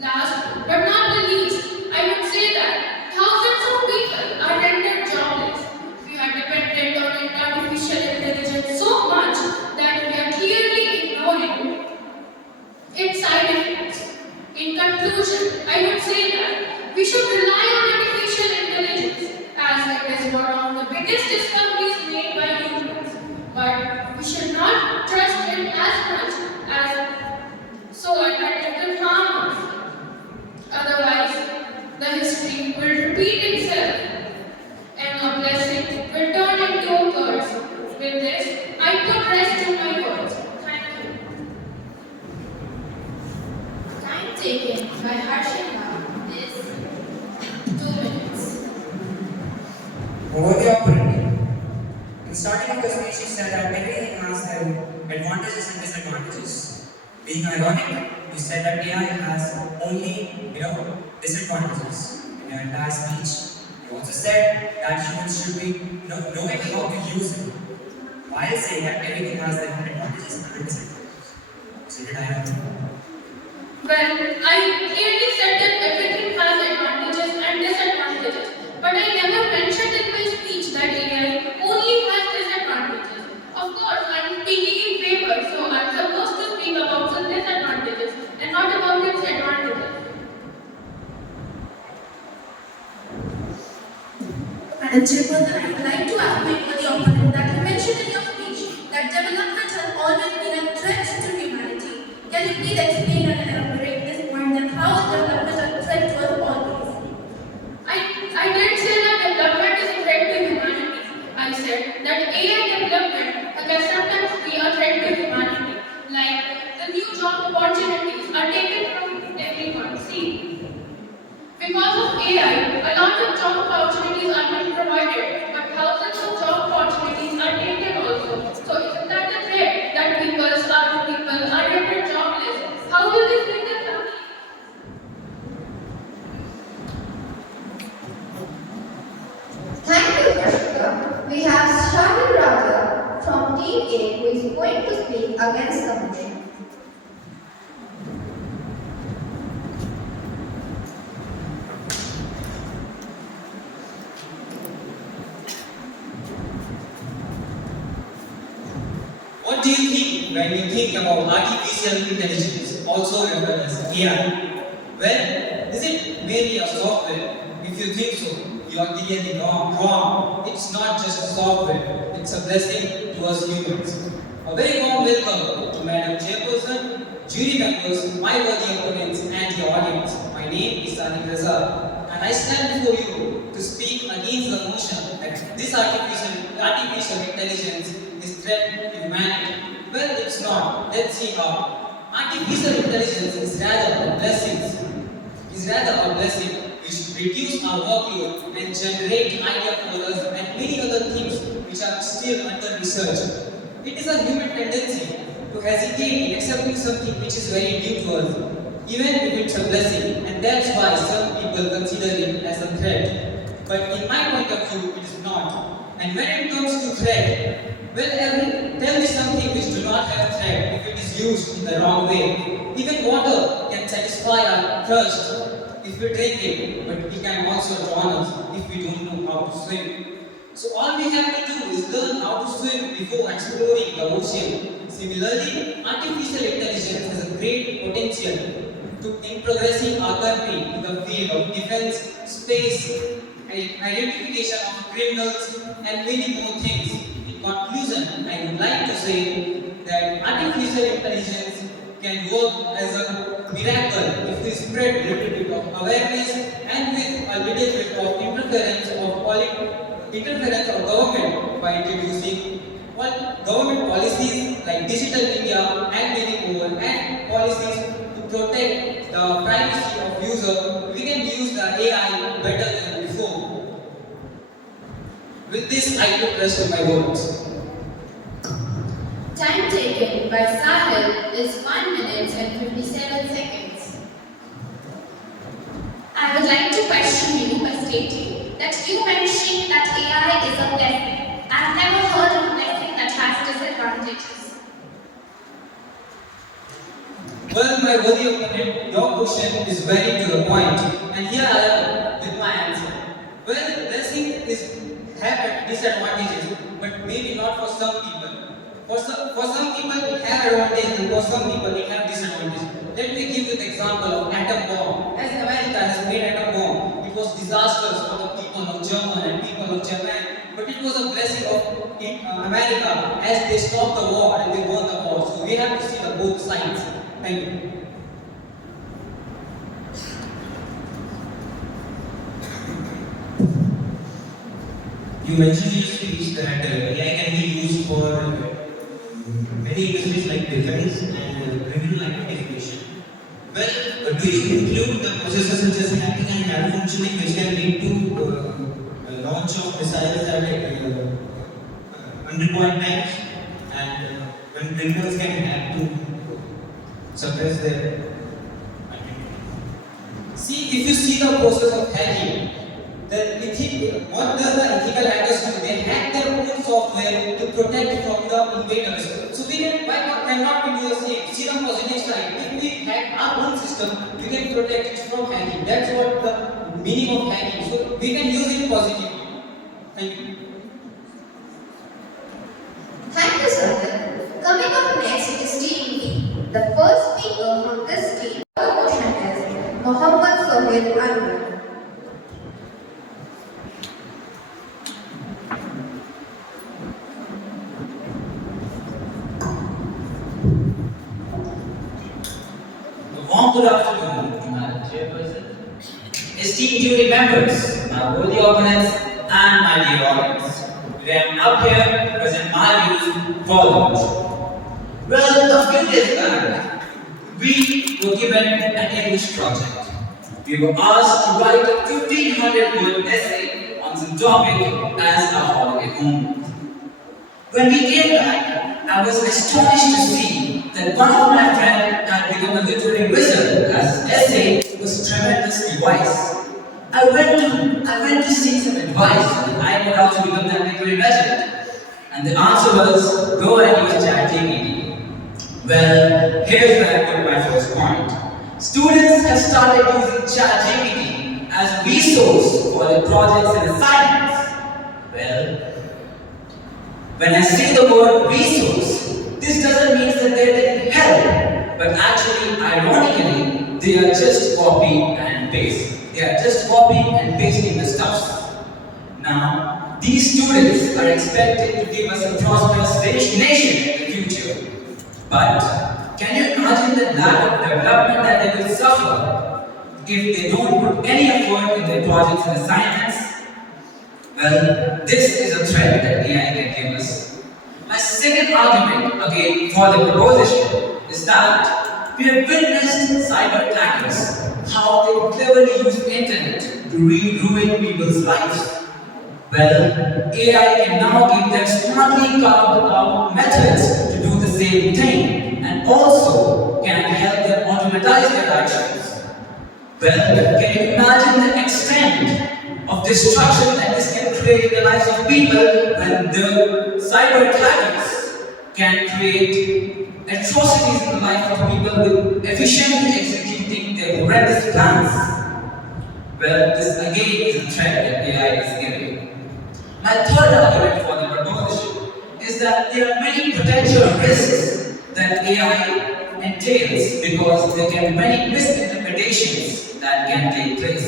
Last but not the least, I would say that thousands of people are rendered jobless. We are dependent on artificial intelligence so much that we are clearly ignoring its side effects. In conclusion, I would say that we should rely on artificial intelligence as it is one of the biggest discoveries made by humans. But we should not trust it as much as so that it will harm us. Otherwise, the history will repeat itself and a blessing will turn into a curse. With this, I put rest to my words. Thank you. Time taken by over the opponent. In starting of the speech, he said that everything has their advantages and disadvantages. Being ironic, he said that AI has only, disadvantages in your entire speech. He also said that humans should be knowing how to use it, while saying that everything has their advantages and disadvantages. So did I have Well, I clearly said that everything has advantages and disadvantages, but I never mentioned in my speech that AI only has disadvantages. Of course, I'm speaking in favor, so I'm supposed to speak about the disadvantages and not about its advantages. Madam Chairperson, I would like to advocate for the opponent that you mentioned in your speech that development has always been a threat to humanity. Can you please explain and elaborate this point and how is development a threat to us always? I didn't say that development is a threat to humanity. I said that AI development can sometimes be a threat to humanity. Like the new job opportunities are taken from everyone. See, because of AI, a lot of job opportunities are being provided, but thousands of job opportunities are taken also. So isn't that a threat that people are rendered jobless? How will this bring their family? Thank you, Rashika. We have Shahid Raja from Team A who is going to speak against the motion. What do you think when you think about artificial intelligence, also referred as AI? Well, is it merely a software? If you think so, you are clearly wrong. It's not just a software, it's a blessing to us humans. A very warm welcome to Madam Chairperson, jury members, my worthy opponents, and the audience. My name is Sani Raza, and I stand before you to speak against the notion that this artificial intelligence is threat to humanity. Well, it's not. Let's see how. Artificial intelligence is rather a blessing which reduce our workload and generate idea for us and many other things which are still under research. It is a human tendency to hesitate in accepting something which is very new to us, even if it's a blessing, and that's why some people consider it as a threat. But in my point of view, it is not. And when it comes to threat, well, tell me something which do not have threat if it is used in the wrong way. Even water can satisfy our thirst if we drink it, but it can also drown us if we don't know how to swim. So all we have to do is learn how to swim before exploring the ocean. Similarly, artificial intelligence has a great potential in progressing our country in the field of defense, space, identification of criminals, and many more things. In conclusion, I would like to say that artificial intelligence can work as a miracle if we spread a little bit of awareness and with a little bit of interference of government by introducing government policies like Digital India and many more, and policies to protect the privacy of user. We can use the AI better than before. With this, I put rest of my words. Time taken by Sahil is 1 minute and 57 seconds. I would like to question you by stating that you mentioned that AI is a blessing. I've never heard of a blessing that has disadvantages. Well, my worthy opponent, your question is very to the point, and here I am with my answer. Well, blessing have disadvantages, but maybe not for some people. For some people it have advantage, and for some people it have disadvantage. Let me give you the example of atom bomb. As America has made atom bomb, it was disastrous for the people of Germany and people of Japan, but it was a blessing of America as they stopped the war and they won the war. So we have to see the both sides. Thank you. You mentioned in your speech that AI can be used for many industries like defense and criminal identification. Well, do you include the processes such as hacking and malfunctioning which can lead to launch of missiles at 100 point times, and when criminals can hack to suppress their. See, if you see the process of hacking, then what does the ethical hackers do? They hack their own software to protect from the invaders. So cannot we do the same? See the positive side. If we hack our own system, we can protect it from hacking. That's what the meaning of hacking. So we can use it positively. Thank you. Thank you, sir. Coming up next is Team B. The first speaker from this team for the motion is Mohammad Sohail Anwar. Good afternoon, Madam Chairperson, esteemed jury members, my worthy opponents, and my dear audience. Today I am up here to present my views for the motion. Well, a few days back, we were given an English project. We were asked to write a 1500-word essay on some topic as our holiday homework. When we came back, I was astonished to see that one of my friends had become a literary wizard as his essay was tremendously wise. I went to seek some advice and I would also become that literary legend. And the answer was, go and use ChatGPT. Well, here's where I put my first point. Students have started using ChatGPT as a resource for their projects and assignments. Well, when I say the word resource, this doesn't mean that they're getting help, but actually, ironically, they are just copy and paste. They are just copying and pasting the stuff. Now, these students are expected to give us a prosperous nation in the future. But can you imagine the lack of development that they will suffer if they don't put any effort in their projects and assignments? Well, this is a threat that AI can give us. My second argument again for the proposition is that we have witnessed cyber attackers, how they cleverly use the internet to ruin people's lives. Well, AI can now give them smartly carved out methods to do the same thing, and also can help them automatize their actions. Well, can you imagine the extent of destruction that this can create in the lives of people when the cyber attackers can create atrocities in the life of people with efficiently executing their horrendous plans? Well, this again is a threat that AI is giving. My third argument for the proposition is that there are many potential risks that AI entails because there can be many misinterpretations that can take place.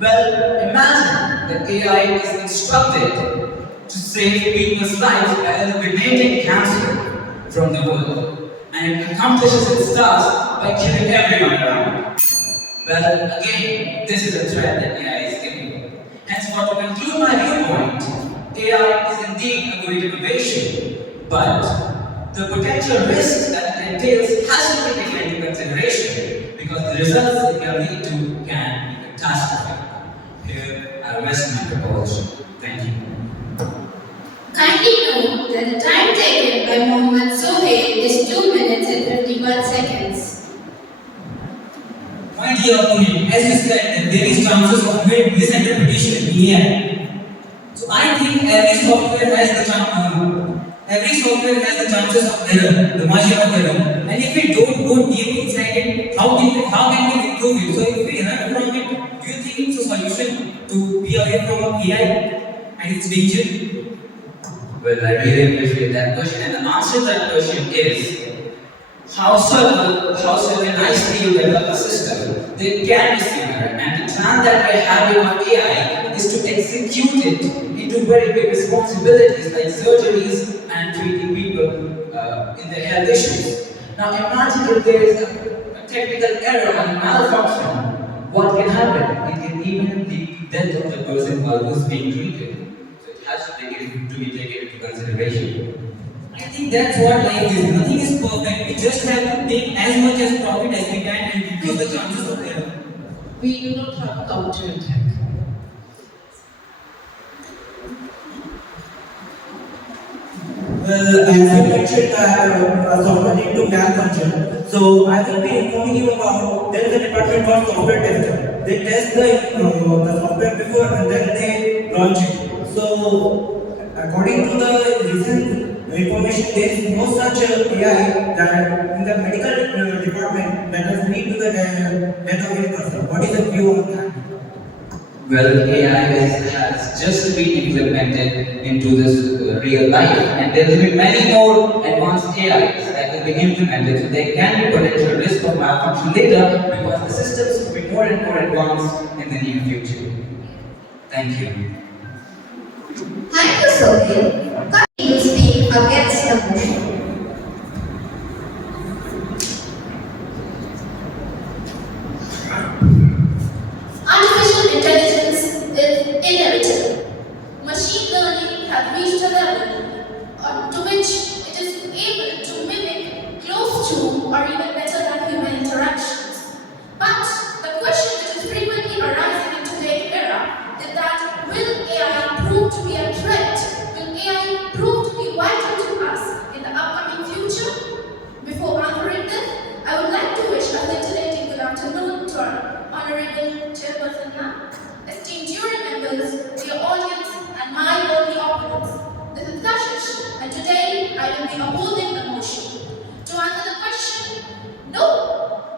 Well, imagine that AI is instructed to save people's lives by eliminating cancer from the world, and it accomplishes its task by killing everyone around. Well, again, this is a threat that AI is giving. Henceforth, to conclude my viewpoint, AI is indeed a great innovation, but the potential risks that it entails has to be taken into consideration because the results it can lead to can be catastrophic. Here, I rest my proposition. Thank you. Kindly note that the time taken by Mohammad Sohail is 2 minutes and 51 seconds. My dear opponent, as you said, that there is chances of misinterpretation in AI. So I think every software has the chances of error, the margin of error. And if we don't go deep inside it, how can we improve it? So if we learn from it, do you think it's a solution to be away from AI and its danger? Well, I really appreciate that question, and the answer to that question is how certain nicely you develop a system, there can be similar, and the plan that we're having on AI is to execute it into very big responsibilities like surgeries and treating people in their health issues. Now imagine if there is a technical error or malfunction, what can happen? It can even lead to death of the person who is being treated. So it has to be taken into consideration. I think that's what life is. Nothing is perfect. We just have to take as much as profit as we can and reduce the chances of error. We do not have counterattack. Well, as you mentioned that software need to malfunction, so I will be informing you about there is a department called software tester. They test the software before and then they launch it. So according to the recent information, there is no such AI that in the medical department that has lead to the death of any person. What is your view on that? Well, has just been implemented into this real life, and there will be many more advanced AIs that will be implemented. So there can be potential risk of malfunction later because the systems will be more and more advanced in the near future. Thank you. Thank you, Sophie. Coming to speak against the motion. Artificial intelligence is inevitable. Machine learning has reached a level to which it is able to mimic close to or even better than human interactions. But the question which is frequently arising in today's era is that will AI prove to be a threat? Will AI prove to be vital to us in the upcoming future? Before answering this, I would like to wish a scintillating good afternoon to our Honorable Chairperson Ma'am, esteemed jury members, dear audience, and my worthy opponents. This is Cisce, and today I will be opposing the motion. To answer the question, no.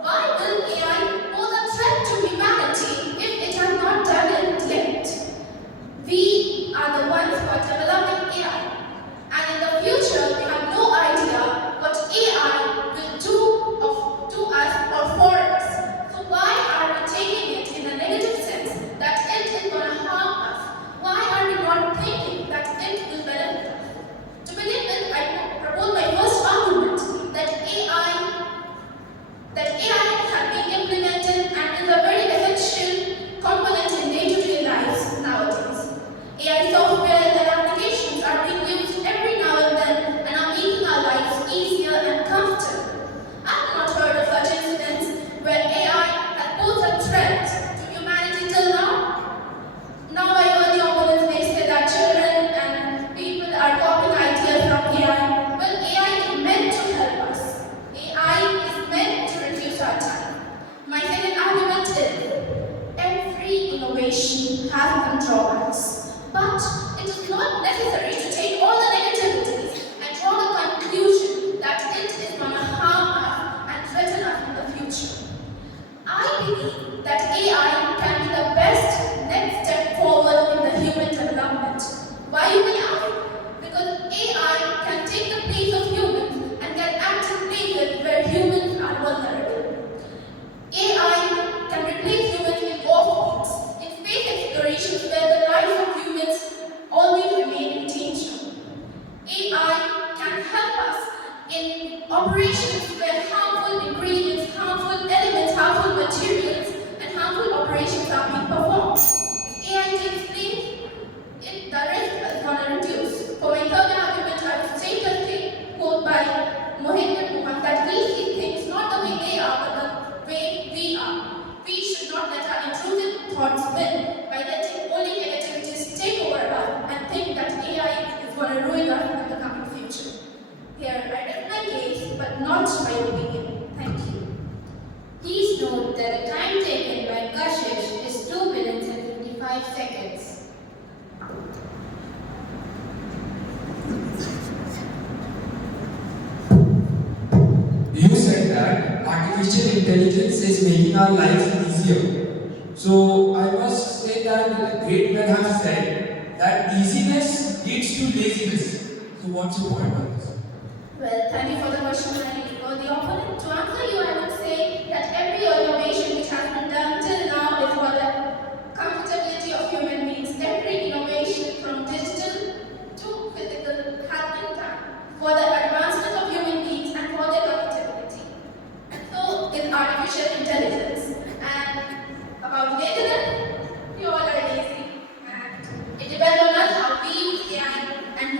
Why will AI pose a threat to humanity if it has not done it yet? We are the ones who are developing AI, and in the future we have no idea what AI will do to us or for us. So why are we taking it in a negative sense that it is going to harm us? Why are we not thinking that it will benefit us? To begin with, I propose my first argument that AI has been implemented and is a very essential component in day-to-day lives nowadays. AI software and applications are being used every now and then and are making our lives easier and comfortable. I have not heard of such incidents where AI has posed a threat to humanity till now. Now my worthy opponents may say that children and people are copying ideas from AI. Well, AI is meant to help us. AI is meant to reduce our time. My second argument is every innovation has some drawbacks, but it is not necessary to take all the negativities and draw the conclusion that it is going to harm us and threaten us in the future. I believe that AI can be the best next step forward in the human development. Why you may ask? Because AI can take the place of humans and can act in places where humans are vulnerable. AI can replace humans in warfields, in space explorations where the lives of humans always remain in danger. AI can help us in operations where harmful ingredients, harmful elements, harmful materials, and harmful operations are being performed. If AI takes place, the risk is going to reduce. For my third argument, I would state a quote by Mohinder Mohan that we see things not the way they are, but the way we are. We should not let our intrusive thoughts win by letting only negativities take over us and think that AI is going to ruin us in the coming future. Here, I rest my case, but not my opinion. Thank you. Please note that the time taken by Kashish is 2 minutes and 55 seconds. You said that artificial intelligence is making our lives easier. So I must say that great men have said that easiness leads to laziness. So what's your point on this? Well, thank you for the question, for the opponent. To answer you, I would say that every innovation which has been done till now is for the comfortability of human beings. Every innovation from digital to physical has been done for the advancement of human beings and for their comfortability. And so is artificial intelligence. And about laziness, we all are lazy. And it depends on us how we use AI, and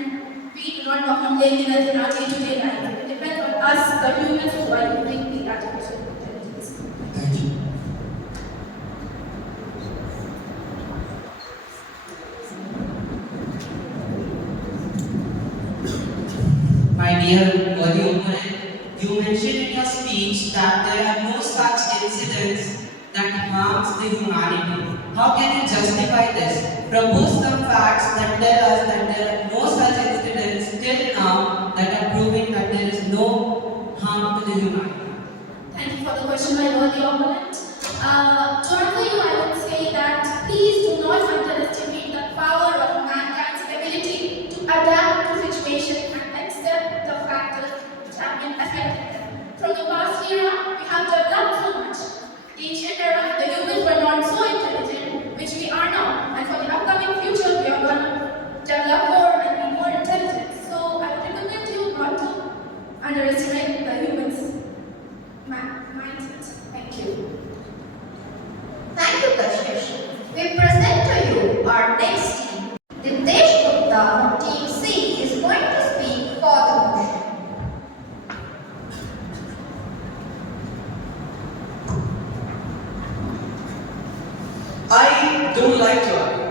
we do not perform laziness in our day-to-day life. It depends on us, the humans who are using the artificial intelligence. Thank you. dear worthy opponent, you mentioned in your speech that there are no such incidents that harms the humanity. How can you justify this? Propose some facts that tell us that there are no such incidents till now that are proving that there is no harm to the humanity. Thank you for the question, my worthy opponent. To answer you, I would say that please do not underestimate the power of mankind's ability to adapt to situations and accept the factors which have been affecting them. From the past era, we have developed so much. Ancient era, the humans were not so intelligent, which we are now. And for the upcoming future, we are going to develop more and be more intelligent. So I would recommend you not to underestimate the humans' mindset. Thank you. Thank you, Kashish. We present to you our next team. Dimdesh Gupta from Team C is going to speak for the motion. I don't like to argue.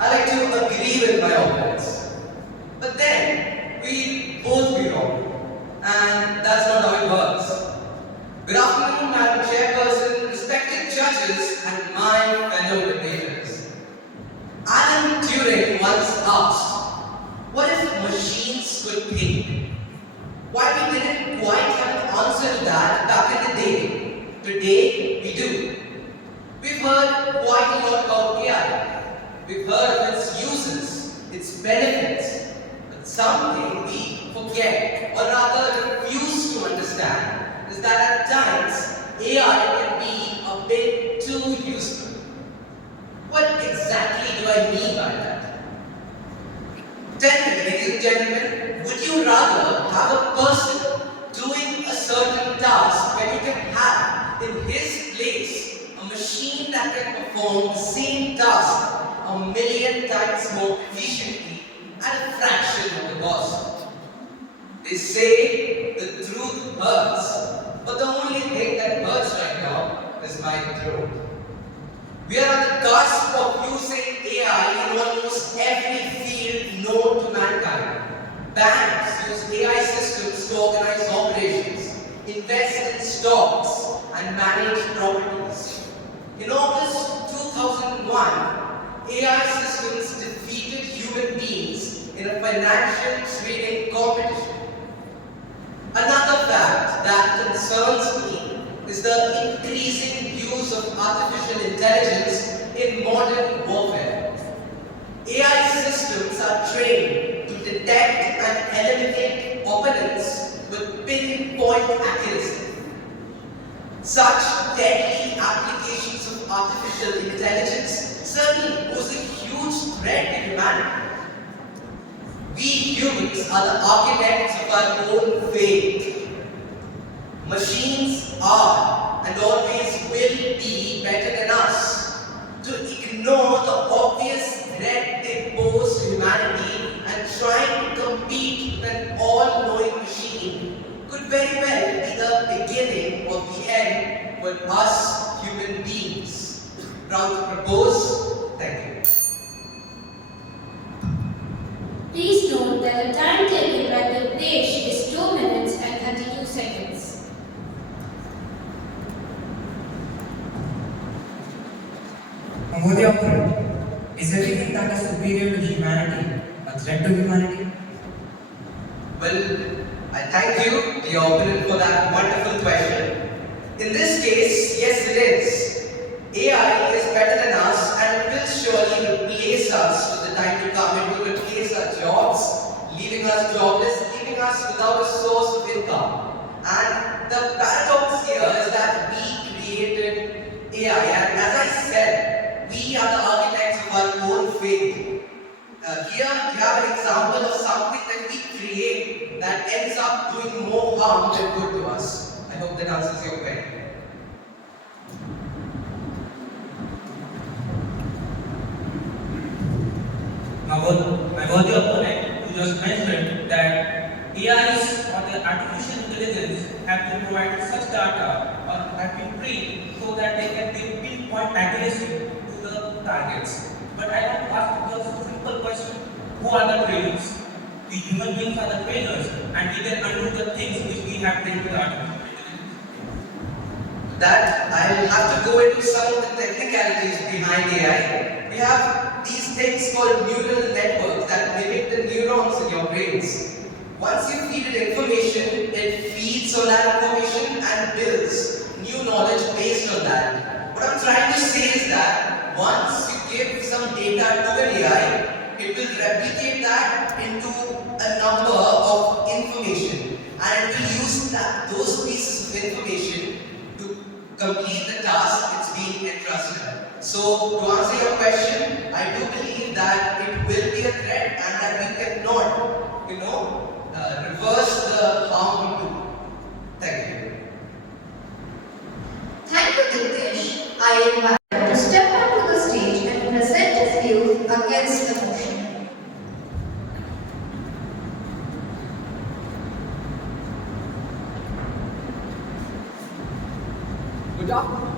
I like to agree with my opponents. But then, we both be wrong. And that's not how it works. Good afternoon, Madam Chairperson, respected judges, and my fellow debaters. Alan Turing once asked, what if machines could think? Why we didn't quite have an answer to that back in the day. Today, we do. We've heard quite a lot about AI. We've heard of its uses, its benefits, but something we forget or rather refuse to understand is that at times AI can be a bit too useful. What exactly do I mean by that? Tell me, ladies and gentlemen, would you rather have a person doing a certain task when you can have in his place a machine that can perform the same task a million times more efficiently at a fraction of the cost? They say the truth hurts, but the only thing that hurts right now is my throat. We are at the cusp of using AI in almost every field known to mankind. Banks use AI systems to organize operations, invest in stocks, and manage properties. In August 2001, AI systems defeated human beings in a financial trading competition. Another fact that concerns me is the increasing use of artificial intelligence in modern warfare. AI systems are trained to detect and eliminate opponents with pinpoint accuracy. Such deadly applications of artificial intelligence certainly pose a huge threat to humanity. We humans are the architects of our own fate. Machines are and always will be better than us. To ignore the obvious threat they pose to humanity and trying to compete with an all-knowing machine could very well be the beginning of the end for us human beings. Proud to propose. Thank you. Please note that the time taken by the Dimdesh is 2 minutes and 32 seconds. Worthy opponent, is everything that is superior to humanity a threat to humanity? Well, I thank you, the opponent, for that wonderful question. In this case, yes it is. AI is better than us and it will surely replace us with the time to come. It will replace our jobs, leaving us jobless, leaving us without a source of income. And the paradox here is that we created AI, and as I said, we are the architects of our own fate. Here we have an example of something that we create that ends up doing more harm than good to us. I hope that answers your question. My worthy opponent, who just mentioned that AIs or the artificial intelligence have been provided such data or have been trained so that they can give pinpoint accuracy to the targets. But I want to ask you a simple question: who are the trainers? We human beings are the trainers, and we can undo the things which we have trained with artificial intelligence. That I'll have to go into some of the technicalities behind AI. We have these things called neural networks that mimic the neurons in your brains. Once you feed it information, it feeds on that information and builds new knowledge based on that. What I'm trying to say is that once you give some data to an AI, it will replicate that into a number of information, and it will use those pieces of information to complete the task it's being entrusted. So, to answer your question, I do believe that it will be a threat and that we cannot, reverse the harm we do. Thank you. Thank you, Dilkesh. I invite him to step onto the stage and present his views against the motion. Good afternoon.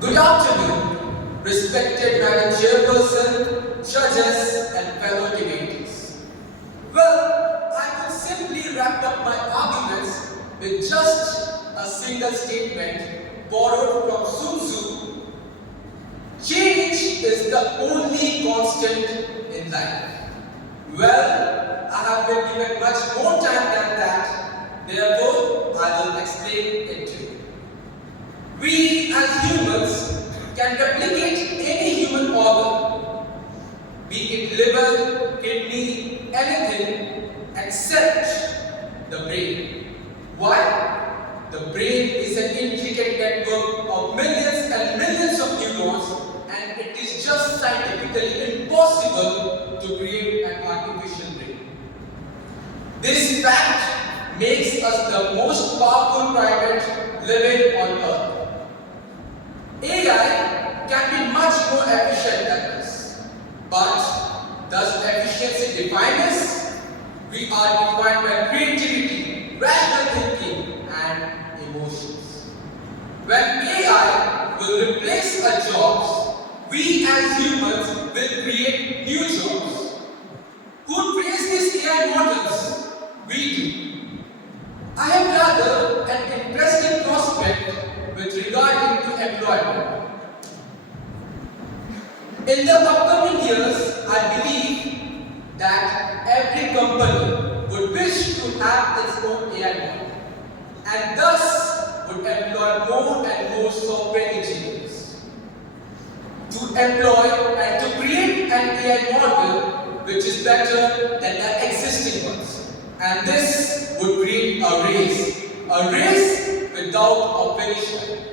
Good afternoon, respected Madam Chairperson, judges, and fellow debaters. Well, I could simply wrap up my arguments with just a single statement borrowed from Sun Tzu. Change is the only constant in life. Well, I have been given much more time than that, therefore I will explain it to you. We as humans can replicate any human organ, be it liver, kidney, anything except the brain. Why? The brain is an intricate network of millions and millions of neurons, and it is just scientifically impossible to create an artificial brain. This fact makes us the most powerful primate living on Earth. AI can be much more efficient than us. But does efficiency define us? We are defined by creativity, rational thinking, and emotions. When AI will replace our jobs, we as humans will create new jobs. Who trains these AI models? We do. I have gathered an interesting prospect with regard to employment. In the upcoming years, I believe that every company would wish to have its own AI model, and thus would employ more and more software engineers to employ and to create an AI model which is better than the existing ones. And this would create a race without a finish line.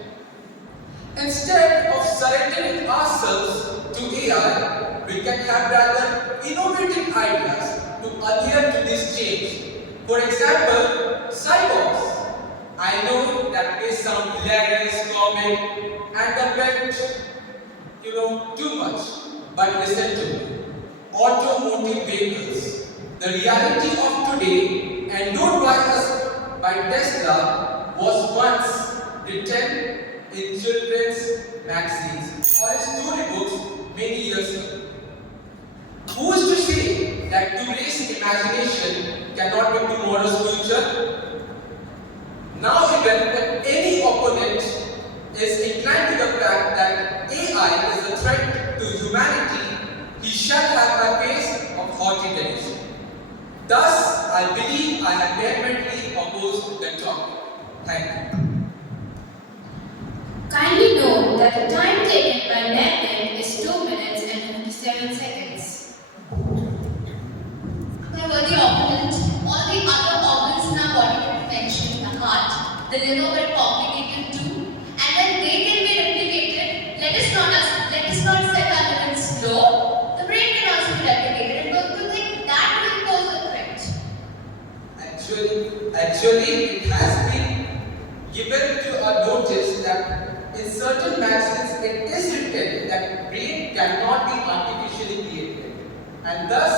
Instead of surrendering ourselves to AI, we can have rather innovative ideas to adhere to this change. For example, cyborgs. I know that may sound hilarious, comic, and a bit, too much. But listen to me. Automotive vehicles. The reality of today, endorsed by us by Tesla, was once written in children's magazines or storybooks many years ago. Who is to say that today's imagination cannot be tomorrow's future? Now even if any opponent is inclined to the fact that AI is a threat to humanity, he shall have my face of haughty derision. Thus, I believe I have vehemently opposed the topic. Thank you. Kindly note that the time taken by Nathan is 2 minutes and 57 seconds. My worthy opponent, all the other organs in our body that we mentioned, the heart, the liver were complicated too. And when they can be replicated, let us not set our limits low. The brain can also be replicated, and don't you think that will pose a threat? Actually, it has been given to our notice that in certain magazines it is written that brain cannot be artificially created, and thus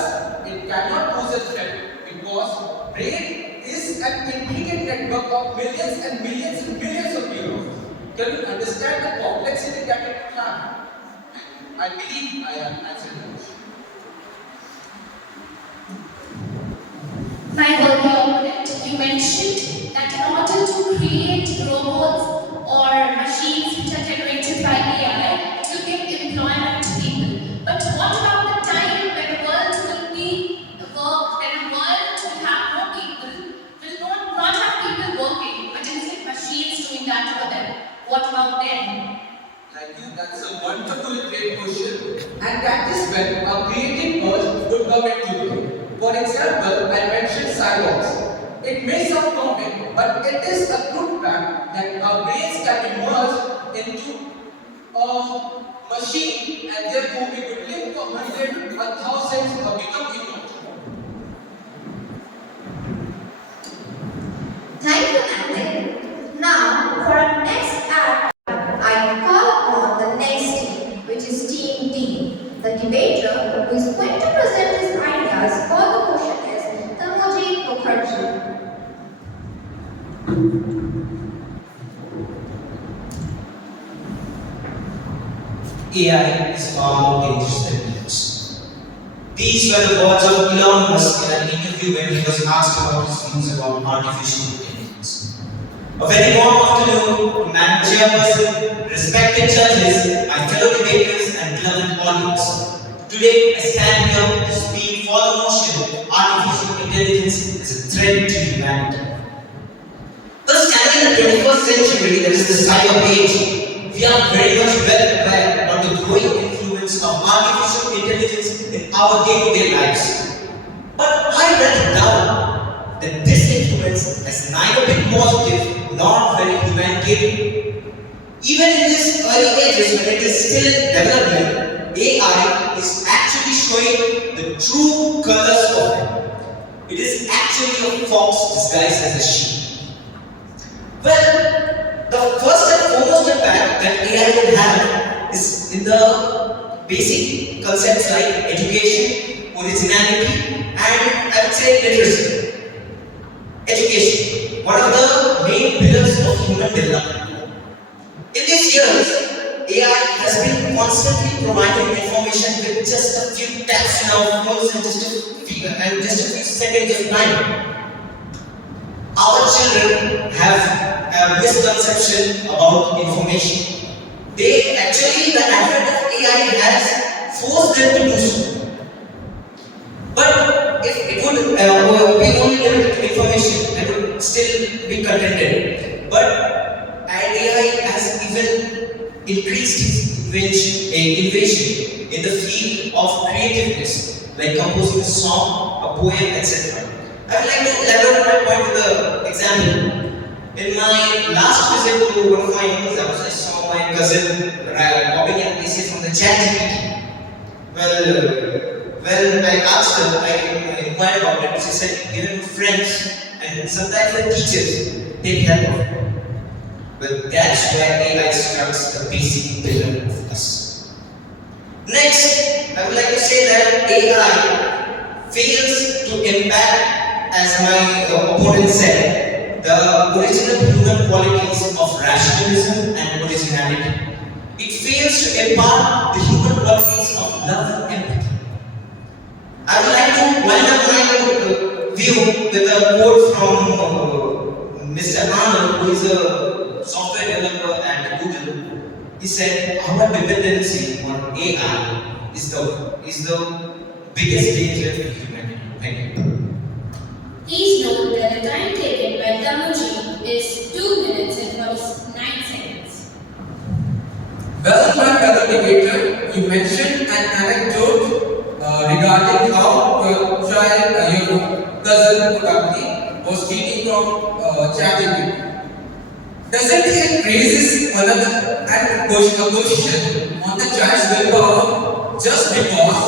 it cannot pose a threat because brain is an intricate network of millions and millions and millions of neurons. Can you understand the complexity that it has? I believe I have answered the question. My worthy opponent, you mentioned that in order to create robots or machines which are generated by AI, it will give employment to people. But what about the time when the world will be the work, when the world will have more people, will not have people working, but instead machines doing that for them? What about them? Thank you. That's a wonderful, great question. And that is when our creative urge would come into play. For example, I mentioned cyborgs. It may sound common, but it is a good fact that our brains can be merged into a machine, and therefore we could live for 100, 1,000, or become immortal. Thank you, Anthony. Now, for our next act, I call upon the next team, which is Team D. The debater who is going to present his ideas for the motion is Tamoji Mukherjee. AI is far more dangerous than bullets. These were the words of Elon Musk in an interview when he was asked about his views about artificial intelligence. A very warm afternoon, Madam Chairperson, respected judges, my fellow debaters, and beloved audience. Today, I stand here to speak for the motion artificial intelligence is a threat to humanity. Thus, standing in the 21st century, that is the cyber age, we are very much well aware of the growing influence of artificial intelligence in our day-to-day lives. But I read it down that this influence has neither been positive nor very humanitarian. Even in its early ages, when it is still in development, AI is actually showing the true colors of it. It is actually a fox disguised as a sheep. Well, the first and foremost impact that AI will have is in the basic concepts like education, originality, and I would say literacy. Education, one of the main pillars of human development. In these years, AI has been constantly providing information with just a few taps in our phones and just a few seconds of time. Our children have a misconception about information. The advent of AI has forced them to do so. But if it would be only limited to information, I would still be contented. But AI has even increased its invasion in the field of creativeness, like composing a song, a poem, etc. I would like to elaborate my point with an example. In my last visit to one of my exams, I saw my cousin copying an essay from the ChatGPT. When I asked her, I inquired about it. She said, even friends and sometimes the teachers take help of it. Well, that's where AI strikes the basic pillar of us. Next, I would like to say that AI fails to impact, as my opponent said, the original human qualities of rationalism and originality. It fails to impart the human qualities of love and empathy. I would like to wind up my view with a quote from Mr. Arnold, who is a software developer at Google. He said, "Our dependency on AI is the biggest danger to humanity." Thank you. Please note that the time taken by Tamuji is 2 minutes and 49 seconds. Well, my fellow debater, you mentioned an anecdote regarding how your cousin probably was cheating from ChatGPT. Doesn't it raises another and a question on the child's willpower just because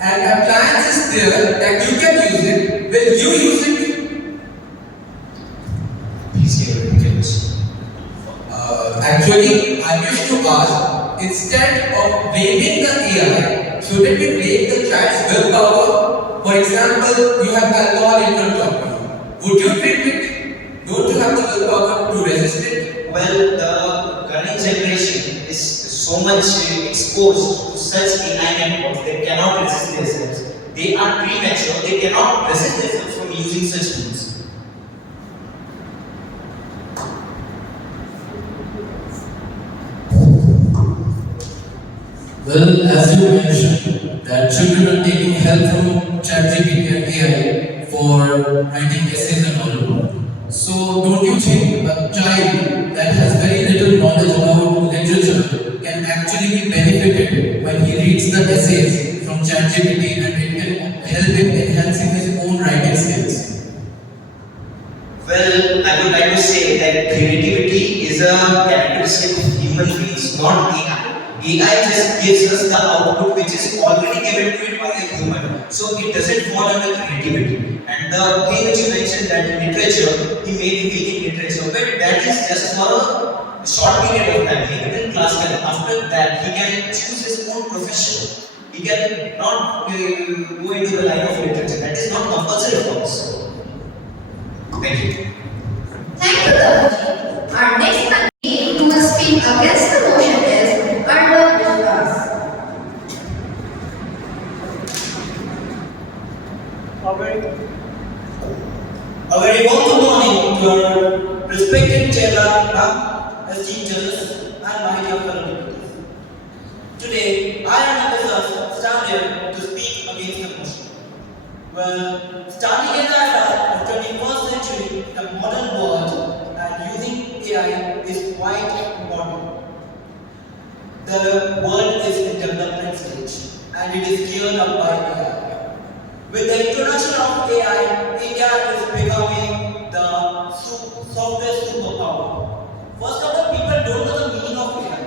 an appliance is there that you can use it? Will you use it? Please give it details. Actually, I wish to ask, instead of blaming the AI, shouldn't we blame the child's willpower? For example, you have alcohol in front of you. Would you treat it? Don't you have the willpower to resist it? Well, the current generation is so much exposed to such AI networks they cannot resist themselves. They are premature, they cannot resist themselves from using such tools. Well, as you mentioned, that children are taking help from ChatGPT and AI for writing essays and all. So, don't you think a child that has very little knowledge about literature can actually be benefited when he reads the essays from ChatGPT and it can help him enhancing his own writing skills? Well, I would like to say that creativity is a characteristic of human beings, not AI. AI just gives us the output which is already given to it by a human. So it doesn't fall under creativity. And the thing which you mentioned that literature, he may be weak in literature, but that is just for a short period of time. He can classical. After that, he can choose his own profession. He can not go into the line of literature. That is not compulsory for us. Thank you. Thank you, Dr. Our next candidate who will speak against the motion is Vishwas. A very warm good morning to our respected chairman, esteemed judges, and my dear fellow deputies. Today, I am stand here to speak against the motion. Well, starting in the era of 21st century, the modern world and using AI is quite important. The world is in development stage and it is geared up by AI. With the introduction of AI, India is becoming the software superpower. First of all, people don't know the meaning of AI.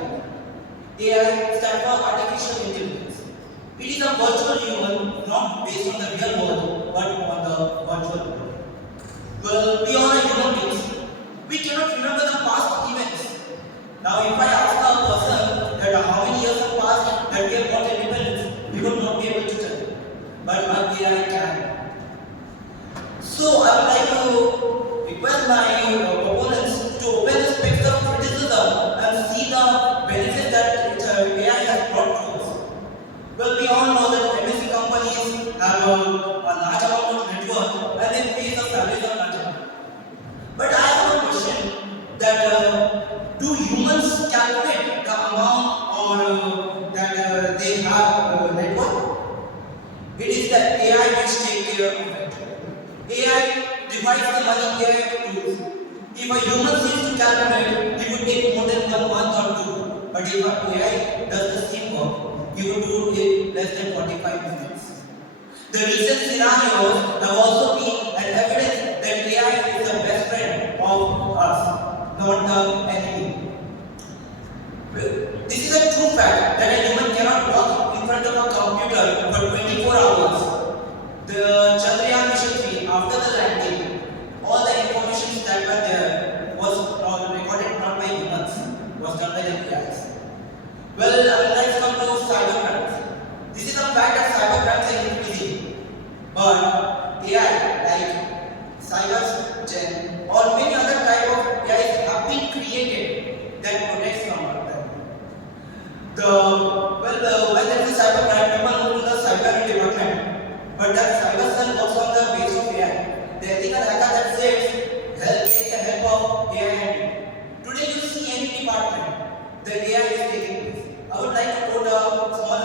AI stands for artificial intelligence. It is a virtual human, not based on the real world, but on the virtual world. Well, we all are human beings. We cannot remember the past events. Now, if I ask a person that how many years have passed that we have got independence, we will not be able to tell. But our AI can. So, I would like to request my proponents to open the spectrum of criticism and see the benefits that AI has brought to us. Well, we all know that MNC companies have a large amount of network and they pay the salaries of larger. But I have a question that do humans calculate the amount or that they have network? It is the AI which takes care of it. AI divides the money AI produces. If a human seems to calculate, he would take more than 1 month or 2. But if an AI does the same work, he would do it less than 45 minutes. The recent scenarios have also been an evidence that AI is the best friend of us, not the enemy. This is a true fact that a human cannot walk in front of a computer for 24 hours. The Chandrayaan mission 3, after the landing, all the information that were there was recorded not by humans, was done by the AIs. Well, let's come to cybercrimes. This is a fact that cybercrimes are increasing. But AI, like CyberGen or many other type of AIs have been created that protects from them. When there is a cybercrime, people move to the cyber department. But that cyber cell works on the base of AI. The ethical hacker that says, take the help of AI. Today you see any department, the AI is taking place. I would like to quote a small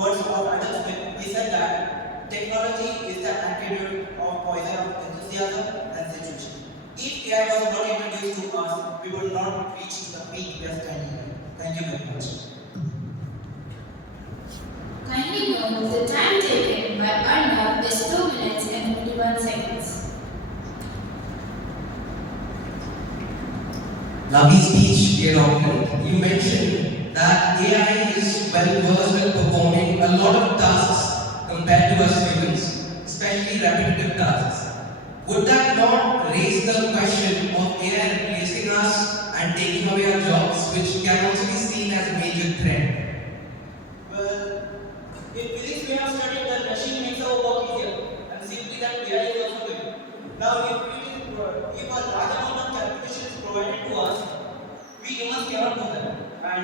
words of Adam Smith. He said that technology is the antidote of poison of enthusiasm and situation. If AI was not introduced to us, we would not reach to the peak we are standing at. Thank you very much. Kindly note the time taken by Arnav is 2 minutes and 51 seconds. Lovely speech, dear Doctor. You mentioned that AI is well versed with performing a lot of tasks compared to us humans, especially repetitive tasks. Would that not raise the question of AI replacing us and taking away our jobs, which can also be seen as a major threat? Well, in physics we have studied that machine makes our work easier, and simply that AI is also doing. Now, if it is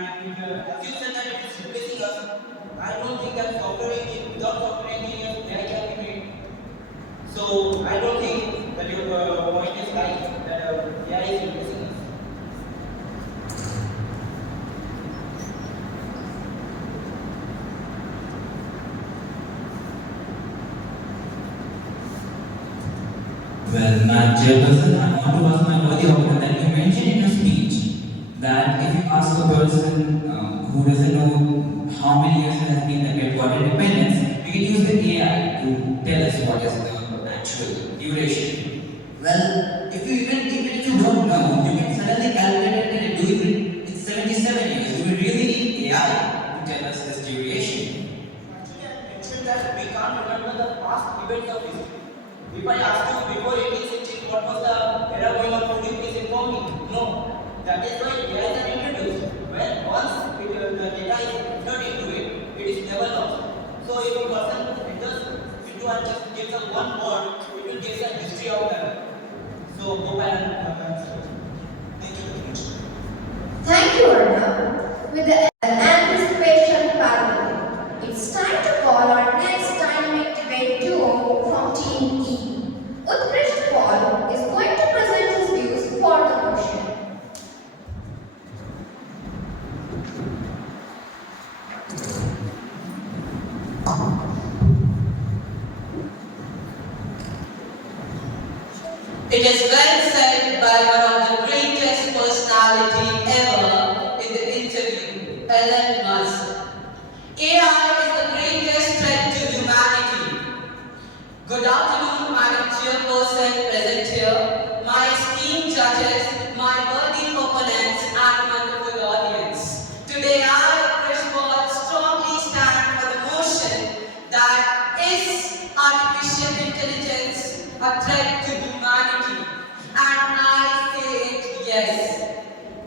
as you said that it is replacing us, I don't think that software engineering, without software engineers, AI can be made. So I don't think that your point is right that AI is replacing us. Well, Madam Chairperson, I want to ask my worthy opponent that you mentioned in your speech that if you ask a person who doesn't know how many years it has been that we have got independence, we can use the AI to tell us what is the actual duration. Well, even if you don't know, you can suddenly calculate it and do it in 77 years. Do we really need AI to tell us this duration? Actually, I mentioned that we can't remember the past events of history. If I ask you before 18th century what was the era going on, could you please inform me? No. That is why AI is introduced. When once the data is entered into it, it is never lost. So if a person enters into and just gives us one word, it will give a history of that. So hope I understood. Thank you very much. Thank you, Arnav. With the anticipation pattern, it's time to call our next dynamic debate duo from Team E. Utkrishт Paul is going to present his views for the motion. It is well said by one of the greatest personality ever in the interview, Elon Musk. AI is the greatest threat to humanity. Good afternoon, Madam Chairperson present here, my esteemed judges, my worthy opponents, and wonderful audience. Today I, Utkrishт Paul, strongly stand for the motion that is artificial intelligence a threat to humanity? And I say it yes.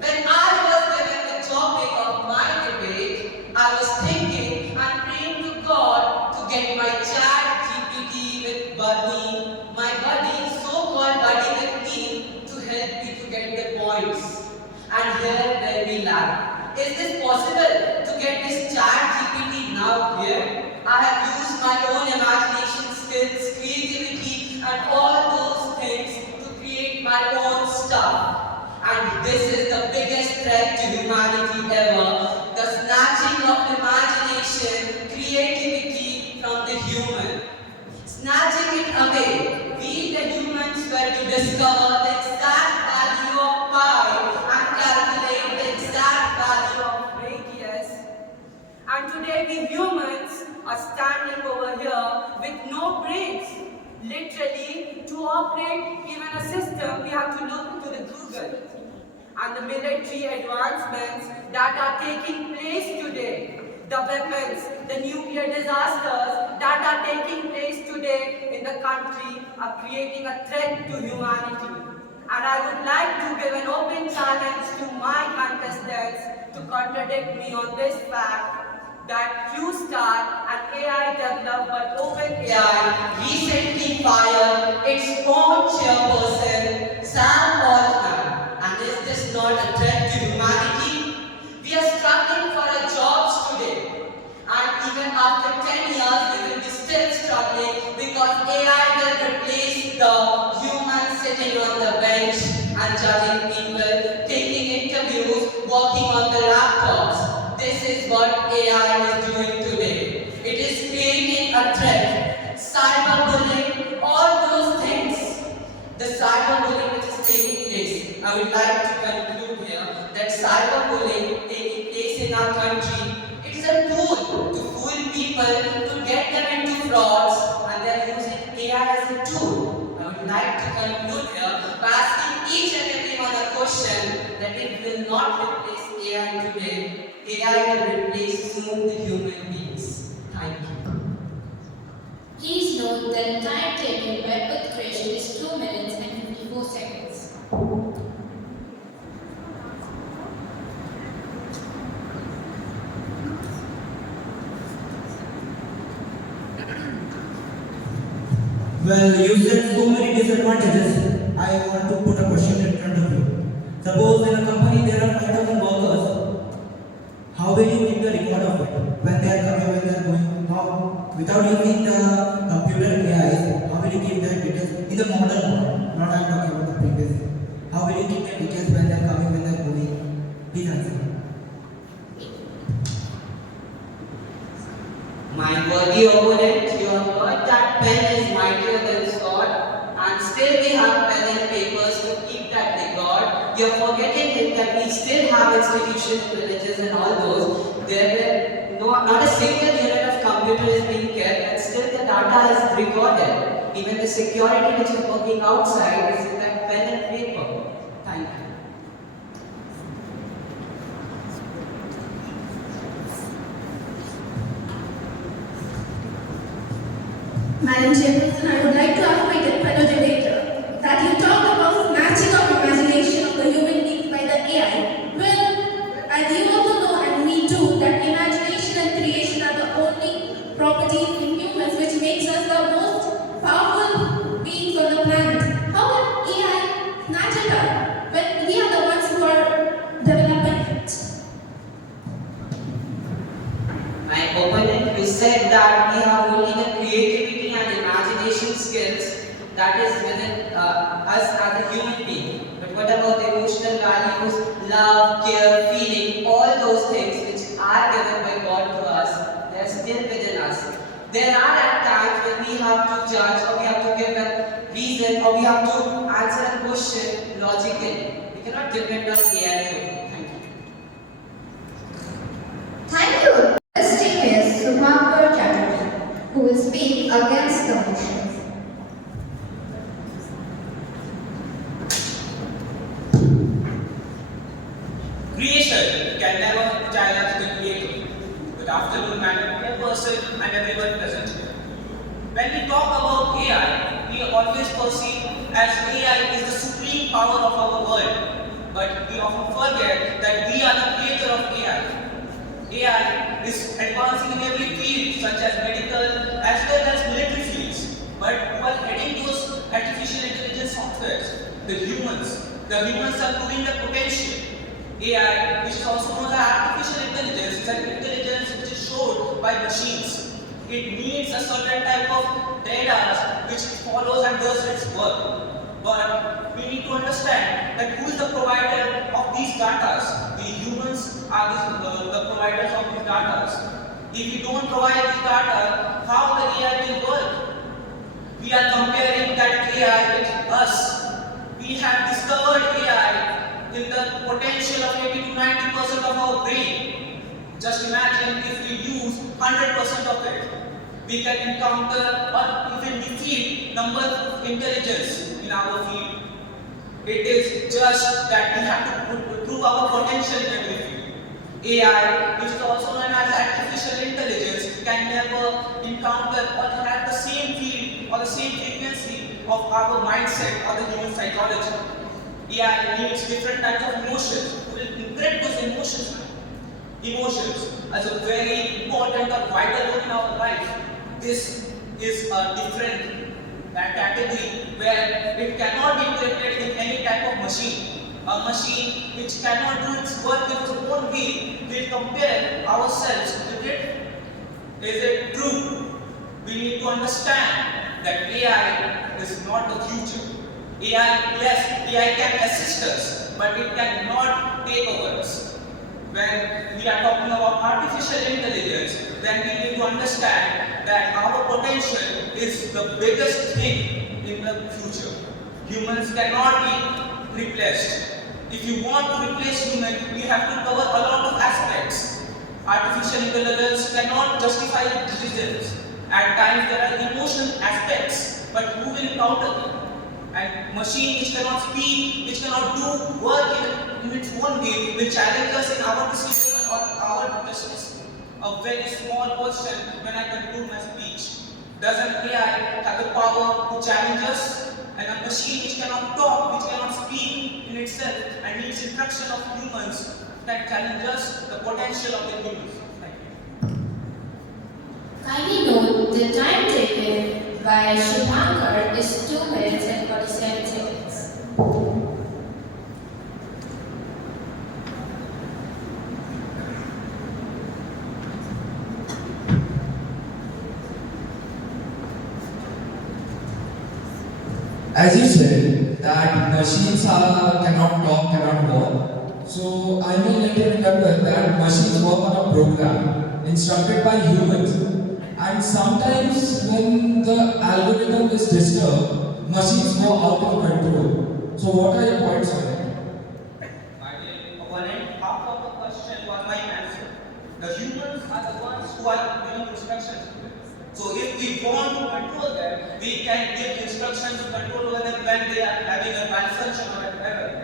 When I was given the topic of my debate, I was thinking and praying to God to get my chat GPT with Buddy, my buddy, so-called buddy with me, to help me to get the points. And here where we lie. Is this possible to get this chat GPT now here? I have used my own imagination skills, creativity, and all those things to create my own stuff. And this is the biggest threat to humanity ever, the snatching of imagination, creativity from the human. Snatching it away, we the humans were to discover the exact value of pi and calculate the exact value of radius. And today we humans are standing over here with no brains. Literally, to operate even a system, we have to look to the Google. And the military advancements that are taking place today, the weapons, the nuclear disasters that are taking place today in the country are creating a threat to humanity. And I would like to give an open challenge to my contestants to contradict me on this fact that Q-Star, an AI developed by OpenAI, recently fired its own chairperson, Sam Altman. And is this not a threat to humanity? We are struggling for our jobs today. And even after 10 years, we will be still struggling because AI will replace the human sitting on the bench and judging people, taking interviews, working on the laptops. This is what AI is doing today. It is creating a threat. Cyberbullying, all those things. The cyberbullying which is taking place. I would like to conclude here that cyberbullying taking place in our country, it is a tool to fool people, to get them into frauds, and they are using AI as a tool. I would like to conclude here by asking each and everyone a question that it will not replace AI today. AI will replace soon the human beings. Thank you. Please note that the time taken by Utkrishт is 2 minutes and 54 seconds. Well, you said so many disadvantages. I want to put a question in front of you. Suppose in a company there are 5,000 workers how will you keep the record of it? When they are coming, when they are going, how, without using the computer AI, how will you keep the details in the modern world? Not I'm talking about the previous. How will you keep the details when they are coming, when they are going? Please answer. My worthy opponent, you have heard that pen is mightier than sword, and still we have pen and papers to keep that record. You're forgetting that we still have institutions, villages and all those. There not a single unit of computer is being kept, and still the data is recorded. Even the security which is working outside is in that pen and paper. Thank you. Madam Chairperson, I would like to ask my fellow debater that you talked about snatching of imagination of the human being by the AI. Well, as you also know and we do, that imagination and creation are the only properties in humans which makes us the most powerful beings on the planet. How can AI snatch it up when we are the ones who are developing it? My opponent, you said that we have only the creativity and imagination skills that is within us as a human being. But what about the emotional values, love, care, feeling, all those things which are given by God to us, they are still within us. There are at times when we have to judge or we have to give a reason or we have to answer a question logically. We cannot depend on AI too. Thank you. Distinguished Subhankar Chatterjee, who will speak against the motion. Creation can never challenge the creator. Good afternoon, madam, person, and everyone present here. When we talk about AI, we always perceive as AI is the supreme power of our world. But we often forget that we are the creator of AI. AI is advancing in every field, such as medical as well as military fields. But while heading those artificial intelligence softwares, the humans are proving the potential. AI, which is also known as artificial intelligence, is an intelligence which is showed by machines. It needs a certain type of data which follows and does its work. But we need to understand that who is the provider of these data? We humans are the providers of these data. If we don't provide this data, how the AI will work? We are comparing that AI with us. We have discovered AI in the potential of 80 to 90% of our brain. Just imagine if we use 100% of it. We can encounter or even defeat numbers of intelligence in our field. It is just that we have to prove our potential in every field. AI, which is also known as artificial intelligence, can never encounter or have the same field or the same frequency of our mindset or the human psychology. AI needs different types of emotions. We will encrypt those emotions now. Emotions as a very important or vital role in our life. This is a different category where it cannot be encrypted in any type of machine. A machine which cannot do its work in its own way will compare ourselves with it. Is it true? We need to understand that AI is not the future. AI can assist us, but it cannot take over us. When we are talking about artificial intelligence, then we need to understand that our potential is the biggest thing in the future. Humans cannot be replaced. If you want to replace humans, you have to cover a lot of aspects. Artificial intelligence cannot justify decisions. At times there are emotional aspects, but who will counter them? And machine which cannot speak, which cannot do work in its own way, will challenge us in our decision or our justice. A very small question when I conclude my speech. Doesn't AI have the power to challenge us? And a machine which cannot talk, which cannot speak in itself and needs instruction of humans can challenge us the potential of the humans. Kindly note the time taken by Shubhankar is 2 minutes and 47 seconds. As you said, that machines cannot talk, cannot walk. So I may let you remember that machines work on a program instructed by humans. And sometimes when the algorithm is disturbed, machines go out of control. So what are your points on it? My dear opponent, half of the question was my answer. The humans are the ones who are giving instructions to them. So if we want to control them, we can give instructions to control over them when they are having a malfunction or an error.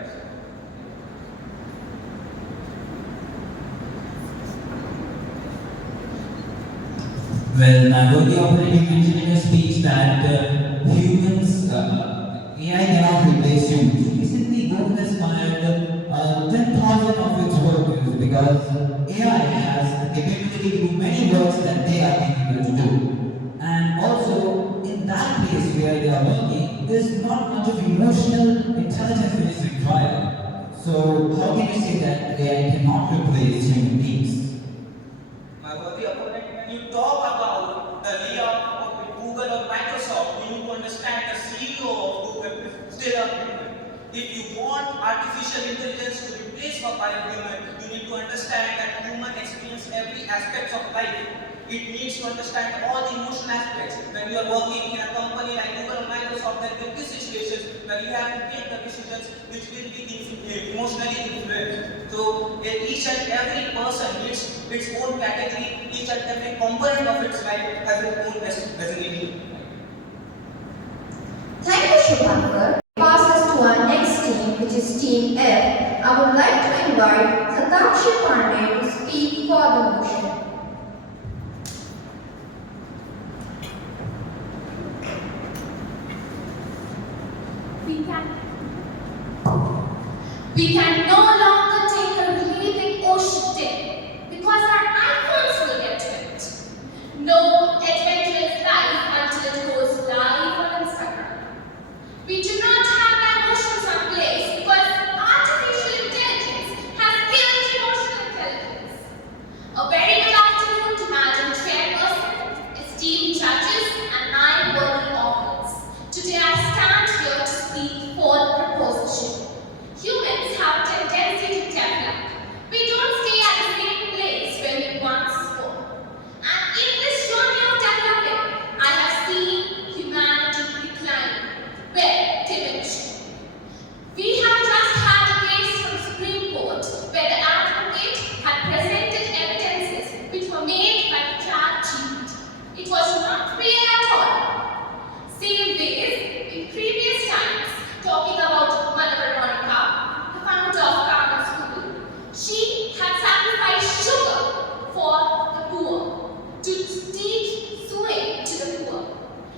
Well, Nagodi already mentioned in his speech that AI cannot replace humans. Recently, Google has fired 10,000 of its workers because AI has the capability to do many works that they are capable to do. And also, in that place where they are working, there's not much of emotional intelligence which is required. So, how can you say that AI cannot replace human beings? My worthy opponent, when you talk about the layout of Google or Microsoft, you need to understand the CEO of Google is still a human. If you want artificial intelligence to replace by a human, you need to understand that human experience every aspect of life. It needs to understand all the emotional aspects. When you are working in a company like Google or Microsoft, there will be situations where you have to take the decisions which will be emotionally influenced. So each and every person needs its own category, each and every component of its life has its own designation. Thank you, Shubhankar. Pass us to our next team, which is Team F. I would like to invite Satakshi Pandey to speak for the motion. We can no longer take a relieving ocean day because our iPhones will get to it. No adventurous life until it goes live on Instagram. We do not have emotions on place because artificial intelligence has killed emotional intelligence. A very good afternoon to Madam Chairperson, esteemed judges, and my worthy audience. Today I stand here to speak for the proposition. Humans have a tendency to develop. We don't stay at the same place where we once were. And in this journey of developing, I have seen humanity decline. Well, diminish. We have just had a case from the Supreme Court where the advocate had presented evidences which were made by the ChatGPT. It was not real at all. Same ways, in previous times, talking about Mother Veronica, the founder of Grammar School, she had sacrificed sugar for the poor, to teach sewing to the poor.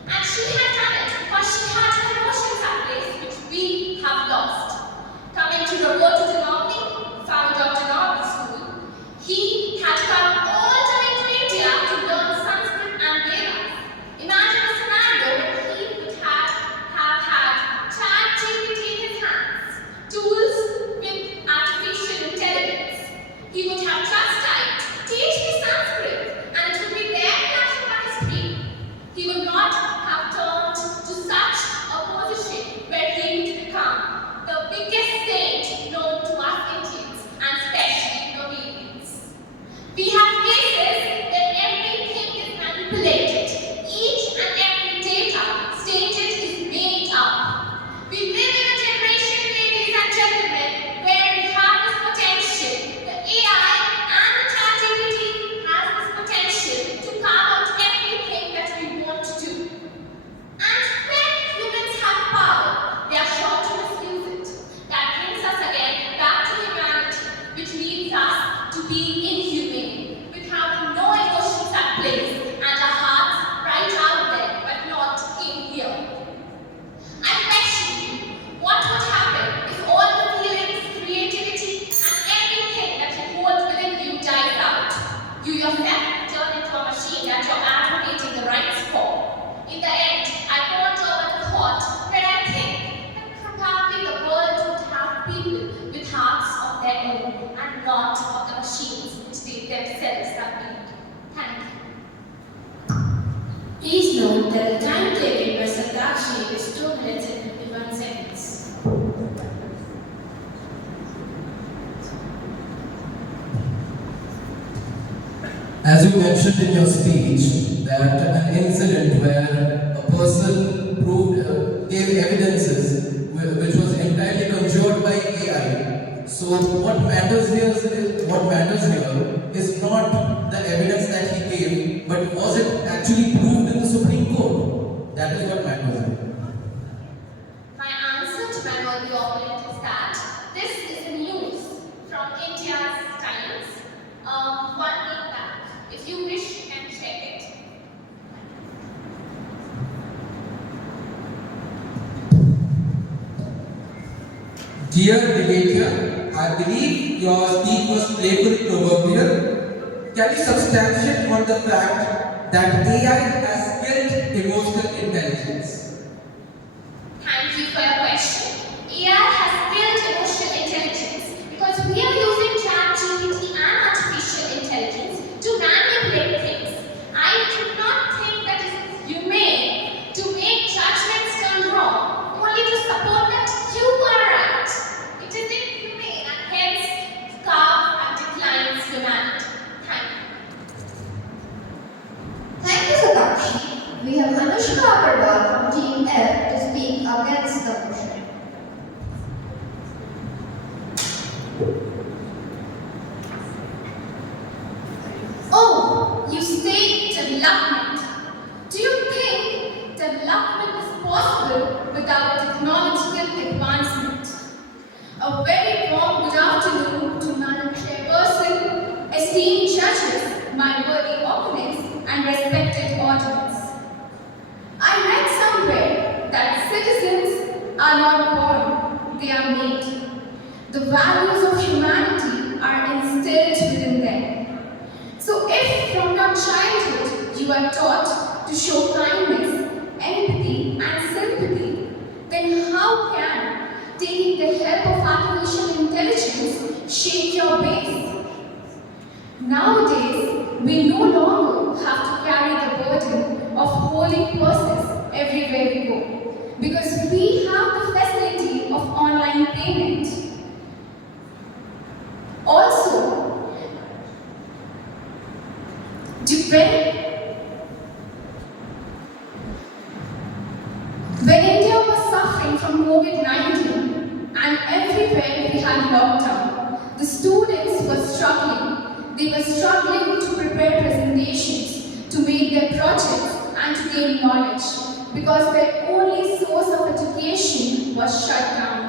And she had done it because she had her emotions at place which we have lost. Coming to the road to Denali, founder of Denali School, he had come all the way to India to learn Sanskrit and Vedas. Imagine a scenario where he would have had ChatGPT in his hands, tools with artificial intelligence. He would have just typed, teach me Sanskrit, and it would be there flashing on his screen. He would not have turned to such a position where he would become the biggest saint known to As you mentioned in your speech, that an incident where a person gave evidences which was entirely conjured by AI. So what matters here is not the evidence that he gave, but was it actually proved in the Supreme Court? That is what matters here. My answer to my worthy opponent is that this is the news from India's Times 1 week back. If you wish, you can check it. Dear debater, I believe your speech was playfully provocative. Can you substantiate on the fact that AI has built emotional intelligence? Thank you for your question. AI has built emotional intelligence because we are using ChatGPT and artificial intelligence to manipulate things. I do not think that it is humane to make judgments turn wrong only to support that you are right. It is inhumane and hence scarves and declines humanity. Thank you. Thank you, Satakshi. We have Anushka Agarwal from Team F to speak against the motion. Oh, you say development. Do you think development is possible without technological advancement? A very warm good afternoon to Madam Chairperson, esteemed judges, my worthy opponents, and respected audience. I read somewhere that citizens are not born, they are made. The values of humanity are instilled within them. So if from your childhood you are taught to show kindness, empathy and sympathy, then how can taking the help of artificial intelligence shake your base? Nowadays, we no longer have to carry the burden of holding purses everywhere we go because we have the facility of online payment. Also, when India was suffering from COVID-19 and everywhere we had lockdown, the students were struggling. They were struggling to prepare presentations, to make their projects and to gain knowledge because their only source of education was shut down.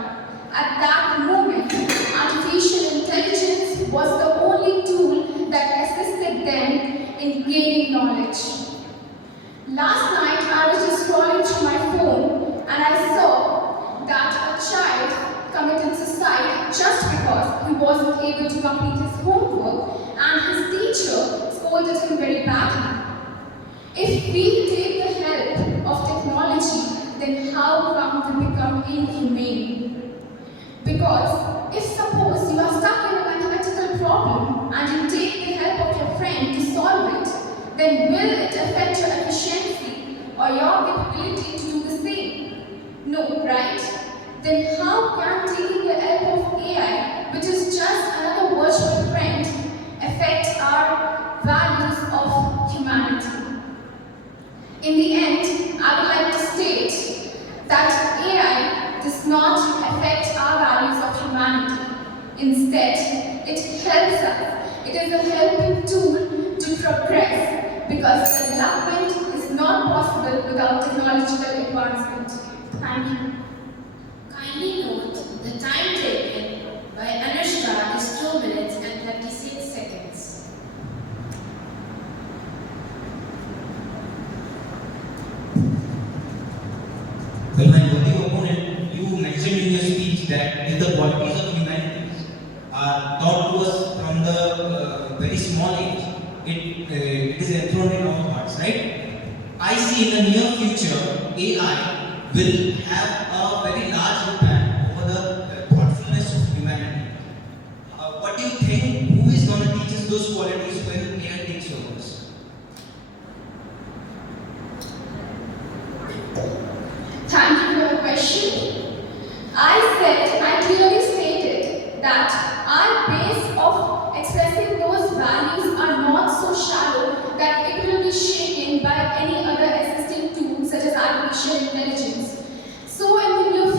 At that moment, artificial intelligence was the only tool that assisted them in gaining knowledge. Last night, I was just scrolling through my phone and I saw that a child committed suicide just because he wasn't able to complete his homework and his teacher scolded him very badly. If we take the help of technology, then how come we become inhumane? Because if suppose you are stuck in a mathematical problem and you take the help of your friend to solve it, then will it affect your efficiency or your capability to do the same? No, right? Then how can taking the help of AI, which is just another virtual friend, affect our values of humanity? In the end, I would like to state that AI does not affect our values of humanity. Instead, it helps us. It is a helping tool to progress because development is not possible without technological advancement. Thank you. Kindly note the time taken by Anushka is 2 minutes and 36 seconds. Well, my worthy opponent, you mentioned in your speech that if the qualities of humanity are taught to us from the very small age, it is enthroned in our hearts, right? I see in the near future, AI will have a very large impact over the thoughtfulness of humanity. What do you think? Who is going to teach us those qualities when AI takes over us? Thank you for the question. I clearly stated that our base of expressing those values are not so shallow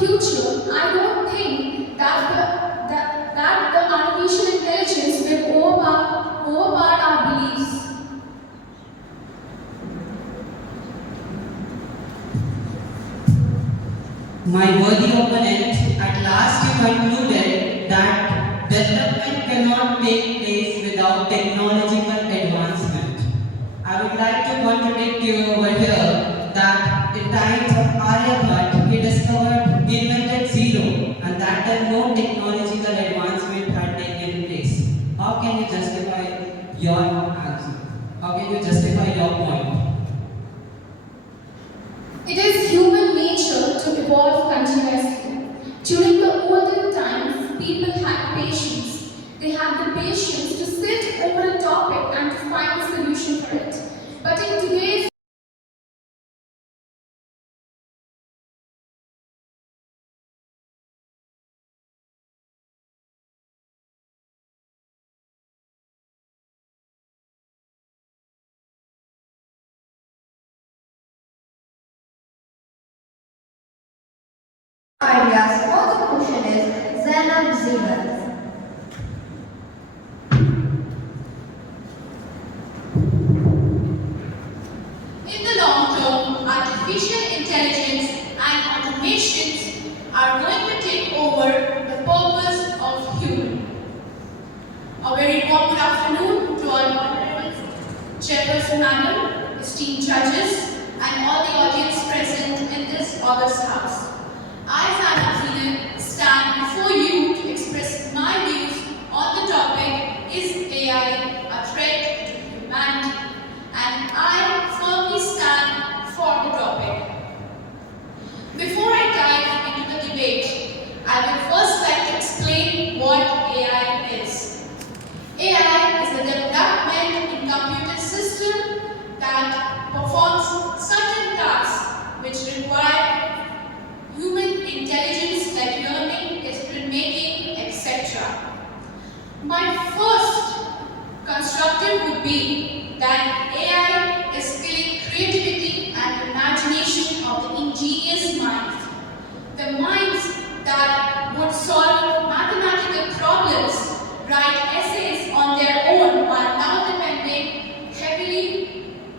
future, I don't think that the artificial intelligence will overpower our beliefs. My worthy opponent, at last you concluded that development cannot take place without technological advancement. I would like to contradict you over here that in times of Aryabhat, he invented zero, and that time no technological advancement had taken place. How can you justify your answer? How can you justify your point? It is human nature to evolve continuously. During the olden times, people had patience. They had the patience to sit over a topic and to find a solution for it. But in today's ideas for the question is Zainab Zebel. In the long term, artificial intelligence and automations are going to take over the purpose of human. A very warm good afternoon to all honorable Chairperson Madam, esteemed judges, and all the audience present in this august house. I, Zainab stand before you to express my views on the topic, is AI a threat to humanity? And I firmly stand for the topic. Before I dive into the debate, I would first like to explain what AI is. AI is the development in computer system that performs certain tasks which require human intelligence like learning, decision making, etc. My first constructive would be that AI is killing creativity and imagination of the ingenious minds. The minds that would solve mathematical problems, write essays on their own, are now depending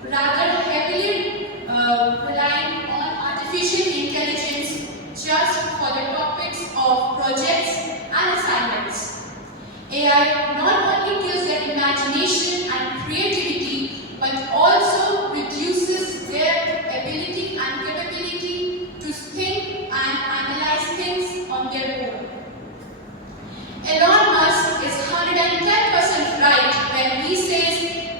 rather heavily relying on artificial intelligence just for the topics of projects and assignments. AI not only kills their imagination and creativity, but also reduces their ability and capability to think and analyze things on their own. Elon Musk is 110% right when he says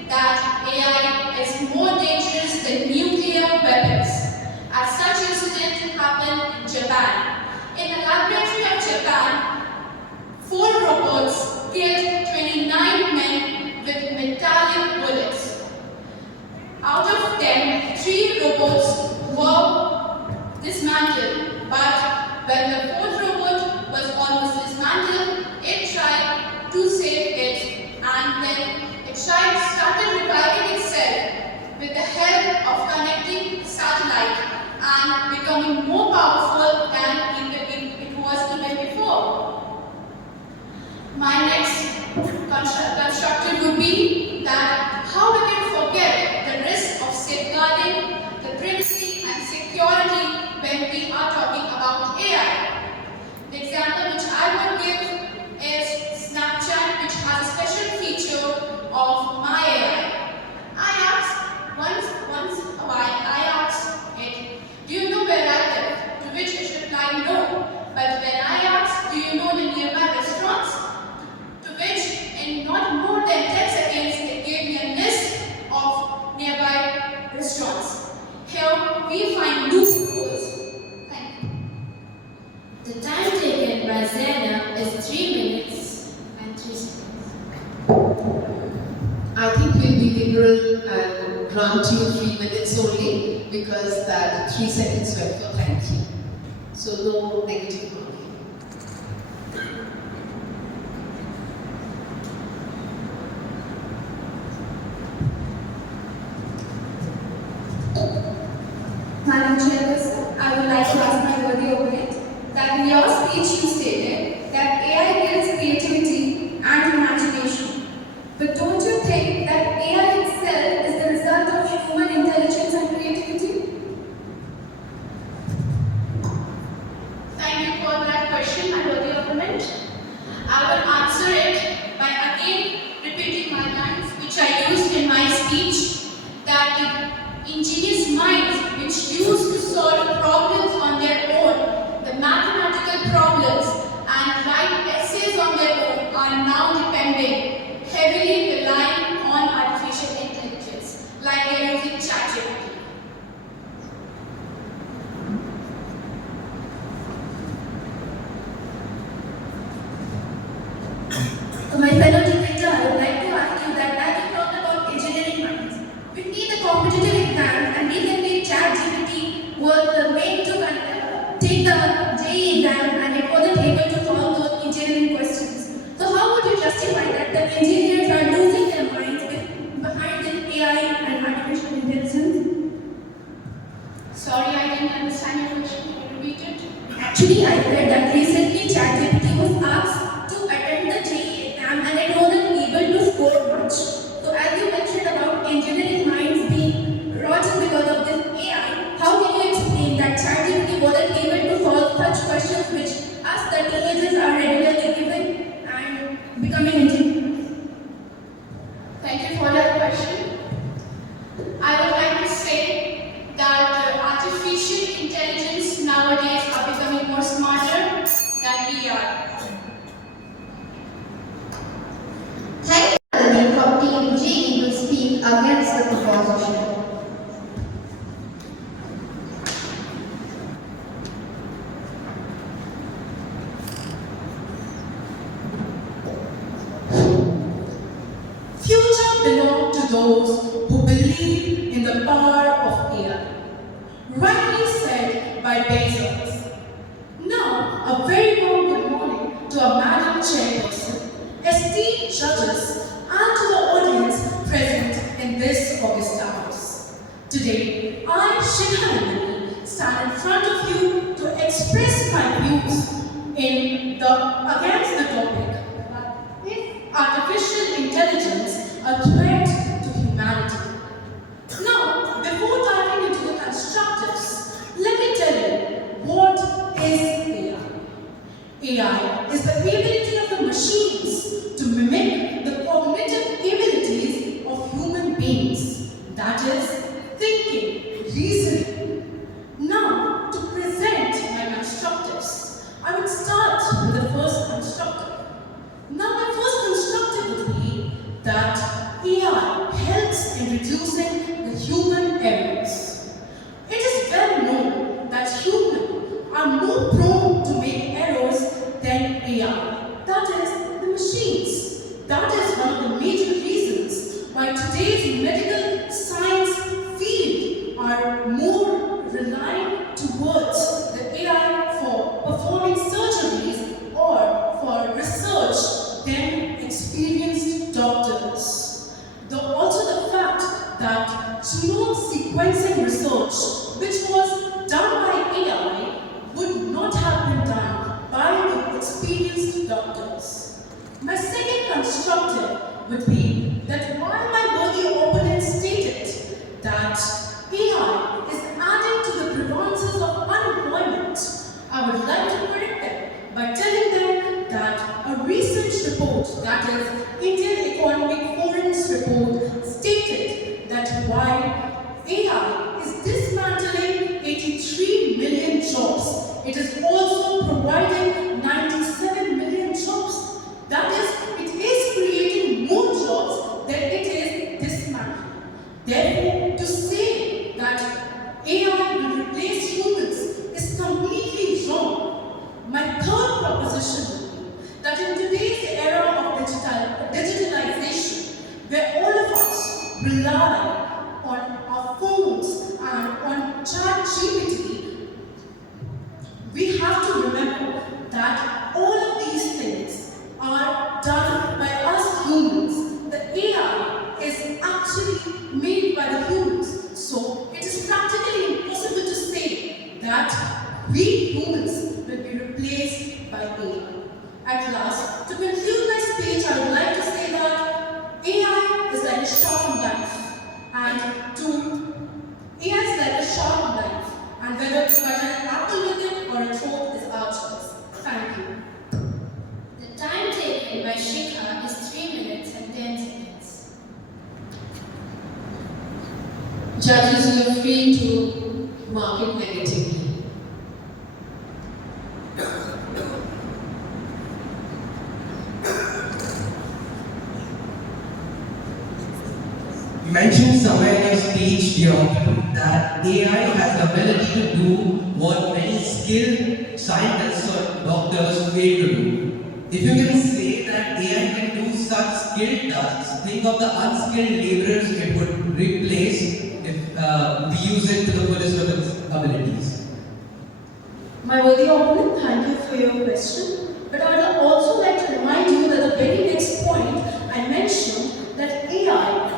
that AI is more dangerous than nuclear weapons. As such incident happened in Japan. In the laboratory of Japan, 4 robots killed 29 men with metallic bullets. Out of them, 3 robots were dismantled, but when the 4th robot was almost dismantled, it tried to save it, and then it started reviving itself with the help of connecting satellite and becoming more powerful than it was even before. My next constructive would be that how we can forget the risk of safeguarding the privacy and security when we are talking about AI. The example which I would give is Snapchat, which has a special feature of my AI. Once a while, I asked it, do you know where I live? To which it replied no. But when I asked, do you know the nearby restaurants? To which in not more than 10 seconds, it gave me a list of nearby restaurants. Here we find loopholes. Thank you. The time taken by Zainab is 3 minutes and 3 seconds. I think we'll be liberal and grant you 3 minutes only because that 3 seconds were for thank you. So no negative marking. Madam Chairperson, I would like to ask my worthy opponent speech you stated that AI kills creativity and imagination. But don't you think that AI itself is the result of human intelligence and creativity? Thank you for that question, my worthy opponent. I will answer it by again repeating my lines which I used in my speech, that the ingenious minds which used to solve problems on their own, the mathematical problems, and write essays on their own are now depending, heavily relying on artificial intelligence, like they are using ChatGPT. So my fellow debater, I would like to ask you that as you talked about engineering minds, we need the competitive exams and recently ChatGPT was made to take the JEE exam and it wasn't able to solve those engineering questions. So how would you justify that the engineers are losing their minds behind this AI and artificial intelligence? Sorry, I didn't understand your question. Can you repeat it? Actually, I read that recently ChatGPT was asked to attend the JEE exam and it wasn't able to score much. So as you mentioned about engineering minds being rotten because of this AI, how can you explain that ChatGPT wasn't able to solve such questions which us the teenagers are regularly given and becoming engineers? Thank you for that question. I would like to say that artificial intelligence nowadays are becoming more smarter than we are. Thank you, Nalini, from Team G will speak against the proposition. Future belongs to those who believe in the power of AI. Rightly said by Bezos. Now, a very warm good morning to our Madam Chairperson, esteemed judges, and to the audience present in this Augusta House. Today, I, Shikha, stand in front of you to express my views against the topic. Is artificial intelligence a threat to humanity? Now, before diving into the constructives, let me tell you what is AI. AI is the ability of the machines to mimic the cognitive abilities of human beings, that is, thinking, reasoning. Now, to present my constructives, I would start with the first constructive. Now, my first constructive would be that AI helps in reducing the human errors. It is well known that humans are more prone to make errors than AI. That is, the machines. That is one of the major reasons why today's medical science field are more relying towards the AI for performing surgeries or for research than experienced doctors. Though also the fact that genome sequencing research, which was done by AI, would not have been done by the experienced doctors. My second constructive would be that while my worthy opponent stated that AI is adding to the prevalence of unemployment, I would like to correct them by telling them that a recent report, that is Indian Economic Forum's report, stated that while AI is dismantling 83 million jobs, it is also providing 97 million jobs. That is, it is creating more jobs than it is dismantling. Therefore, to say that AI will replace humans is completely wrong. My third proposition would be that in today's era of digitalization, where all of At last, to conclude my speech, I would like to say that AI is like a sharp knife, and to AI is like a sharp knife, and whether to cut an apple with it or a throat is our choice. Thank you. The time taken by Shikha is 3 minutes and 10 seconds. Judges, you are free to mark it negatively. You mentioned somewhere in your speech, dear, that AI has the ability to do what many skilled scientists or doctors fail to do. If you can say that AI can do such skilled tasks, think of the unskilled laborers it would replace if we use it to the fullest of its abilities. My worthy opponent, thank you for your question. But I would also like to remind you that the very next point I mentioned that AI,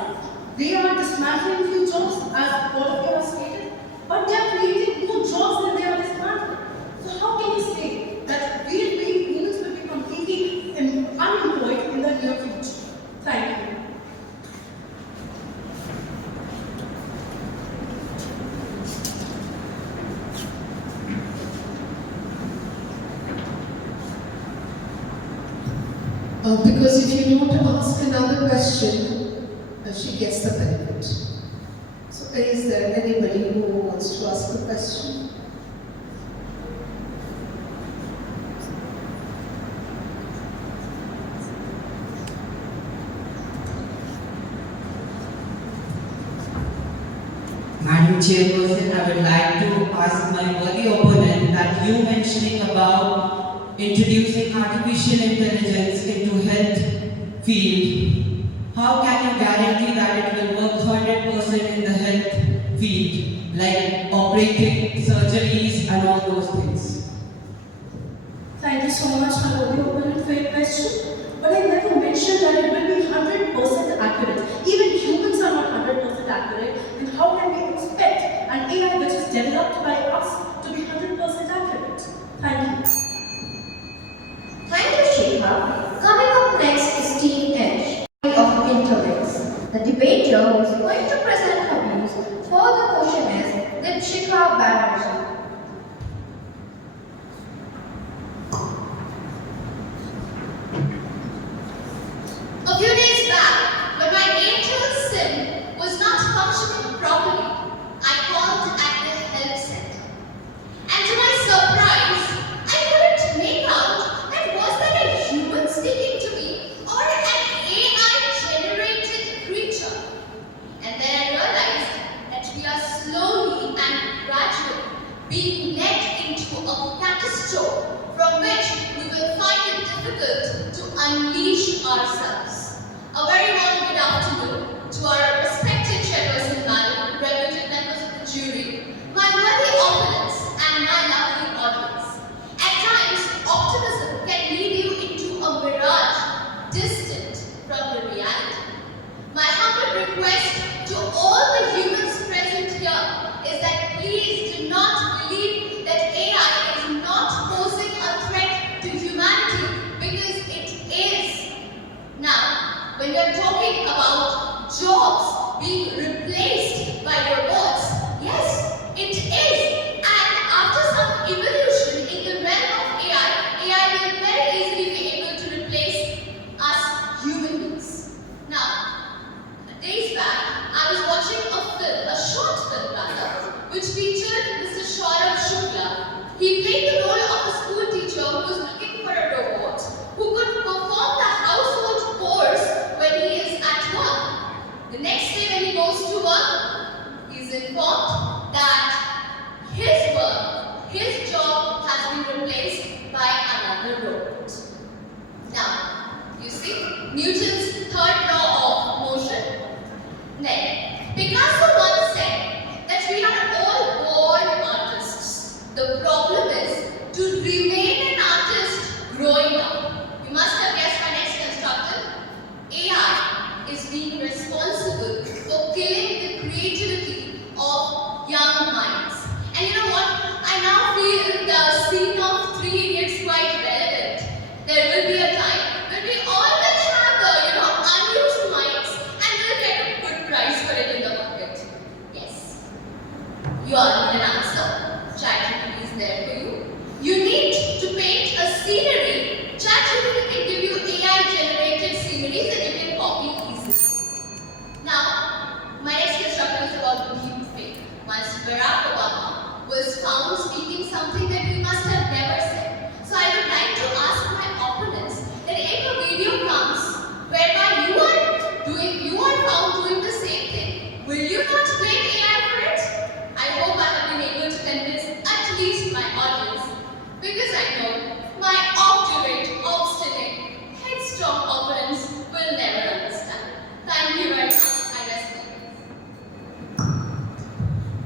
they are dismantling few jobs as all of you have stated, but they are creating more jobs than they are dismantling. So how can you say that we humans will be completely unemployed in the near future? Thank you. Because if you don't ask another question, she gets the benefit. So is there anybody who wants to ask a question? Madam Chairperson, I would like to ask my worthy opponent that you mentioning about introducing artificial intelligence into health field. How can you guarantee that it will work 100% in the health field, like operating surgeries and all those things? Thank you so much, my worthy opponent, for your question. But I never mentioned that it will be 100% accurate. Even humans are not 100% accurate. And how can we expect an AI which is developed by us to be 100% accurate? Thank you. Thank you, Shikha. Coming up next is Team Edge of Intellects. The debater who is going to present her views for the motion is Dipshika Banerjee. A few days back, when my Airtel SIM was not functioning properly, I called at the help center. And to my surprise, I couldn't make out that was that a human speaking to me or an AI-generated creature. And then I realized that we are slowly and gradually being led into a catastrophe from which we will find it difficult to unleash ourselves. A very warm good afternoon to our respected chairperson, madam, reputed members of the jury, my worthy opponents, and my lovely audience. At times, optimism can lead you into a mirage distant from the reality. My humble request to all the humans present here is that please do not believe that AI is not posing a threat to humanity, because it is. Now, when we are talking about jobs being replaced by robots, yes, it is. And after some evolution in the realm of AI will very easily be able to replace us human beings. Now, days back, I was watching a short film rather, which featured Mr. Saurabh Shukla. He played the role of a school teacher who was looking for a robot who could perform the household chores when he is at work. The next day when he goes to work, he is informed that his job has been replaced by another robot. Now, you see, Newton's third law of motion. Then, Picasso once said that we are all born artists. The problem is to remain an artist growing up. You must have guessed my next constructive. AI is being responsible for killing the creativity of young minds. And you know what? I now feel the scene of Three Idiots quite relevant. There will scenery, ChatGPT can give you AI-generated sceneries that you can copy easily. Now, my next instruction is about deepfake. Once Barack Obama was found speaking something that he must have never said. So I would like to ask my opponents that if a video comes whereby you are found doing the same thing, will you not blame AI for it? I hope I have been able to convince at least my audience, because I know my obstinate, headstrong opponents will never understand. Thank you very much. I rest my case.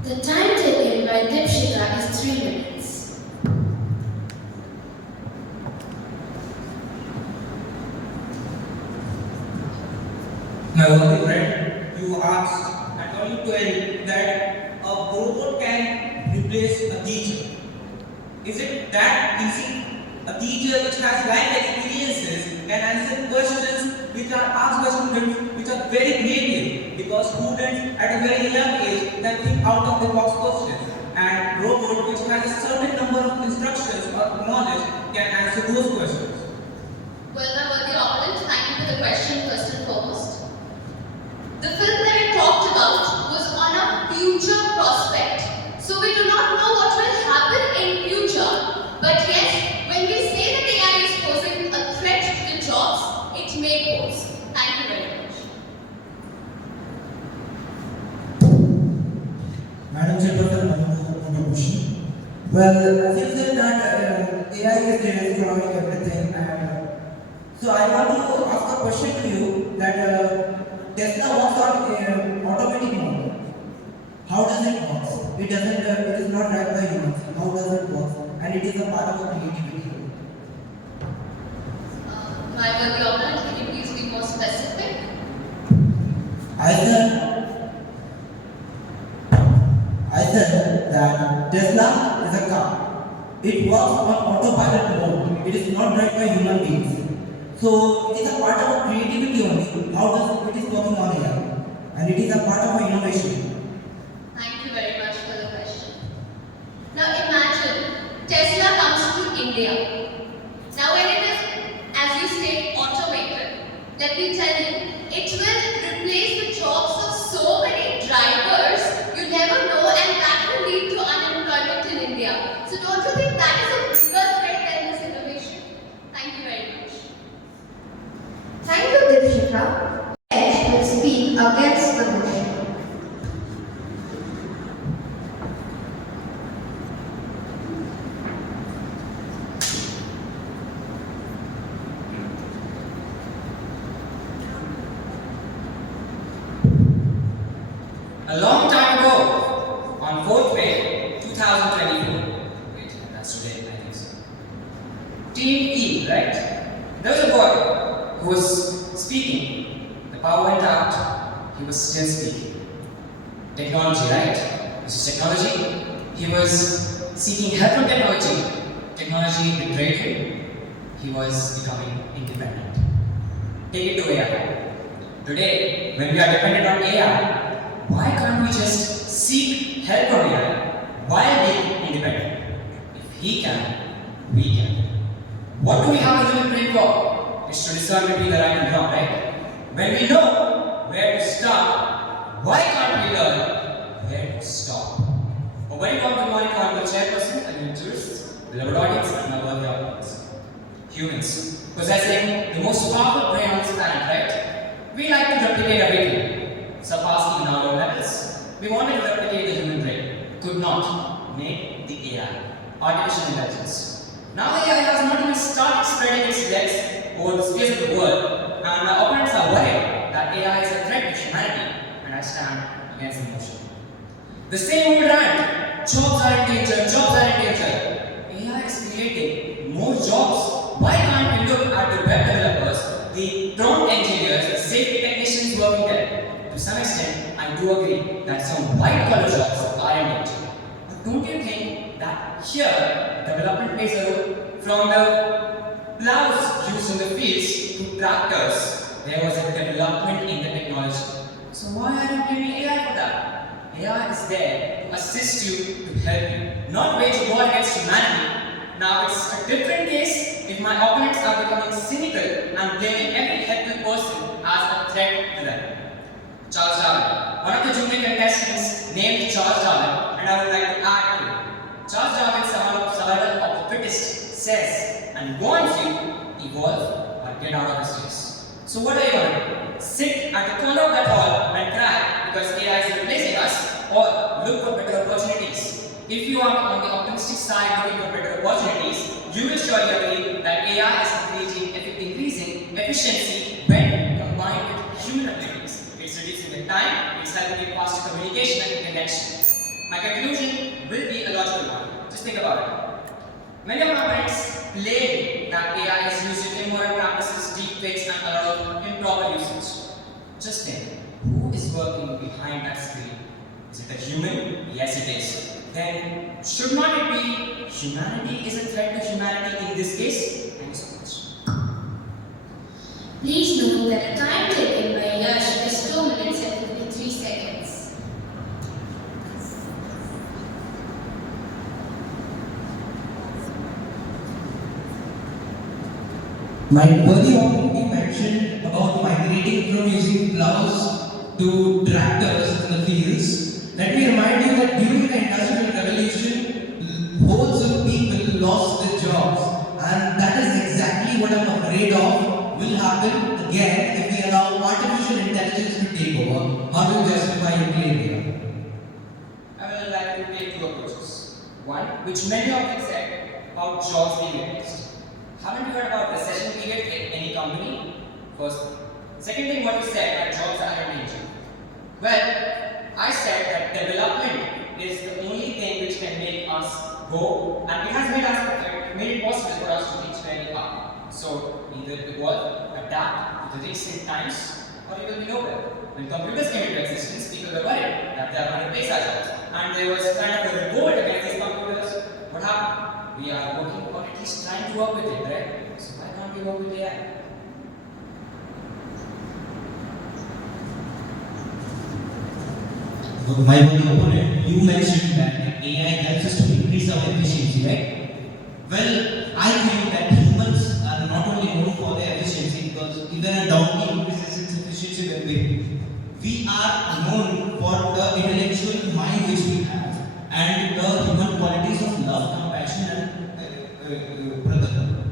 The time taken by Dipshika is 3 minutes. My only friend, you asked, and only query that a robot can replace a teacher. Is it that easy? A teacher which has life experiences can answer questions which are asked by students which are very creative, because students at a very young age can think out of the box questions, and robot which has a certain number of instructions or knowledge can answer those questions. Well, my worthy opponent, thank you for the question first and foremost. The film that I talked about was on a future prospect. So we do not know what will happen in future. But yes, when we say that AI is posing a threat to the jobs, it may pose. Thank you very much. Madam Chairperson, I have a question. Well, as you said that AI is destroying everything, and so I want to ask a question to you that Tesla works on automatic mode. How does it work? It doesn't. It is not driven by humans. How does it work? And it is a part of a creativity. My worthy opponent, can you please be more specific? I said that Tesla is a car. It works on autopilot mode. It is not driven by human beings. So it is a part of creativity only. How does it is working on AI? And it is a part of innovation. Thank you very much for the question. Now imagine Tesla comes to India. Now when it is, as you state, automated, let me tell you, it will replace the jobs of so many drivers you never know, and that will lead to unemployment in India. So don't you think that is a bigger threat than this innovation? Thank you very much. Thank you, Dipshika. Hess will speak against the motion. A long time ago, on 4th May 2024, wait, that's today, I think so. Team E, right? There was a boy who was speaking. The power went out. He was still speaking. Technology, right? This is technology. He was seeking help from technology. Technology betrayed him. He was becoming independent. Take it to AI. Today, when we are dependent on AI, why can't we just seek help from AI while being independent? If he can, we can. What do we have a human brain for? It's to discern between the right and wrong, right? When we know where to start, why can't we learn where to stop? A very warm good morning to our chairperson and jurists, beloved audience, and our worthy audience. Humans, possessing the most powerful brain on this planet, right? We like to replicate everything, surpass even our own levels. We wanted to replicate the human brain, could not make the AI, artificial intelligence. Now the AI has not even started spreading its legs over the space of the world, and my opponents are worried that AI is a threat to humanity, and I stand against the motion. The same old rant, jobs are in danger, jobs are in danger. AI is creating more jobs. Why can't we look at the web developers, the prompt engineers, the safety technicians working there? To some extent, I do agree that some white-collar jobs are in danger. But don't you think that here, development plays a role? From the plows used in the fields to tractors, there was a development in the technology. So why are you blaming AI for that? AI is there to assist you, to help you, not wage war against humanity. Now it's a different case if my opponents are becoming cynical and blaming every helpful person as a threat to them. Charles Darwin. One of the junior contestants named Charles Darwin, and I would like to add to it. Charles Darwin's survival of the fittest says and warns you, evolve or get out of this race. So what are you going to do? Sit at the corner of that hall and cry because AI is replacing us, or look for better opportunities. If you are on the optimistic side looking for better opportunities, you will surely agree that AI is increasing efficiency when combined with human abilities. It's reducing the time, it's helping you faster communication and connection. My conclusion will be a logical one. Just think about it. Many of my friends claim that AI is used in immoral practices, deepfakes, and a lot of improper usage. Just think, who is working behind that screen? Is it a human? Yes, it is. Then, should not it be humanity is a threat to humanity in this case? Thank you so much. Please note that the time taken by Yash is 2 minutes and 53 seconds. My worthy opportunity mentioned about migrating from using plows to tractors in the fields. Let me remind you that during the Industrial Revolution, hordes of people lost their jobs, and that is exactly what I'm afraid of will happen again if we allow artificial intelligence to take over. How do you justify your claim here? I will like to take two approaches. One, which many of you said, about jobs being replaced. Haven't you heard about recession period in any company? First thing. Second thing, what you said, that jobs are in danger. Well, I said that development is the only thing which can make us go, and it has made it possible for us to reach where we are. So either evolve, adapt to the recent times, or you will be nowhere. When computers came into existence, people were worried that they are going to replace our jobs, and there was kind of a revolt against these computers. What happened? We are working, or at least trying to work with it, right? So why can't we work with AI? My opponent, you mentioned that AI helps us to increase our efficiency, right? Well, I think that humans are not only known for their efficiency, because even a donkey increases its efficiency when we are known for the intellectual mind which we have and the human qualities of love, compassion, and brotherhood.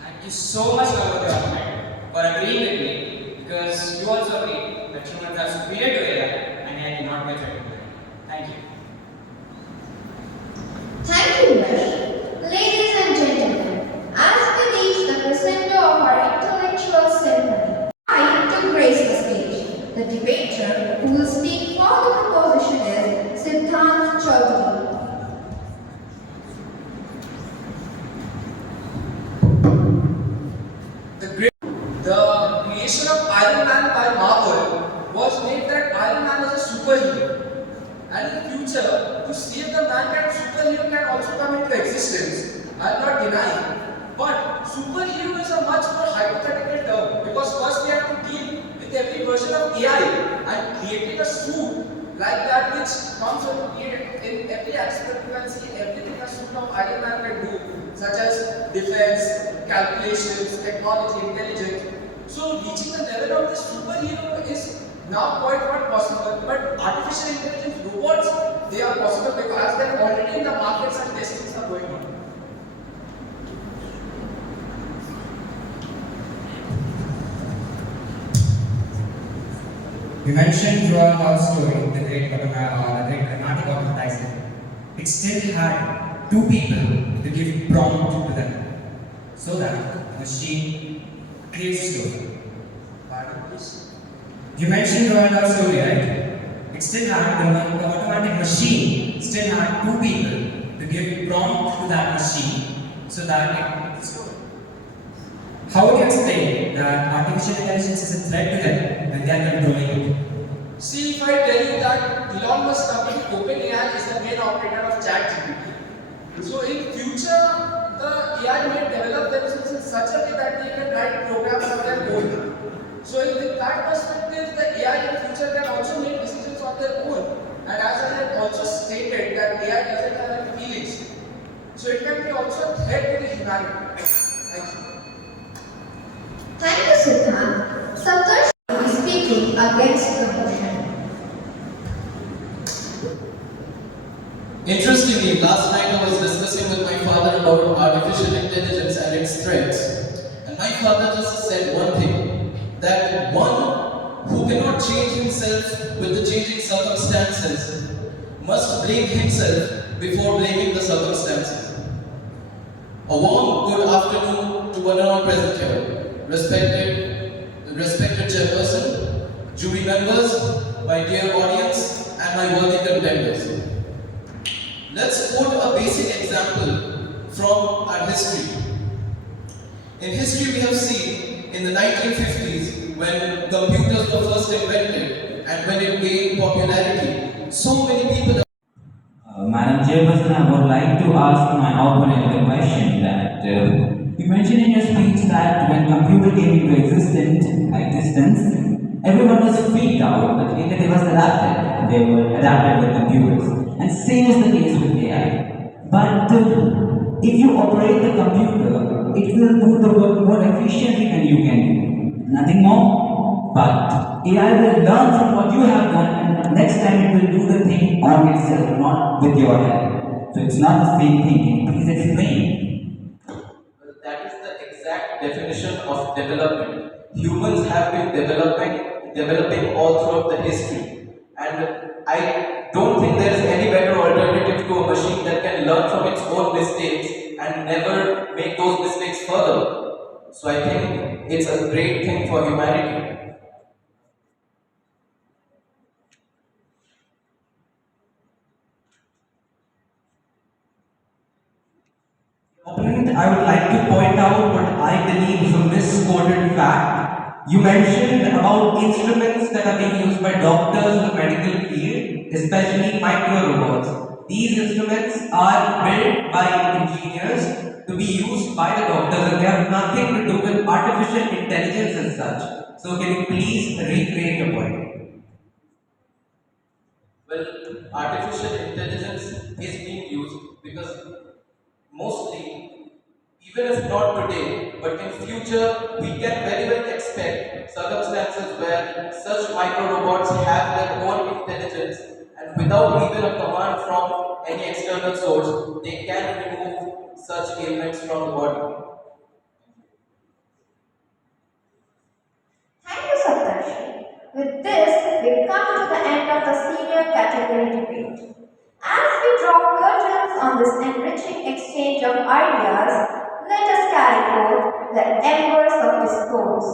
Thank you so much, for agreeing with me, because you also agree that humans are superior to AI and AI cannot be threatened. Thank you. Thank you, Yash. Ladies and gentlemen, as we reach the crescendo of our intellectual symphony, time to grace the stage. The debater who will speak for the proposition is Siddhant Chaudhary. The creation of Iron Man by Marvel was made that Iron Man is a superhero. And in future, to save the mankind, superhero can also come into existence. I am not denying. But superhero is a much more hypothetical term, because first we have to deal with every version of AI, and creating a suit like that which comes in every aspect. You can see everything a suit of Iron Man can do, such as defense, calculations, technology, intelligence. So reaching the level of the superhero is now quite not possible, but artificial intelligence robots, they are possible because they are already in the markets and testings are going on. You mentioned Roald Dahl's story, the great dramatic organization. It still had two people to give prompt to them, so that the machine creates a story. Pardon, please? You mentioned Roald Dahl's story, right? It still had the automatic machine still had two people to give prompt to that machine, so that it creates a story. How would you explain that artificial intelligence is a threat to them when they are controlling it? See, if I tell you that Elon Musk company OpenAI is the main operator of ChatGPT, so in future the AI may develop themselves in such a way that they can write programs on their own. So with that perspective, the AI in future can also make decisions on their own. And as I have also stated that AI doesn't have any feelings. So it can be also a threat to the humanity. Thank you. Thank you, Siddhant. Saptarshi will be speaking against the motion. Interestingly, last night I was discussing with my father about artificial intelligence and its threats. And my father just said one thing, that one who cannot change himself with the changing circumstances must blame himself before blaming the circumstances. A warm good afternoon to one and all present here. Respected chairperson, jury members, my dear audience, and my worthy contenders. Let's quote a basic example from our history. In history, we have seen in the 1950s when computers were first invented and when it gained popularity, so many people. Madam Chairperson, I would like to ask my opponent the question that you mentioned in your speech that when computer came into existence, everyone was freaked out, but later they was adapted. They were adapted with computers. And same is the case with AI. But if you operate the computer, it will do the work more efficiently than you can do. Nothing more. But AI will learn from what you have done, and next time it will do the thing on itself, not with your help. So it's not the same thing. Can you please explain? Well, that is the exact definition of development. Humans have been developing all throughout the history. And I don't think there is any better alternative to a machine that can learn from its own mistakes and never make those mistakes further. So I think it's a great thing for humanity. Opponent, I would like to point out what I believe is a misquoted fact. You mentioned about instruments that are being used by doctors in the medical field, especially micro robots. These instruments are built by engineers to be used by the doctors, and they have nothing to do with artificial intelligence and such. So can you please recreate your point? Well, artificial intelligence is being used because mostly, even if not today, but in future, we can very well expect circumstances where such micro robots have their own intelligence and without even a command from any external source, they can remove such ailments from the body. Thank you, Saptarshi. With this, we come to the end of the senior category debate. As we draw curtains on this enriching exchange of ideas, let us carry forth the embers of discourse,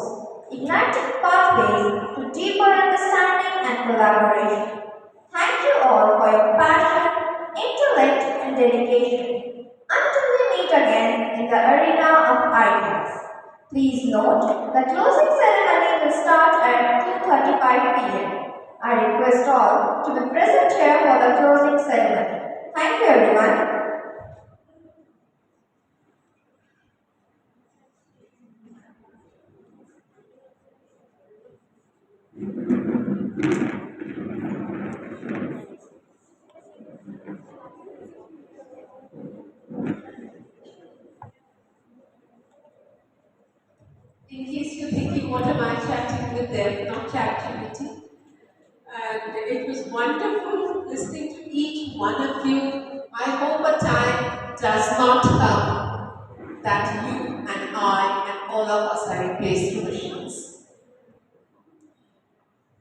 igniting pathways to deeper understanding and collaboration. Thank you all for your passion, intellect, and dedication. Until we meet again in the arena of ideas. Please note, the closing ceremony will start at 2:35 p.m. I request all to be present here for the closing ceremony. Thank you, everyone. In case you're thinking, what am I chatting with them? Not ChatGPT. And it was wonderful listening to each one of you. I hope a time does not come that you and I and all of us are replaced through machines.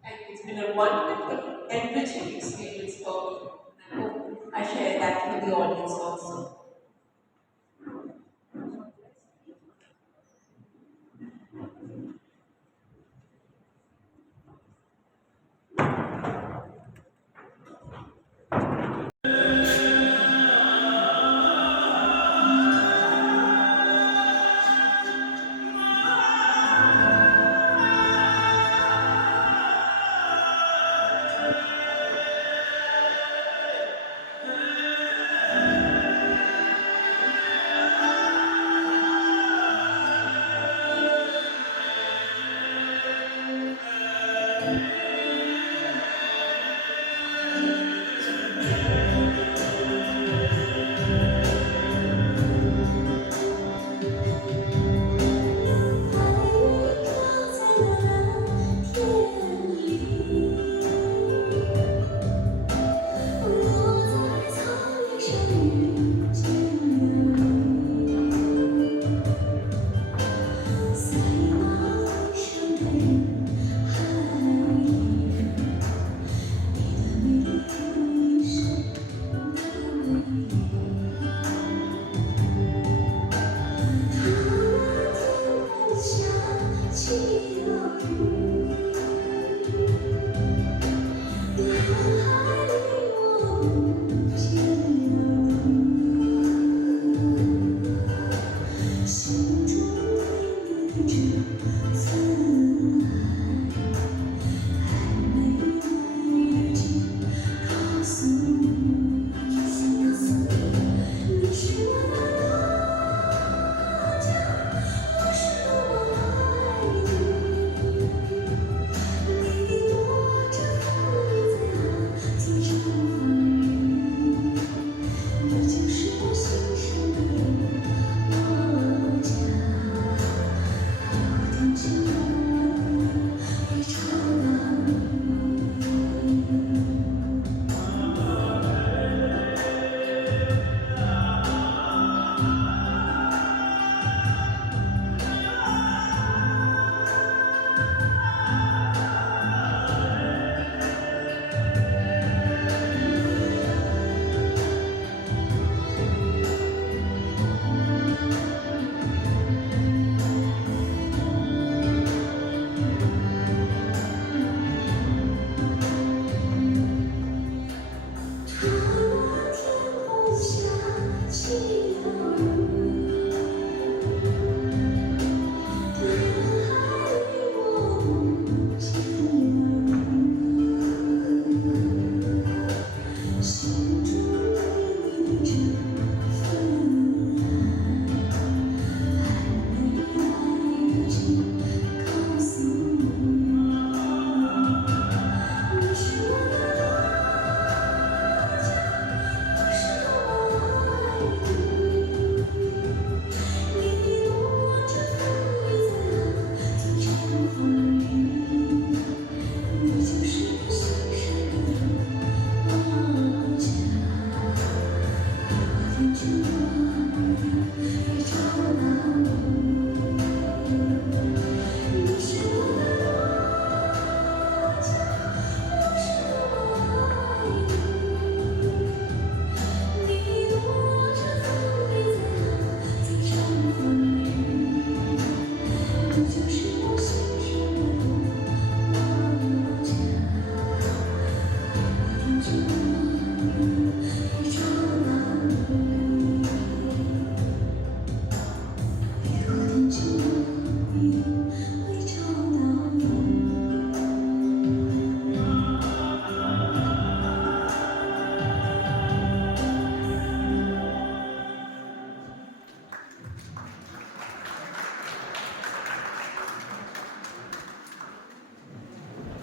And it's been a wonderful, enriching experience for me. I hope I share that with the audience also.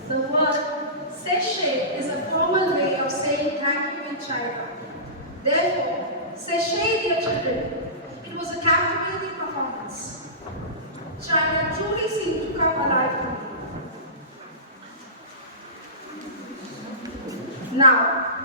The word Cisce is a formal way of saying thank you in China. Therefore, Cisce, dear children, it was a captivating performance. China truly seemed to come alive for me. Now,